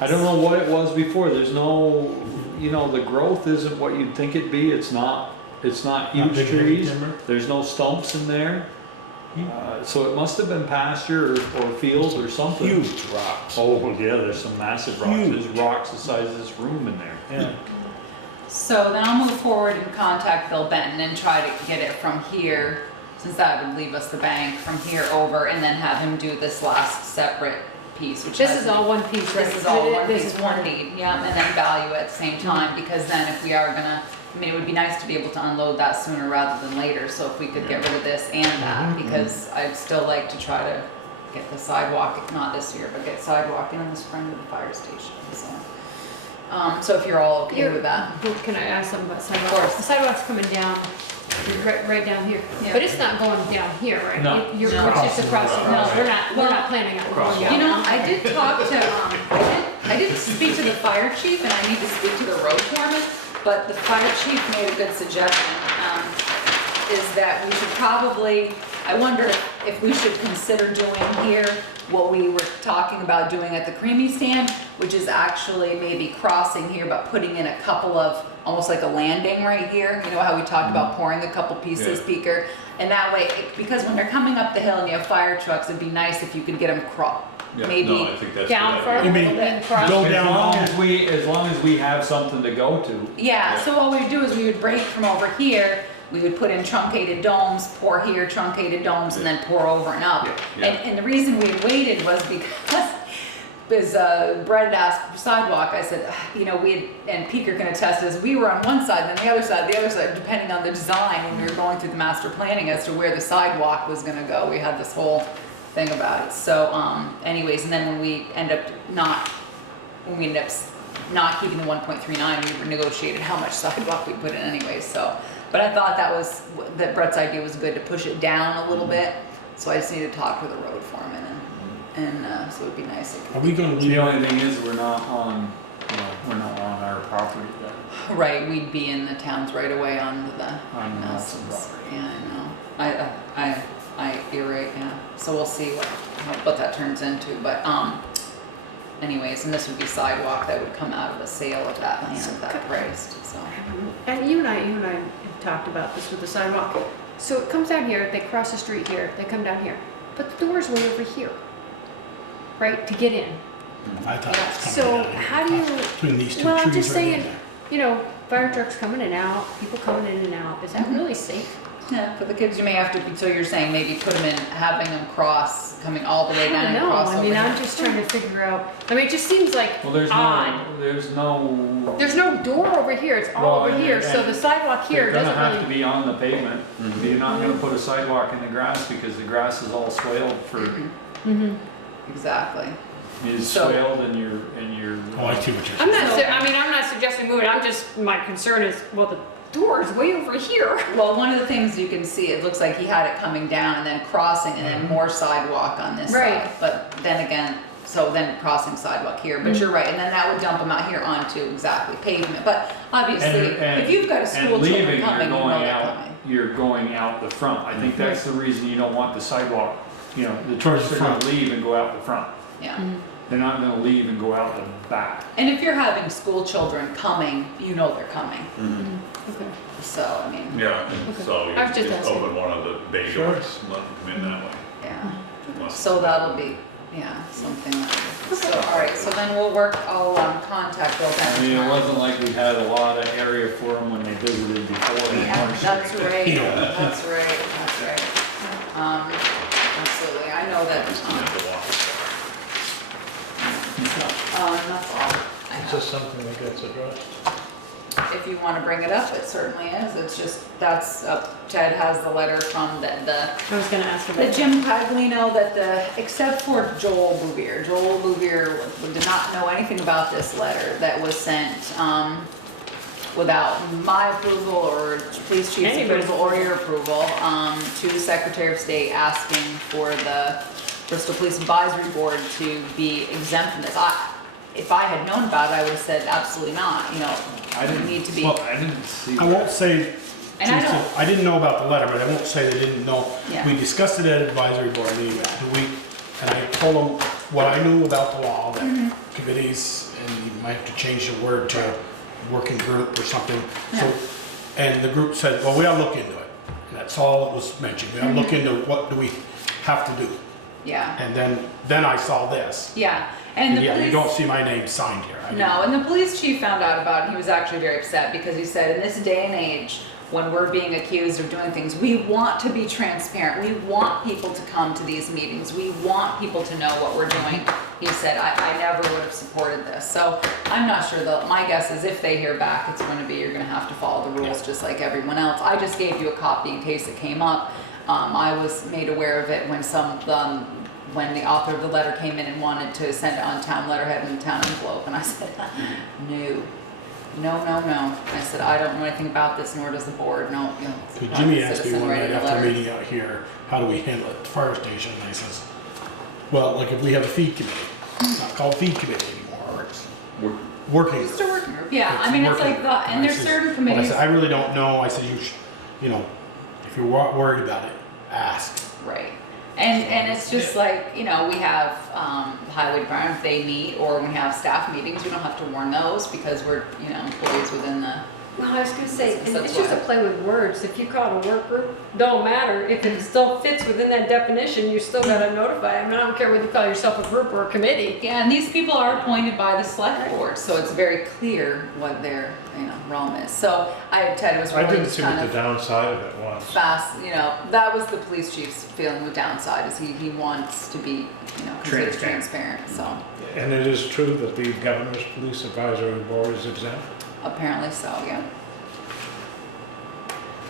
I don't know what it was before, there's no, the growth isn't what you'd think it'd be, it's not huge big, heavy trees, timber. there's no stumps in there. So it must have been pasture or field or something. huge rocks. Oh, yeah, there's some massive rocks, Huge. there's rocks the size of this room in there. Yeah. So then I'll move forward and contact Bill Benton and try to get it from here, since that would leave us the bank, from here over, and then have him do this last separate piece, which This has- is all one piece, right? This is all one This piece, is one deed, yeah, and then value at the same time, because then if we are gonna, it would be nice to be able to unload that sooner rather than later, so if we could get rid of this and that, because I'd still like to try to get the sidewalk, not this year, but get sidewalk in the spring of the fire station, so. So if you're all okay with that. Can I ask something about sidewalks? Of course. The sidewalk's coming down, right down here, Yeah. but it's not going down here, right? No. You're No. just across the road. No. We're not planning on going down. You know, I did talk to, I did speak to the fire chief, and I need to speak to the road foreman, but the fire chief made a good suggestion, is that we should probably, I wonder if we should consider doing here what we were talking about doing at the Creamy Stand, which is actually maybe crossing here, but putting in a couple of, almost like a landing right here. You know how we talked about pouring a couple pieces, Yeah. Peter? And that way, because when they're coming up the hill and you have fire trucks, it'd be nice if you could get them Yeah, maybe no, I think that's Down a good further, idea. You mean and then cross. go As down long home? as we have something to go to. Yeah, Yeah. so what we'd do is we would break from over here, we would put in truncated domes, pour here, truncated domes, and then pour over and up. Yeah, yeah. And the reason we had waited was because, Brett had asked for sidewalk, I said, and Peter can attest to this, we were on one side, then the other side, depending on the design, when we were going through the master planning as to where the sidewalk was gonna go, we had this whole thing about it. So, anyways, and then when we ended up not keeping the 1.39, we negotiated how much sidewalk we put in anyways, so. But I thought that Brett's idea was good to push it down a little bit, so I just need to talk to the road foreman, and so it'd be nice if. Are we gonna The leave? only thing is, we're not on our property then. Right, we'd be in the town's right away on the On the Nelson Nelsons. property. Yeah, I know. You're right, yeah. So we'll see what that turns into, but, anyways, and this would be sidewalk that would come out of the sale of that land at that price, so. And you and I have talked about this with the sidewalk. So it comes down here, they cross the street here, they come down here, but the door's way over here, right, to get in. I thought it was So coming down here. how do you, Between these two well, I'm trees just right in saying, there. you know, fire trucks coming in and out, people coming in and out, is that Mhm. really safe? Yeah, for the kids, you may have to, so you're saying maybe put them in, having them cross, coming all the way I down don't and know, cross I over mean, I'm here. just trying to figure out, I mean, it just seems like Well, there's odd. no. There's no door over here, it's all Well, over here, so and the sidewalk here They're gonna doesn't have to really. be on the pavement. You're not gonna put a sidewalk in the grass because the grass is all swaled for, Mhm. Exactly. is So- swaled and your. Oh, I see what you're I'm saying. not, I mean, I'm not suggesting moving, I'm just, my concern is, well, the door is way over here. Well, one of the things you can see, it looks like he had it coming down and then crossing and then more sidewalk on this Right. side. But then again, so then crossing sidewalk here, but you're right, and then that would dump them out here onto exactly pavement. But obviously, And- if you've got a school And children leaving, coming, you know they're out. coming. You're going out the front. I think that's the reason you don't want the sidewalk, you know, the Towards trucks the are gonna front. leave and go out the front. Yeah. They're not gonna leave and go out the back. And if you're having school children coming, you know they're coming. Okay. So, I mean, Yeah, Okay. so I was you just just asking. open one of the bay Sure. doors, let them come in that way. yeah. So that'll be, yeah, something like that. So, all right, so then we'll work, I'll contact Bill I mean, it then. wasn't like we had a lot of area for them when they visited before. in Yeah, March. that's right, You know. that's right, that's right. Absolutely, I know that, Just to make the walk. that's all. I It's have. just something that gets addressed. If you wanna bring it up, it certainly is, it's just, that's, Ted has the letter from the I was gonna ask The about. Jim Paglino that except for Joel Bouvier did not know anything about this letter that was sent, without my approval or police chief's Anybody's approval or your approval, to the Secretary of State asking for the Bristol Police Advisory Board to be exempt from this. If I had known about it, I would have said absolutely not, you know, I didn't need to be, Well, I didn't see. I won't say, and I don't, I didn't know about the letter, but I won't say they didn't know. Yeah. We discussed it at advisory board meeting the week, and I told them what I knew about the law, that committees, and you might have to change the word to working group or something. So, and the group said, well, we gotta look into it. And that's all that was mentioned. We gotta look into what do we have to do. yeah, And then I saw this. yeah. And the Yeah, you police. don't see my name signed here. I didn't- No, and the police chief found out about it, and he was actually very upset because he said, in this day and age, when we're being accused of doing things, we want to be transparent. We want people to come to these meetings. We want people to know what we're doing. He said, I never would have supported this. So I'm not sure though, my guess is if they hear back, it's gonna be, you're gonna have to follow the rules just like everyone else. I just gave you a copy in case it came up. I was made aware of it when the author of the letter came in and wanted to send it on town letterhead and town envelope, and I said, no. I said, I don't know anything about this, nor does the board, no, you know. it's Because not Jimmy a asked me citizen one night writing a after a letter. meeting out here, how do we handle it at the fire station? And I says, well, like if we have a feed committee, it's not called feed committee anymore, it's working Just a group. working group, yeah, I mean, it's working like, group. and there's I says- certain well, I committees, said, I really don't know. I said, you know, if you're worried about it, ask. right. And it's just like, you know, we have, highway department, they meet, or when we have staff meetings, we don't have to warn those because we're, you know, employees within the, Well, I was gonna say, and That's it's just a why. play with words. If you call it a work group, don't matter. If it still fits within that definition, you still gotta notify them. I don't care whether you call yourself a group or a committee. yeah, and these people are appointed by the select board, so it's very clear what their, you know, realm is. So Ted was I really didn't just see kind what of the downside of it was. fast, you know, that was the police chief's feeling with downside, is he wants to be, you know, considered transparent, so And it is true that the Governor's Police Advisory Board is exempt. apparently so, yeah.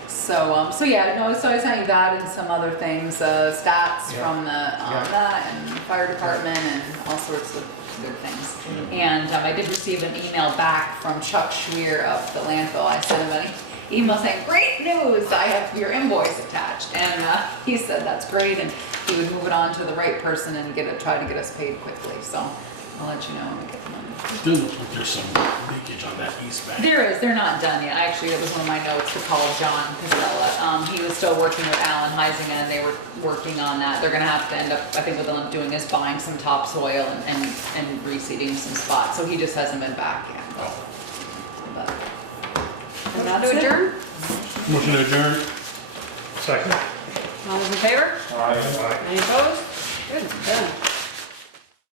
So yeah, no, so I sent you that and some other things, stats Yeah. from the, that and fire department and all sorts of good things. And I did receive an email back from Chuck Schweer of the landfill. I sent him an email saying, great news, I have your invoice attached. And he said that's great, and he would move it on to the right person and try to get us paid quickly. So I'll let you know when we get the money. It does look like there's some leakage on that east bank. There is, they're not done yet. Actually, that was one of my notes to call John Casella. He was still working with Alan Heisinger and they were working on that. They're gonna have to end up, I think what they'll end up doing is buying some topsoil and reseeding some spots. So he just hasn't been back yet. But- And that's To it. adjourn? Motion to adjourn. Second? All those in favor? Aye. Any opposed? Good, done.